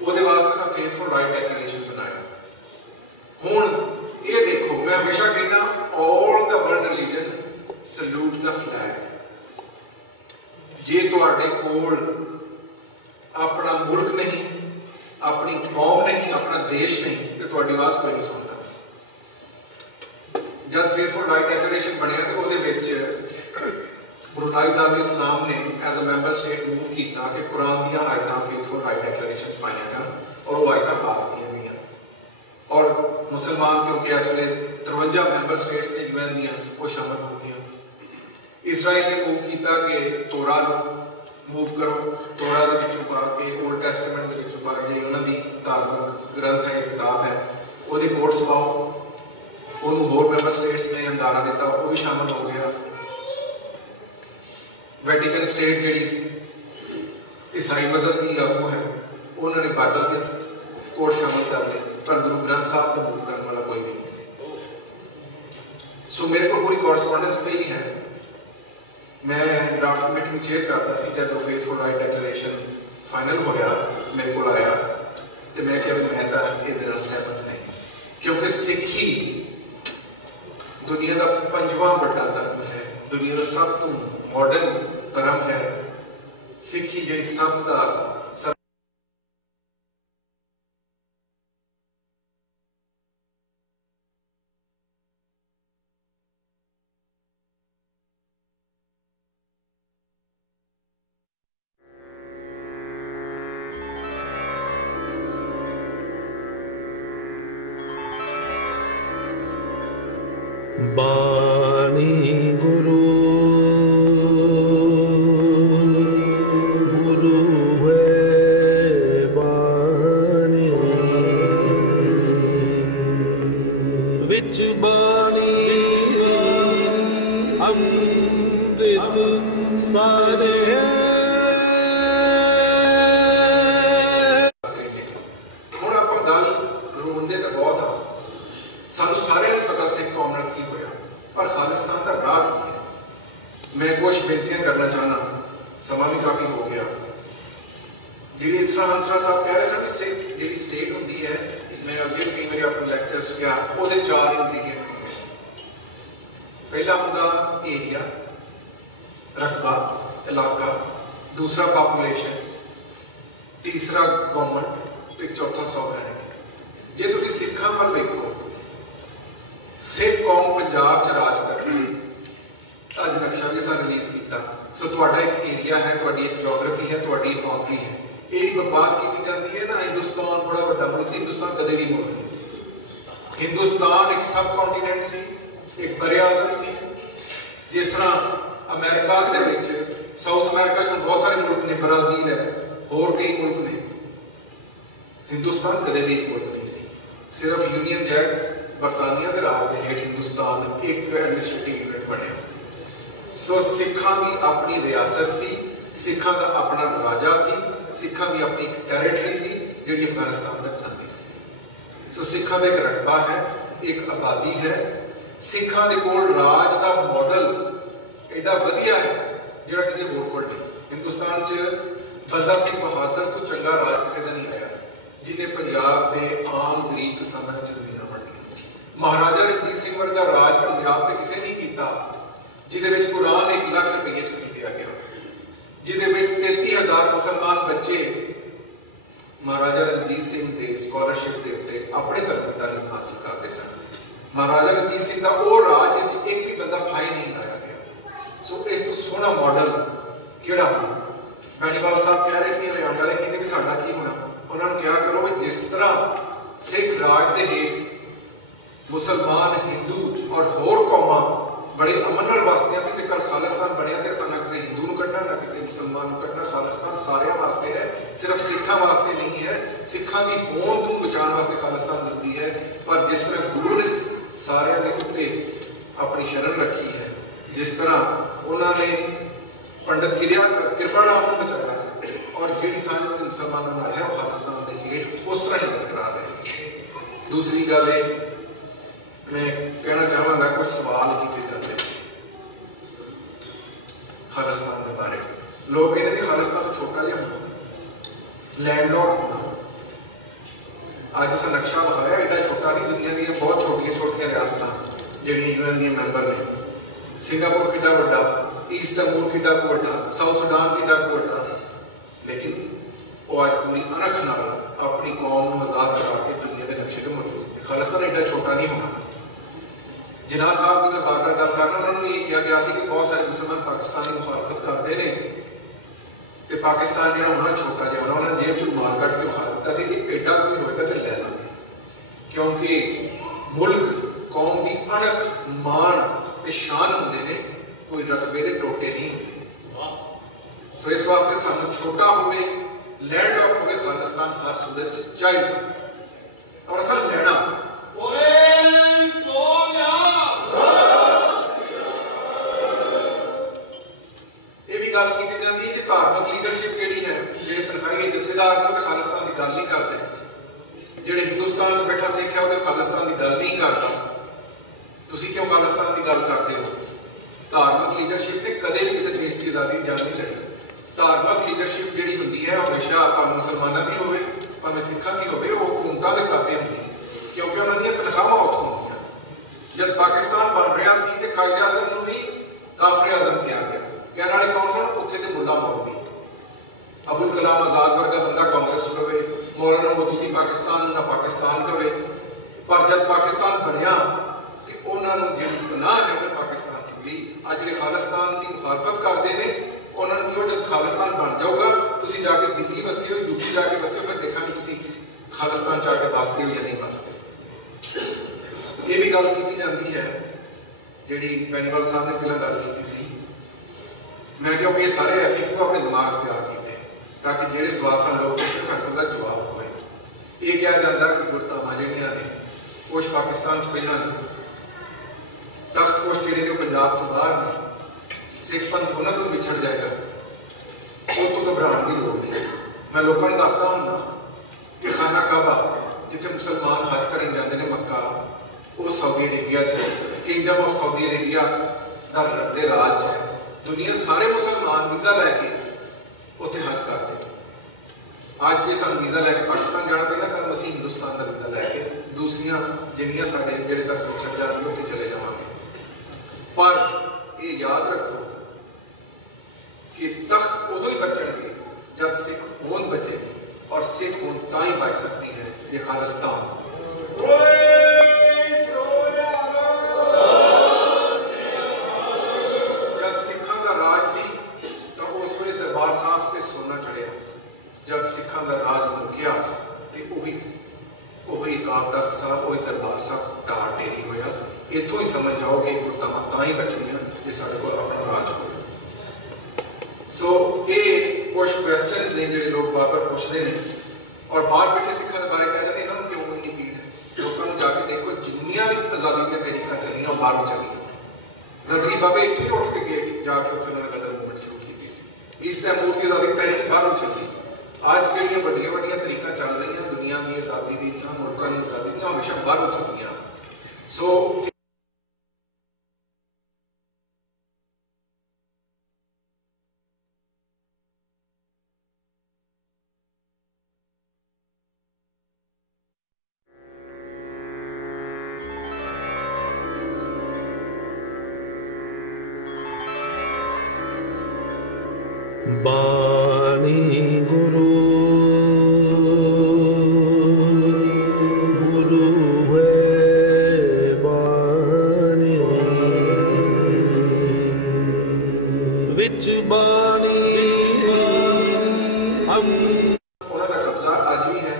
वो वास्ते फेथफुल राइट डिक्लेरेशन बनाया। हुण ये देखो, मैं हमेशा कहना all the world religion salute the flag. जे तुहाडे कोल अपना मुल्क नहीं, अपनी कौम नहीं, अपना देश नहीं, तो तुहाडी आवाज़ कोई नहीं सुनता। जब फेथफुल राइट डिक्लेरेशन बनया तो उसदे विच ब्रुनाई दारुल इस्लाम ने as a member state move किया कि कुरान दी आयतां फेथफुल राइट डिक्लेरेशन पाइया जान और वो आयतां पा दी गई। और मुसलमान क्योंकि इस वे 53 मैंबर स्टेट्स ने यूएन दी वो शामिल हो गई। इसराइल ने मूव किया कि तोरा मूव करो, तोरा दे विचों पा के ओल्ड टेस्टामेंट दे विचों पा के उन्हां दी धार्मिक ग्रंथ है, किताब है, ਉਹਦੇ ਕੋਟਸ ਪਾਓ। ਉਹਨੂੰ ਹੋਰ ਮੈਂਬਰ ਸਟੇਟਸ ਨੇ ਹੰਗਾਰਾ ਦਿੱਤਾ, ਉਹ ਵੀ ਸ਼ਾਮਲ ਹੋ ਗਿਆ। ਵੈਟੀਕਨ ਸਟੇਟ ਜਿਹੜੀ ਈਸਾਈ ਮਜ਼ਹਬ ਦੀ ਆਗੂ ਹੈ, ਉਹਨਾਂ ਨੇ ਬਾਈਬਲ ਦੇ ਕੋਡ ਸ਼ਾਮਲ ਕਰ ਲਏ, ਪਰ ਗੁਰੂ ਗ੍ਰੰਥ ਸਾਹਿਬ ਨੂੰ ਕਬੂਲ ਕਰਨ ਵਾਲਾ ਕੋਈ ਵੀ ਨਹੀਂ ਸੀ। ਸੋ ਮੇਰੇ ਕੋਲ ਪੂਰੀ ਕੋਰਸਪੋਂਡੈਂਸ ਪਈ ਹੈ। मैं ड्राफ्ट मीटिंग चेयर करता सी जब फेथफुल राइट डिक्लेरेशन फाइनल होया मेरे को आया तो मैं क्या मैं तो ये सहमत नहीं, क्योंकि सिक्खी दुनिया का 5वां बड़ा धर्म है, दुनिया का सब तो मॉडर्न धर्म है। सिक्खी जी सब का बाणी गुरु गुरु है बाणी विच बाणी अमृत सारे सानू सारे पता सिख कौम नाल की होया, पर खालिस्तान का राह की है। मैं कुछ बेनतियां करना चाहना, समा भी काफी हो गया। जी इसरा हंसरा साहब कह रहे थे कि सिख जी स्टेट होंगी है, मैं अगे कई बार अपने लैक्चर्स गया, वो 4 इंग्रीडिएंट होंगे। पहला होंगे एरिया, रकबा, इलाका, दूसरा पॉपुलेशन, तीसरा गवर्नमेंट, तो चौथा सॉवरेनिटी। जे तुसी सिखां वाल वेखो, सिख कौम पंजाब च राज कर रही, अज नक्शा भी असां रिलीज किया। सो तुहाडा एक एरिया है, तुहाडी एक जोग्राफी है, तुहाडी एक बाउंड्री है। ये बकवास की जाती है ना, हिंदुस्तान बड़ा वड्डा मुल्क सी, हिंदुस्तान कदे भी मुल्क नहीं सी। हिंदुस्तान एक सब कॉन्टीनेंट सी, एक बरे-आज़म सी। जिस तरह अमेरिका दे विच साउथ अमेरिका च बहुत सारे मुल्क ने, ब्राजील है, होर कई मुल्क ने। हिंदुस्तान कदे भी एक मुल्क नहीं सी। सिर्फ यूनियन जैक बरतानिया के राज के हेठ हिंदुस्तान एक एडमिनिस्ट्रेटिव यूनिट बने। सो सिखां की अपनी रियासत सी, सिखां का अपना राजा सी, सिखां की अपनी एक टेरिटरी सी जिहड़ी अफगानिस्तान तक जाती सी। सो सिखां का एक रकबा है, एक आबादी है। सिखां दे कोल राज का मॉडल एडा वधिया है जिहड़ा किसी होर कोल नहीं। हिंदुस्तान च बंदा सिंह बहादुर तो चंगा राज किसी का नहीं आया जिन्हें पंजाब के आम गरीब किसानों की जमीन महाराजा रणजीत सिंह वर्गा राज पंजाब ते किसी नहीं किया, जिहदे विच कुरान 1 लाख रुपये च खरीदिया गया, जिहदे विच 33,000 मुसलमान बच्चे महाराजा रणजीत सिंह के स्कॉलरशिप के उत्ते अपने धर्म की तालीम हासिल करते सन। महाराजा रणजीत सिंह का वो राज एक भी बंदा फाई नहीं लाया गया। सो इस तो सोहना मॉडल किहड़ा बैनीवाल साहब कह रहे थे, हरियाणा वाले कहते भी साडा की होना। उन्होंने क्या करो कि जिस तरह सिख राज के हेठ मुसलमान, हिंदू और होर कौमां बड़े अमन नाल वास्ते सी, ते कल खालिस्तान बनया ते असां ना किसी हिंदू नूं कढना ना किसी मुसलमान नूं कढना। खालिस्तान सारियां वास्ते है, सिर्फ सिखां वास्ते नहीं है। सिखां की होंद नूं बचाउण वास्ते खालिस्तान जरूरी है, पर जिस तरह गुरु ने सारियां दे उत्ते अपनी शरण रखी है, जिस तरह उन्होंने पंडित कृपा राम नूं बचाया और जिहड़ी सांझ मुसलमानों नाल है वो खालिस्तान दे हेठ उस तरह ही बरकरार रहे। दूसरी गल है, मैं कहना चाहूँगा कुछ सवाल किए जाते खालिस्तान के बारे। लोग कहते हैं खालिस्तान छोटा जिहा होना, लैंडलॉर्ड होना। अज अस नक्शा विखाया, एडा छोटा नहीं। दुनिया दी बहुत छोटिया छोटिया रियासतां जिहड़ियां यूएन दी मैंबर ने। सिंगापुर किड्डा वड्डा, ईस्ट तिमोर किड्डा वड्डा, साउथ सुडान किड्डा वड्डा, लेकिन वो अज पूरी अणख नाल अपनी कौम नूं आजाद करा के दुनिया के नक्शे ते मौजूद है। खालिस्तान एडा छोटा नहीं होना। जिन्ना साहब की मैं बार बार गल करना, उन्होंने ये कहा गया कि बहुत सारे मुसलमान पाकिस्तान की मुखालफत करते हैं, तो पाकिस्तान जो होना छोटा जिहा होना। उन्होंने जेब च रुमाल कट के विखा दिता सी, जे एडा कोई होएगा तो ले लांगे, क्योंकि मुल्क कौम की अणख मान ते शान होंदे ने, कोई रकबे के टोटे नहीं होंदे। सो इस वास्ते सानू छोटा होवे, लैंड ऑफ होवे, खालिस्तान हर सूरत चाहिए और असल लेना ਜਿਹੜੇ ਹਿੰਦੁਸਤਾਨ 'ਚ ਬੈਠਾ ਸਿੱਖ ਹੈ ਉਹਦੇ ਖਾਲਿਸਤਾਨ ਦੀ ਗੱਲ ਨਹੀਂ ਕਰਦਾ, ਤੁਸੀਂ ਕਿਉਂ ਖਾਲਿਸਤਾਨ ਦੀ ਗੱਲ ਕਰਦੇ ਹੋ? ਧਾਰਮਿਕ ਲੀਡਰਸ਼ਿਪ ਨੇ ਕਦੇ ਵੀ ਕਿਸੇ ਦੇਸ਼ ਦੀ ਆਜ਼ਾਦੀ ਦੀ ਜੰਗ ਨਹੀਂ ਲੜੀ। ਧਾਰਮਿਕ ਲੀਡਰਸ਼ਿਪ ਜਿਹੜੀ ਹੁੰਦੀ ਹੈ ਹਮੇਸ਼ਾ ਭਾਵੇਂ ਮੁਸਲਮਾਨਾਂ ਦੀ ਹੋਵੇ ਭਾਵੇਂ ਸਿੱਖਾਂ ਦੀ ਹੋਵੇ, ਉਹ ਹਕੂਮਤਾਂ ਦੇ ਤਾਬੇ ਹੁੰਦੀ ਹੈ, ਕਿਉਂਕਿ ਉਹਨਾਂ ਦੀਆਂ ਤਨਖਾਹਾਂ ਉੱਥੋਂ ਹੁੰਦੀਆਂ। ਜਦ ਪਾਕਿਸਤਾਨ ਬਣ ਰਿਹਾ ਸੀ ਤੇ ਕਾਇਦ ਆਜ਼ਮ ਨੂੰ ਵੀ ਕਾਫਰ ਆਜ਼ਮ ਕਿਹਾ ਗਿਆ। ਕਹਿਣ ਵਾਲੇ ਕੌਣ ਸਨ? ਉੱਥੇ ਦੇ ਮੁੱਲਾ ਮੌਲਵੀ। ਅਬੁਲ ਕਲਾਮ ਆਜ਼ਾਦ ਵਰਗਾ ਬੰਦਾ ਕਾਂਗਰਸ 'ਚ ਰਵੇ, ਮੌਲਾਨਾ ਮੌਦੂਦੀ ਪਾਕਿਸਤਾਨ ਨਾ ਪਾਕਿਸਤਾਨ ਕਵੇ। ਪਰ ਜਦ ਪਾਕਿਸਤਾਨ ਬਣਿਆ ਤੇ ਉਹਨਾਂ ਨੂੰ ਜਿਹੜੀ ਗੁਨਾਹ ਹੈ ਫਿਰ ਪਾਕਿਸਤਾਨ 'ਚ ਮਿਲੀ। ਅੱਜ ਜਿਹੜੇ ਖਾਲਿਸਤਾਨ ਦੀ ਮੁਖਾਲਫਤ ਕਰਦੇ ਨੇ ਉਹਨਾਂ ਨੂੰ ਕਿਉਂ, ਜਦ ਖਾਲਿਸਤਾਨ ਬਣ ਜਾਊਗਾ ਤੁਸੀਂ ਜਾ ਕੇ ਦਿੱਲੀ ਵਸੇ ਹੋ, ਯੂਪੀ ਜਾ ਕੇ ਵਸੇ ਹੋ, ਫਿਰ ਦੇਖਾਂਗੇ ਤੁਸੀਂ ਖਾਲਿਸਤਾਨ 'ਚ ਆ ਕੇ ਵਸਦੇ ਹੋ ਜਾਂ ਨਹੀਂ ਵਸਦੇ। ਇਹ ਵੀ ਗੱਲ ਕੀਤੀ ਜਾਂਦੀ ਹੈ ਜਿਹੜੀ ਬੈਨੀਵਾਲ ਸਾਹਿਬ ਨੇ ਪਹਿਲਾਂ ਗੱਲ ਕੀਤੀ ਸੀ। ਮੈਂ ਕਿਉਂਕਿ ਇਹ ਸਾਰੇ FAQ ਆਪਣੇ ਦਿਮਾਗ 'ਚ ਤਿਆਰ ਕੀਤੇ ਤਾਂ ਕਿ ਜਿਹੜੇ ਸਵਾਲ ਸਾਨੂੰ ਲੋਕ ਪੁੱਛਦੇ ਸਾਨੂੰ ਉਹਦਾ ਜਵਾਬ ਹੋਵੇ। ਇਹ ਕਿਹਾ ਜਾਂਦਾ ਕਿ ਗੁਰਧਾਮਾਂ ਜਿਹੜੀਆਂ ਨੇ ਕੁਛ ਪਾਕਿਸਤਾਨ 'ਚ ਪਹਿਲਾਂ ਨੇ, ਤਖਤ ਕੁਛ ਜਿਹੜੇ ਨੇ ਪੰਜਾਬ ਤੋਂ ਬਾਹਰ ਨੇ, ਸਿੱਖ ਪੰਥ ਉਹਨਾਂ ਤੋਂ ਵਿਛੜ ਜਾਏਗਾ, ਉਹ ਤੋਂ ਘਬਰਾਉਣ ਦੀ ਲੋੜ ਨਹੀਂ। ਮੈਂ ਲੋਕਾਂ ਨੂੰ ਦੱਸਦਾ ਹੁੰਦਾ ਕਿ ਖਾਨਾ ਕਾਬਾ ਜਿੱਥੇ ਮੁਸਲਮਾਨ ਹਜ ਕਰਨ ਜਾਂਦੇ ਨੇ ਮੱਕਾ, ਉਹ ਸਾਊਦੀ ਅਰੇਬੀਆ 'ਚ ਹੈ। ਕਿੰਗਡਮ ਆਫ ਸਾਊਦੀ ਅਰੇਬੀਆ ਦੇ ਰਾਜ 'ਚ ਹੈ। ਦੁਨੀਆ ਸਾਰੇ ਮੁਸਲਮਾਨ ਵੀਜ਼ਾ ਲੈ ਕੇ ਉੱਥੇ ਹਜ ਕਰਦੇ। ਅੱਜ ਜੇ ਸਾਨੂੰ ਵੀਜ਼ਾ ਲੈ ਕੇ ਪਾਕਿਸਤਾਨ ਜਾਣਾ ਪੈਂਦਾ, ਕੱਲ੍ਹ ਅਸੀਂ ਹਿੰਦੁਸਤਾਨ ਦਾ ਵੀਜ਼ਾ ਲੈ ਕੇ ਦੂਸਰੀਆਂ ਜਿੰਨੀਆਂ ਸਾਡੇ ਜਿਹੜੇ ਤੱਕ ਵਿਛੜ ਜਾਣਗੇ ਉੱਥੇ ਚਲੇ ਜਾਵਾਂਗੇ। ਪਰ ਇਹ ਯਾਦ ਰੱਖੋ ਕਿ ਤਖਤ ਉਦੋਂ ਹੀ ਬਚਣਗੇ ਜਦ ਸਿੱਖ ਹੋਂਦ ਬਚੇ, ਔਰ ਸਿੱਖ ਹੋਂਦ ਤਾਂ ਹੀ ਬਚ ਸਕਦੀ ਹੈ ਜੇ ਖਾਲਿਸਤਾਨ। ਜਦ ਸਿੱਖਾਂ ਦਾ ਰਾਜ ਸੀ ਤਾਂ ਉਸ ਵੇਲੇ ਦਰਬਾਰ ਸਾਹਿਬ ਤੇ ਸੋਨਾ ਚੜਿਆ। ਜਦ ਸਿੱਖਾਂ ਦਾ ਰਾਜ ਮੁੱਕਿਆ ਤੇ ਉਹੀ ਅਕਾਲ ਤਖਤ ਸਾਹਿਬ, ਉਹੀ ਦਰਬਾਰ ਸਾਹਿਬ ਢਾਹ ਢੇਰੀ ਹੋਇਆ। ਇੱਥੋਂ ਹੀ ਸਮਝ ਜਾਓਗੇ ਗੁਰਧਾਮਾਂ ਤਾਂ ਹੀ ਬਚਣੀਆਂ ਜੇ ਸਾਡੇ ਕੋਲ ਆਪਣਾ ਰਾਜ ਹੋਵੇ। ਸੋ ਇਹ ਕੁਝ ਕੁਐਸਚਨਸ ਨੇ ਜਿਹੜੇ ਲੋਕ ਬਾਰ-ਬਾਰ ਪੁੱਛਦੇ ਨੇ, ਔਰ ਬਾਹਰ ਬੈਠੇ ਸਿੱਖਾਂ ਦੇ ਬਾਰੇ ਕਹਿ ਦਿੰਦੇ ਇਹਨਾਂ ਨੂੰ ਕਿਉਂ ਇੰਨੀ ਪੀੜ ਹੈ। ਲੋਕਾਂ ਨੂੰ ਜਾ ਕੇ ਦੇਖੋ, ਜਿੰਨੀਆਂ ਵੀ ਆਜ਼ਾਦੀ ਦੀਆਂ ਤਹਿਰੀਕਾਂ ਚੱਲੀਆਂ ਉਹ ਬਾਹਰੋਂ ਚੱਲੀਆਂ। ਗਦਰੀ ਬਾਬੇ ਇੱਥੋਂ ਹੀ ਉੱਠ ਕੇ ਗਏ, ਜਾ ਕੇ ਉੱਥੇ ਉਹਨਾਂ ਨੇ ਗਦਰ ਮੂਵਮੈਂਟ ਸ਼ੁਰੂ ਕੀਤੀ ਸੀ। ਇਸ ਤੈਮੂਰ ਦੀ ਆਜ਼ਾਦੀ ਤਹਿਰੀਕ ਬਾਹਰੋਂ ਚੱਲੀ। ਅੱਜ ਜਿਹੜੀਆਂ ਵੱਡੀਆਂ ਤਰੀਕਾਂ ਚੱਲ ਰਹੀਆਂ ਦੁਨੀਆ ਦੀ ਆਜ਼ਾਦੀ ਦੀਆਂ, ਮੁਲਕਾਂ ਦੀ ਆਜ਼ਾਦੀ ਦੀਆਂ, ਹਮੇਸ਼ਾ ਬਾਹਰੋਂ ਚੱਲੀਆਂ। ਸੋ ਬਾਣੀ ਗੁਰੂ ਹੈ ਬਾਣੀ ਵਿੱਚ ਬਾਣੀ ਉਹਨਾਂ ਦਾ ਕਬਜ਼ਾ ਅੱਜ ਵੀ ਹੈ।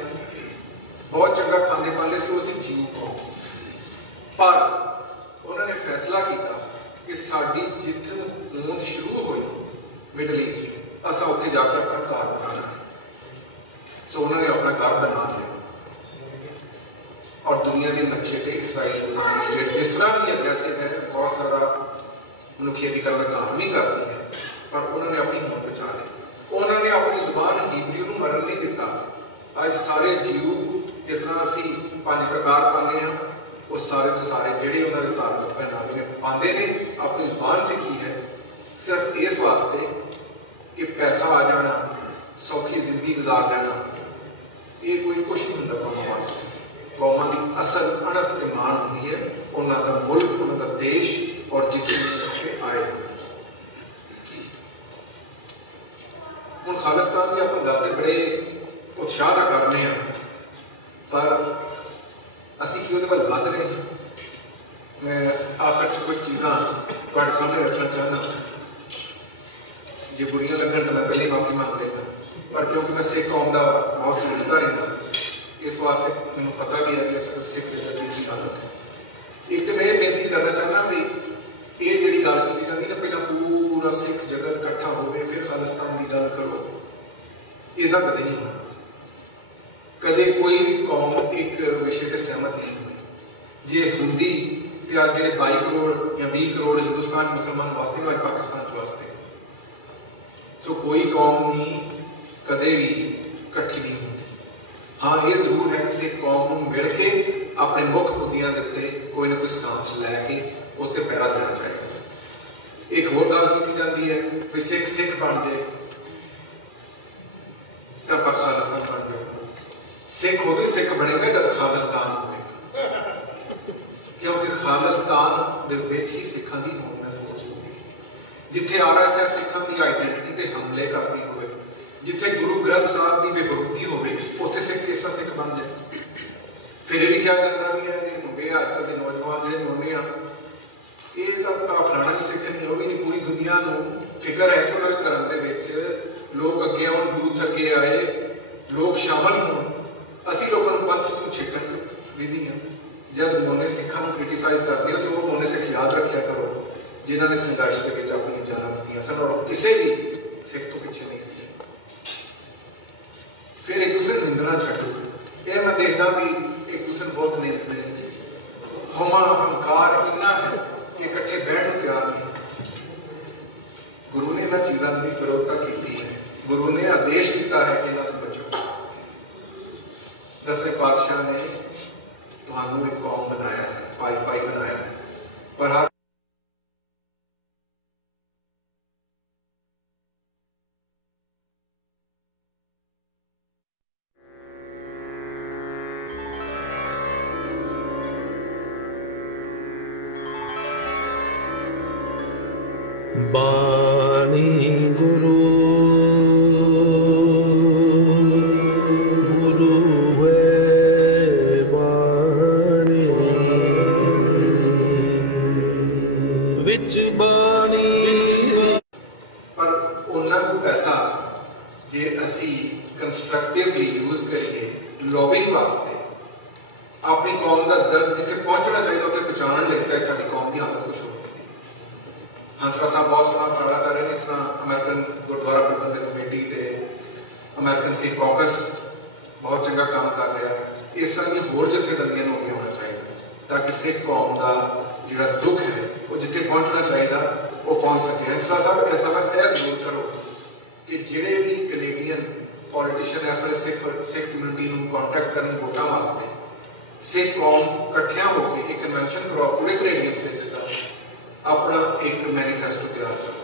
ਬਹੁਤ ਚੰਗਾ ਖਾਂਦੇ ਪਾਉਂਦੇ ਸੀ ਉਸ ਜੀਵ ਤੋਂ, ਪਰ ਉਹਨਾਂ ਨੇ ਫੈਸਲਾ ਕੀਤਾ ਕਿ ਸਾਡੀ ਜਿੱਥੇ ਹੋਂਦ ਸ਼ੁਰੂ ਹੋਈ ਮਿਡਲ ਈਸਟ, ਅਸਾਂ ਉੱਥੇ ਜਾ ਕੇ ਆਪਣਾ ਘਰ ਬਣਾਉਣਾ। ਸੋ ਉਹਨਾਂ ਨੇ ਆਪਣਾ ਘਰ ਬਣਾ ਲਿਆ, ਔਰ ਦੁਨੀਆ ਦੇ ਨਕਸ਼ੇ ਤੇ ਇਸਰਾਈਲ ਸਟੇਟ ਜਿਸ ਤਰ੍ਹਾਂ ਵੀ ਅਗਰੈਸਿਵ ਹੈ, ਬਹੁਤ ਸਾਰਾ ਮਨੁੱਖੀ ਅਧਿਕਾਰ ਦਾ ਕਾਨੂੰਨ ਵੀ ਕਰਦੀ ਹੈ, ਪਰ ਉਹਨਾਂ ਨੇ ਆਪਣੀ ਹੋਂਦ ਬਚਾ ਲਈ। ਉਹਨਾਂ ਨੇ ਆਪਣੀ ਜ਼ੁਬਾਨ ਹੀਬਰੂ ਨੂੰ ਮਰਨ ਨਹੀਂ ਦਿੱਤਾ। ਅੱਜ ਸਾਰੇ ਜੀਵ ਜਿਸ ਤਰ੍ਹਾਂ ਅਸੀਂ 5 ਪ੍ਰਕਾਰ ਪਾਉਂਦੇ ਹਾਂ, ਉਹ ਸਾਰੇ ਦੇ ਸਾਰੇ ਜਿਹੜੇ ਉਹਨਾਂ ਦੇ ਧਾਰਮਿਕ ਪਹਿਨਾਵੇ ਨੇ ਪਾਉਂਦੇ ਨੇ। ਆਪਣੀ ਜ਼ੁਬਾਨ ਸਿੱਖੀ ਹੈ ਸਿਰਫ ਇਸ ਵਾਸਤੇ ਕਿ ਪੈਸਾ ਆ ਜਾਣਾ, ਸੌਖੀ ਜ਼ਿੰਦਗੀ ਗੁਜ਼ਾਰ ਲੈਣਾ। ਇਹ ਕੋਈ ਕੁਛ ਨਹੀਂ ਹੁੰਦਾ ਕੌਮਾਂ ਵਾਸਤੇ। ਕੌਮਾਂ ਦੀ ਅਸਲ ਅਣਖ ਤੇ ਮਾਣ ਹੁੰਦੀ ਹੈ ਉਹਨਾਂ ਦਾ ਮੁਲਕ, ਉਹਨਾਂ ਦਾ ਦੇਸ਼, ਔਰ ਜਿੱਥੇ ਆਏ। ਹੁਣ ਖਾਲਿਸਤਾਨ ਦੀ ਆਪਾਂ ਗੱਲ ਤੇ ਬੜੇ ਉਤਸ਼ਾਹ ਨਾਲ ਕਰ ਰਹੇ ਹਾਂ, ਪਰ ਅਸੀਂ ਕੀ ਉਹਦੇ ਵੱਲ ਵੱਧ ਰਹੇ ਹਾਂ? ਮੈਂ ਆਖਰ 'ਚ ਕੁਝ ਚੀਜ਼ਾਂ ਤੁਹਾਡੇ ਸਾਹਮਣੇ ਰੱਖਣਾ ਚਾਹੁੰਦਾ। ਜੇ ਬੁਰੀਆਂ ਲੱਗਣ ਤਾਂ ਮੈਂ ਪਹਿਲੇ ਮਾਫੀ ਮੰਗ ਲੈਂਦਾ, ਪਰ ਕਿਉਂਕਿ ਮੈਂ ਸਿੱਖ ਕੌਮ ਦਾ ਬਹੁਤ ਸੋਚਦਾ ਰਹਿੰਦਾ, ਇਸ ਵਾਸਤੇ ਮੈਨੂੰ ਪਤਾ ਵੀ ਹੈ ਕਿ ਇਸ ਵਕਤ ਸਿੱਖ ਜਗਤ ਦੀ ਹਾਲਤ ਹੈ। ਇੱਕ ਤਾਂ ਮੈਂ ਇਹ ਬੇਨਤੀ ਕਰਨਾ ਚਾਹੁੰਦਾ ਵੀ ਇਹ ਜਿਹੜੀ ਗੱਲ ਕੀਤੀ ਜਾਂਦੀ ਨਾ, ਪਹਿਲਾਂ ਪੂਰਾ ਸਿੱਖ ਜਗਤ ਇਕੱਠਾ ਹੋਵੇ ਫਿਰ ਖਾਲਿਸਤਾਨ ਦੀ ਗੱਲ ਕਰੋ, ਇਹਦਾ ਕਦੇ ਨਹੀਂ ਹੋਣਾ। ਕਦੇ ਕੋਈ ਵੀ ਕੌਮ ਇੱਕ ਵਿਸ਼ੇ ਤੇ ਸਹਿਮਤ ਨਹੀਂ ਹੋਈ। ਜੇ ਹੁੰਦੀ ਤੇ ਅੱਜ ਜਿਹੜੇ 22 ਕਰੋੜ ਜਾਂ 20 ਕਰੋੜ ਹਿੰਦੁਸਤਾਨ ਮੁਸਲਮਾਨ ਵਾਸਤੇ, ਅੱਜ ਪਾਕਿਸਤਾਨ 'ਚ ਵਾਸਤੇ। ਸੋ ਕੋਈ ਕੌਮ ਨਹੀਂ ਕਦੇ ਵੀ ਇਕੱਠੀ ਨਹੀਂ ਹੁੰਦੀ। हाँ ये जरूर है कि सिख कौम को मिल के अपने मुख मुद्दियां के उत्ते कोई ना कोई स्टांस लैके उत्ते पैरा देना चाहिए। एक होर गल की जाती है कि सिख सिख बन जाए तो आप खालिस्तान बन जाओ। सिख उदों सिख बनेगा जब खालिस्तान होगा, क्योंकि खालिस्तान दे विच ही सिखां दी होंद महसूस होगी। जिथे RSS सिखां दी आइडेंटिटी ते हमले करती होवे, जिथे गुरु ग्रंथ साहब की बेगुरती होवे, उत्थे सिख किस तरह सिख बन जाए। फिर भी क्या जाता भी है मुंडे अजकल के नौजवान जिहड़े मोने आ ये तो फलाना भी सिख नहीं, वो भी नहीं, पूरी दुनिया को फिक्र है कि उन्होंने धर्म के विच लोग अगे आउण, यूथ अगे आए, लोग शामिल होण। असीं लोगों को पंथ तो छेकण बिजी हाँ। जब मोने सिखां को क्रिटिसाइज करते हो तो वो मोने सिख याद रखा करो जिन्होंने संघर्ष के विच अपनी जानां दित्तियां सन और किसी भी सिख तो पिछे नहीं सी। फिर एक दूसरे निंदना छड्डो। ये मैं देखदा भी एक दूसरे बहुत निंदते होमा हंकार इन्ना है कि इकट्ठे बैठण नूं तैयार नहीं। गुरु ने इन्हां चीज़ां दी विरोधता की है। गुरु ने आदेश दिता है कि इन्हां तों बचो। 10वें पातशाह ने तुहानूं एक कौम बनाया है, भाई भाई बनाया है, पर हर बाणी गुरु गुरु है बाणी विच बाणी। पर उन्हां को पैसा जे असी कंस्ट्रक्टिवली यूज करिए लॉबिंग वास्ते, अपनी कौम का दर्द जिथे पहुंचना चाहिए उत्थे पहुंचाने लगता है, साडी कौम की हालत कुछ हो। हंसराज साहब बहुत सोहना उपराला कर रहे हैं। इस तरह अमेरिकन गुरुद्वारा प्रबंधक कमेटी ते अमेरिकन सिख कॉकस बहुत चंगा काम कर रहा है। इस तरह की होर जथेबंदियां नूं अगे होना चाहिए ताकि सिख कौम का जिहड़ा दुख है वो जिथे पहुंचना चाहिए वो पहुंच सके। हंसराज साहब इस दफा यह जरूर करो कि जिहड़े भी कैनेडियन पॉलिटिशियन इस वेले सिख कम्यूनिटी नूं कॉन्टैक्ट करन वोटां वास्ते, सिख कौम इकट्ठियां होकर एक कन्वेंशन करवाओ पूरे कैनेडियन सिख्स का, अपना एक मैनिफेस्टो तैयार करो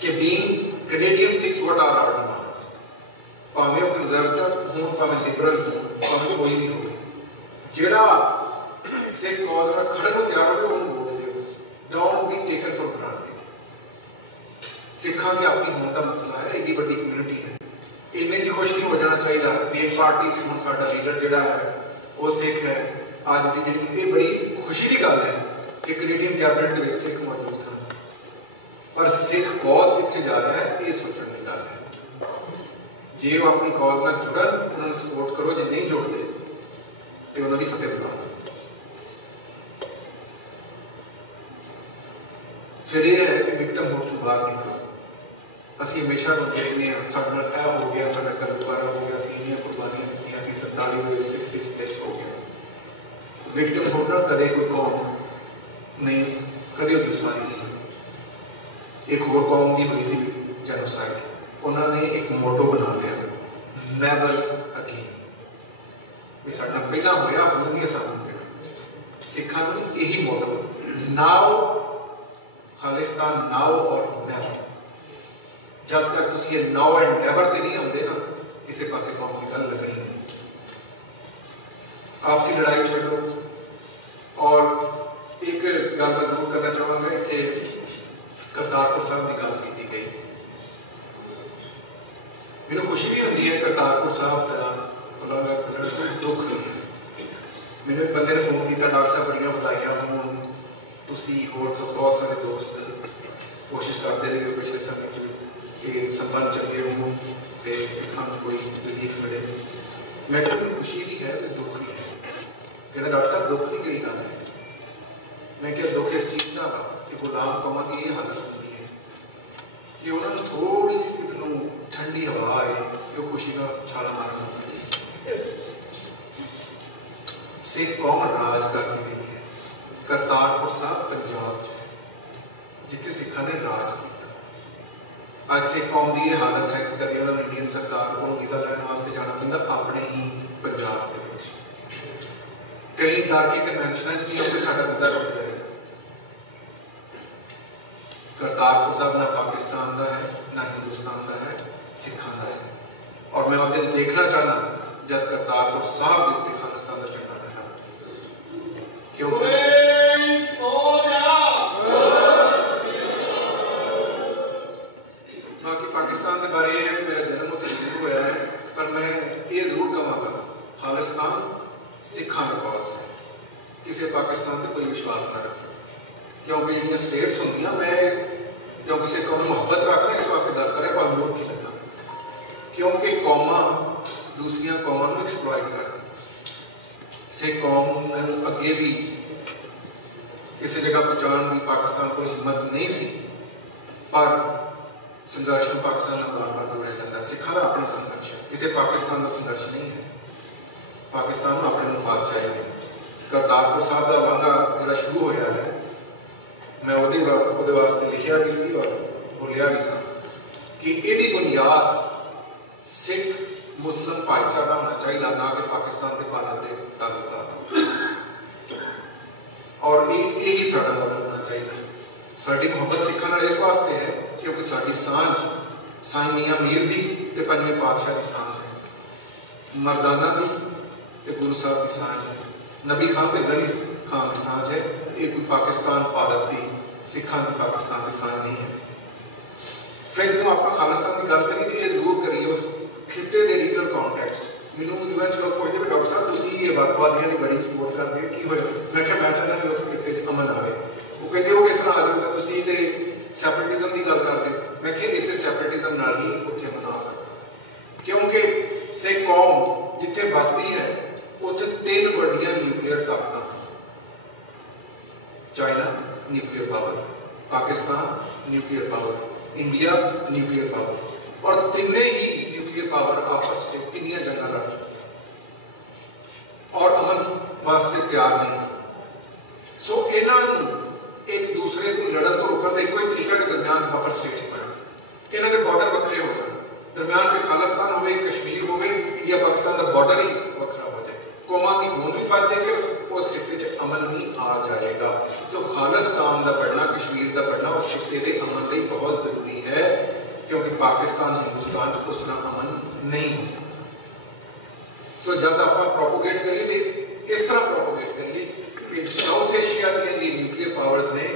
कि being Canadian Sikhs what are our demands. भावें वो कंजर्वेटिव होण, भावें लिबरल होण, भावें कोई भी हो, जिहड़ा सिख कॉज नाल खड़न नूं तैयार हो उहनूं वोट दिओ। Don't be taken for granted. सिखां दी अपनी होण दा मसला है, एडी वड्डी कम्यूनिटी है, इन्ने च खुश नहीं हो जाना चाहिए भी एक पार्टी च हुण साडा लीडर जिहड़ा है वो सिख है। अज दी जिहड़ी बड़ी खुशी की गल है कि कैनेडियन कैबिनेट के सिख मौजूद हैं, पर सिख कॉज कितने जा रहा है ये सोचने की गल है। जे वो अपनी कॉज में जुड़न उन्होंने सपोर्ट करो, जो नहीं जुड़ते तो उन्होंने फतेह बुला। फिर यह है कि विक्टिम होड चों बाहर निकलो। असीं हमेशा देखते हैं साडे नाल ऐ हो गया, साडा कलुकारा हो गया, असीं इन्नियां कुर्बानियां दित्तियां, असीं 47 में सिख डिस्प्लेस हो गया। विक्टिम होड नाल कदे कोई कौम नहीं कभी उसारी नहीं। एक होर कौम की हुई सी जेनोसाइड, उन्होंने एक मोटो बना लिया नेवर अगेन, भी साडा पहला होया हुण भी सानूं होया। सिखां नूं यही मोटो नाउ खालिस्तान नाउ और नेवर। जब तक तुसीं ये नाउ एंड नेवर ते नहीं आउंदे ना किसी पासे कौम की गल लगनी नहीं। आपसी लड़ाई छड्डो। और एक गल मैं जरूर करना चाहूँगा कि करतारपुर साहब की गल की गई, मैनूं खुशी भी होती है करतारपुर साहब का दुख। मैनूं एक बंदे ने फोन किया, डॉक्टर साहब बड़ियां बताइयां होण, तुसीं होर सब बहुत सारे दोस्त कोशिश करते रहे हो पिछले समय कि संबंध चंगे होण ते सिखां नूं कोई रिलीफ मिले। मैं कहूँ खुशी भी है तो दुख भी है। कहते डॉक्टर साहब दुख की किहड़ी गल है? मैं क्या दुख इस चीज़ का कि गुलाम कौमां की ये हालत होती है कि उन्होंने थोड़ी जी कितनों ठंडी हवा आए जो खुशी का छाला मारना। सिख कौम राज करती रही है। करतारपुर साहब पंजाब जिथे सिखा ने राज किया। ਅੱਜ सिख कौम की यह हालत है कि कभी उन्होंने इंडियन सरकार को वीज़ा लैने वास्ते जाना पैंदा अपने ही पंजाब के विच। कई तार्किक कन्वेंशनां च नहीं होंगे साडा वीज़ा रुक जाए। करतारपुर साहब ना पाकिस्तान का है ना हिंदुस्तान का है, सिखां का है। और मैं उस दिन देखना चाहना जब करतारपुर साहब के उत्ते खालिस्तान का झंडा लहरा, क्योंकि पाकिस्तान के बारे यह है कि मेरा जन्म उत्थे जरूर होया है, पर मैं ये जरूर कहूँगा खालिस्तान सिखां का कॉज है। किसी पाकिस्तान से कोई विश्वास ना रखे, क्योंकि जो स्टेट्स होंगी मैं जो किसी कौम मुहब्बत रखना इस वास्ते गल करें पर मूर्ख ही लगना, क्योंकि कौमां दूसरिया कौमां को एक्सप्लॉइट करती। सिख कौम अगे भी किसी जगह पहुँचाने की पाकिस्तान को हिम्मत नहीं सी, पर संघर्ष में पाकिस्तान बार बार जोड़िया जाता है। सिखा का अपना संघर्ष है, किसी पाकिस्तान का संघर्ष नहीं है। पाकिस्तान को अपने मुफाद चाहिए। करतारपुर साहब का वादा जो शुरू होया है, मैं वो वास्ते लिखिया भी सी और बोलिया भी सा कि यदी बुनियाद सिख मुस्लिम भाईचारा होना चाहिए, ना कि पाकिस्तान के भारत के ताल्लुकात। और यही साडा मॉडल होना चाहिए। साडी मुहब्बत सिखां नाल इस वास्ते है क्योंकि साडी सांझ साईं मियां मीर दी ते पंजवें पातशाह की सांझ है, मरदाना दी ते गुरु साहब की सांझ है, नबी खान ते गनी खान की सांझ है। ये कोई पाकिस्तान भारत की सिखां की पाकिस्तान की सांझ नहीं है। फिर जो आप खालिस्तान की गल करिए तो ये जरूर करिए उस खिते के रीजनल कॉन्टेक्स्ट। मैनू यूएन लोग पूछते भी डॉक्टर साहब तुसीं ये वक्फवादियों की बड़ी सपोर्ट करते हो, की होया? मैं कहा मैं चाहता कि उस खिते च अमन आए। वो कहते हो किस तरह आ जाऊगा, तुसीं ते सैपरेटिज्म की गल करते। मैं कहा इस सैपरेटिज्म नाल ही उत्थे अमन आ सकता, क्योंकि सिख कौम जिथे बसती है उत्थे 3 बड़ियां न्यूक्लीयर ताकतां, China nuclear power, Pakistan nuclear power, India nuclear power, और तिने ही न्यूक्लियर पावर आपस में कितनी जंगा लड़ चुकी और अमन वास्ते तैयार नहीं। सो इन्हों एक दूसरे को लड़न तो रोकने का एक तरीका के दरम्यान बफर स्टेट्स बन, इन्हों के बॉर्डर वक्रे हो जाए, दरम्यान से खालिस्तान हो कश्मीर हो इंडिया पाकिस्तान का बॉर्डर ही वक्रा हो जाए, कौमां की होंद भी बच जाएगी, उस खिते च अमन भी आ जाएगा। सो खालिस्तान का बढ़ना, कश्मीर का बढ़ना उस खिते के अमन लिए बहुत जरूरी है, क्योंकि पाकिस्तान हिंदुस्तान उस नाल अमन नहीं हो सकता। सो जब आप प्रोपोगेट करिए तो इस तरह प्रोपोगेट करिए कि साउथ एशिया दी न्यूक्लियर पावर्स ने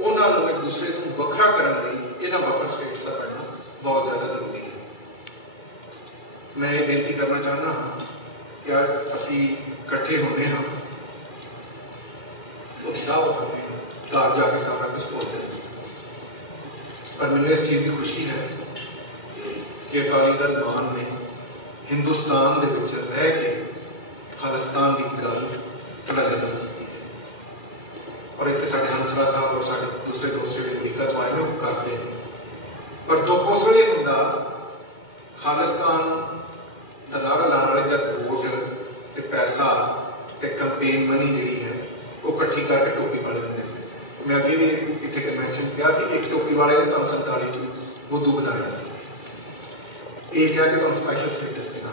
उन्होंने एक दूसरे को वखरा करने लई इन्हां बफर स्टेट्स का बढ़ना बहुत ज्यादा जरूरी है। मैं ये बेनती करना चाहना हाँ कि असी इकट्ठे होने हाँ, उत्साह होने घर जाके सारा कुछ बोलते हैं, पर मैंने इस चीज़ की खुशी है कि अकाली दल मान ने हिंदुस्तान दे विच रह के खालिस्तान की गल धड़ल्ले नाल कीती है। और इतने साडे हंसराज साहब और साडे दूसरे दोस्त जो तरीका तो आए वो करते हैं, पर दुख उस वेले हुंदा खालिस्तान दा नारा लाने वाले जब वोट ते पैसा ते कैंपेन मनी जी है वो इकट्ठी करके टोपी वाले ने देते। मैं अगे भी इतने कन्वेंशन किया एक टोपी वाले ने 47 बुद्धू बनाया सी, ये कह के तुम स्पैशल स्टेटस देना,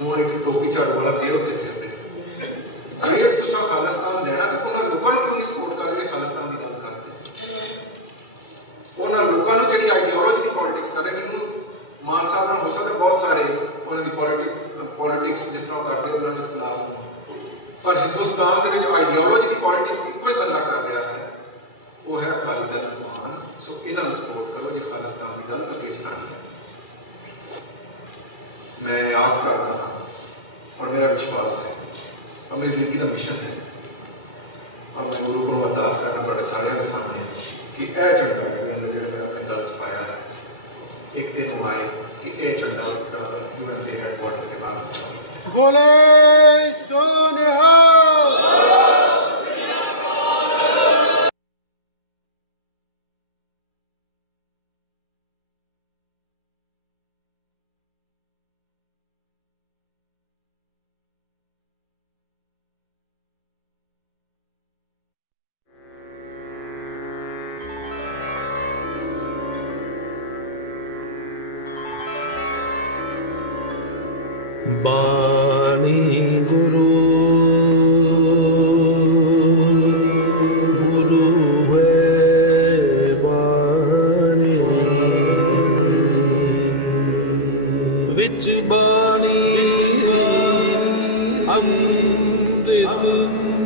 हूँ एक टोपी झाड़ू वाला फिर उत्ते फिर अगर तुसा खालिस्तान लेना तो उन्होंने लोगों को क्यों सपोर्ट कर रहे खालिस्तान की गल करते, उन्होंने लोगों को जी आइडियोलॉजी की पॉलिटिक्स कर रहे। मैनू मान साहब हो सकता बहुत सारे उन्होंने पॉलिटिक्स जिस तरह करते उन्होंने खिलाफ, पर हिंदुस्तान के आइडियोलॉजी की पॉलिटिक्स एक ही बंदा कर रहा है, वो है अकाली दल मान। सो इन्होंने सपोर्ट करो जो खालिस्तान की गल अगे चलानी है। मैं आस करता हाँ और मेरा विश्वास है और मेरी जिंदगी का मिशन है, और मैं गुरु को अरदास करना थोड़े सारे के सामने कि यह झंडा जो मैं अपने गल च पाया है एक दिन आए कि यह झंडा यूएन के हेडक्वार्टर के बाहर बोले सोनिहाल।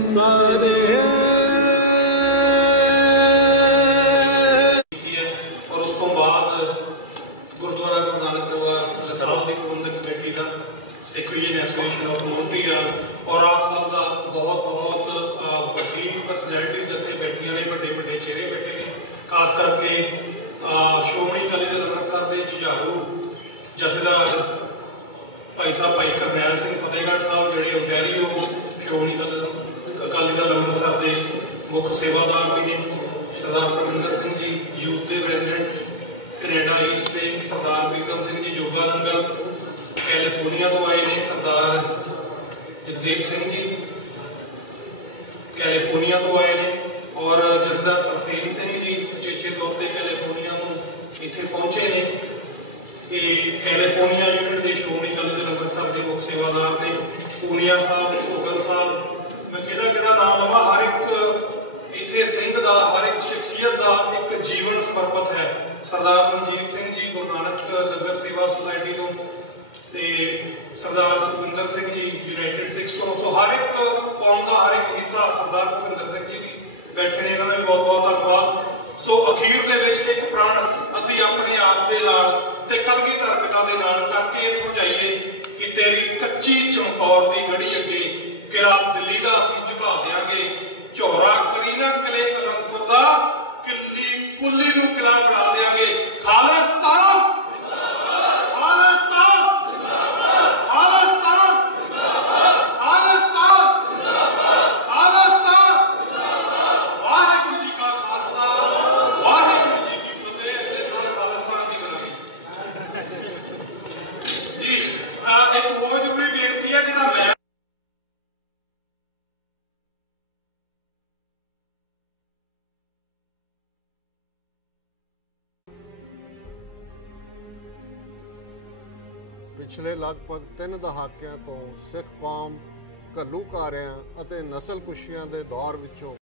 ਸਾਰੇ ਔਰ ਉਸ ਤੋਂ ਬਾਅਦ ਗੁਰਦੁਆਰਾ ਗੁਰੂ ਨਾਨਕ ਦਰਬਾਰ ਸਾਹਿਬ ਦੀ ਪ੍ਰਬੰਧਕ ਕਮੇਟੀ ਦਾ Sikh union association of Montreal ਔਰ ਆਪ ਸਭ ਦਾ ਬਹੁਤ ਬਹੁਤ ਵੱਡੀ ਪਰਸਨੈਲਿਟੀਜ਼ ਇੱਥੇ ਬੈਠੀਆਂ ਨੇ, ਵੱਡੇ ਵੱਡੇ ਚਿਹਰੇ ਬੈਠੇ ਨੇ, ਖਾਸ ਕਰਕੇ ਸ਼੍ਰੋਮਣੀ ਅਕਾਲੀ ਦਲ ਅੰਮ੍ਰਿਤਸਰ ਦੇ ਜੁਝਾਰੂ ਜਥੇਦਾਰ ਭਾਈ ਸਾਹਿਬ ਭਾਈ ਕਰਨੈਲ ਸਿੰਘ ਫਤਿਹਗੜ੍ਹ ਸਾਹਿਬ ਜਿਹੜੇ ਓਨਟਾਰੀਓ ਸ਼੍ਰੋਮਣੀ ਅਕਾਲੀ ਦਲ ਅੰਮ੍ਰਿਤਸਰ ਦੇ ਮੁੱਖ ਸੇਵਾਦਾਰ ਵੀ ਨੇ, ਸਰਦਾਰ ਪ੍ਰਵਿੰਦਰ ਸਿੰਘ ਜੀ ਯੂਥ ਦੇ ਪ੍ਰੈਜ਼ੀਡੈਂਟ ਕੈਨੇਡਾ ਈਸਟ ਦੇ, ਸਰਦਾਰ ਬੀਕਮ ਸਿੰਘ ਜੀ ਜੋਗਾ ਨੰਗਲ ਕੈਲੀਫੋਰਨੀਆ ਤੋਂ ਆਏ ਨੇ, ਸਰਦਾਰ ਜਗਦੇਵ ਸਿੰਘ ਜੀ ਕੈਲੀਫੋਰਨੀਆ ਤੋਂ ਆਏ ਨੇ, ਔਰ ਜਥੇਦਾਰ ਤਰਸੇਮ ਸਿੰਘ ਜੀ ਉਚੇਚੇ ਤੌਰ ਤੇ ਕੈਲੀਫੋਰਨੀਆ ਤੋਂ ਇੱਥੇ ਪਹੁੰਚੇ ਨੇ। ਇਹ ਕੈਲੀਫੋਰਨੀਆ ਯੂਨਿਟ ਦੇ ਸ਼੍ਰੋਮਣੀ ਅਕਾਲੀ ਦਲ ਅੰਮ੍ਰਿਤਸਰ ਦੇ ਮੁੱਖ ਸੇਵਾਦਾਰ ਨੇ। ਪੂਨੀਆ ਸਾਹਿਬ, ਭੋਗਲ ਸਾਹਿਬ, ਮੈਂ ਕਿਹਦਾ ਨਾਮ ਲਵਾਂ, ਹਰ ਇੱਕ ਇੱਥੇ ਸਿੰਘ ਦਾ, ਹਰ ਇੱਕ ਸ਼ਖਸੀਅਤ ਦਾ ਇੱਕ ਜੀਵਨ ਸਮਰਪਿਤ ਹੈ। ਸਰਦਾਰ ਮਨਜੀਤ ਸਿੰਘ ਜੀ ਗੁਰੂ ਨਾਨਕ ਲੰਗਰ ਸੇਵਾ ਸੁਸਾਇਟੀ ਤੋਂ, ਤੇ ਸਰਦਾਰ ਸੁਖਵਿੰਦਰ ਸਿੰਘ ਜੀ ਯੂਨਾਈਟਿਡ ਸਿੱਖਸ ਤੋਂ। ਸੋ ਹਰ ਇੱਕ ਕੌਮ ਦਾ ਹਰ ਇੱਕ ਹਿੱਸਾ, ਸਰਦਾਰ ਭੁਪਿੰਦਰ ਸਿੰਘ ਜੀ ਵੀ ਬੈਠੇ ਨੇ, ਇਹਨਾਂ ਦਾ ਵੀ ਬਹੁਤ ਬਹੁਤ ਧੰਨਵਾਦ। ਸੋ ਅਖੀਰ ਦੇ ਵਿੱਚ ਇੱਕ ਪ੍ਰਣ ਅਸੀਂ ਆਪਣੀ ਆਪ ਦੇ ਨਾਲ ਤੇ ਕਲਗੀਧਰ ਪਿਤਾ ਦੇ ਨਾਲ ਕਰਕੇ ਇੱਥੋਂ ਜਾਈਏ ਕਿ ਤੇਰੀ ਕੱਚੀ ਚਮਕੌਰ ਦੀ ਗੜੀ ਅੱਗੇ ਕਿਲਾ ਦਿੱਲੀ ਦਾ ਅਸੀਂ ਝੁਕਾ ਦਿਆਂਗੇ, ਝੋਰਾ ਕਰੀਨਾ ਕਿਲੇ ਅਨੰਦਪੁਰ ਦਾ ਕਿੱਲੀ ਕੁੱਲੀ ਨੂੰ ਕਿਲਾ ਬਣਾ ਦਿਆਂਗੇ। ਖਾਲਿਸਤਾਨ ਖਾਲਿਸਤਾਨ ਖਾਲਿਸਤਾਨ ਖਾਲਿਸਤਾਨ ਖਾਲਿਸਤਾਨ। ਵਾਹਿਗੁਰੂ ਜੀ ਕਾ ਖਾਲਸਾ, ਵਾਹਿਗੁਰੂ ਜੀ ਕੀ ਫਤਿਹ। ਅਗਲੇ ਸਾਲ ਖਾਲਿਸਤਾਨ ਦੀ ਬਣਾਂਗੇ ਜੀ। ਇੱਕ ਹੋਰ ਜ਼ਰੂਰੀ ਬੇਨਤੀ ਹੈ, ਜਿਹੜਾ ਮੈਂ ਪਿਛਲੇ ਲਗਭਗ 3 ਦਹਾਕਿਆਂ ਤੋਂ ਸਿੱਖ ਕੌਮ ਘੱਲੂਘਾਰਿਆਂ ਅਤੇ ਨਸਲਕੁਸ਼ੀਆਂ ਦੇ ਦੌਰ ਵਿੱਚੋਂ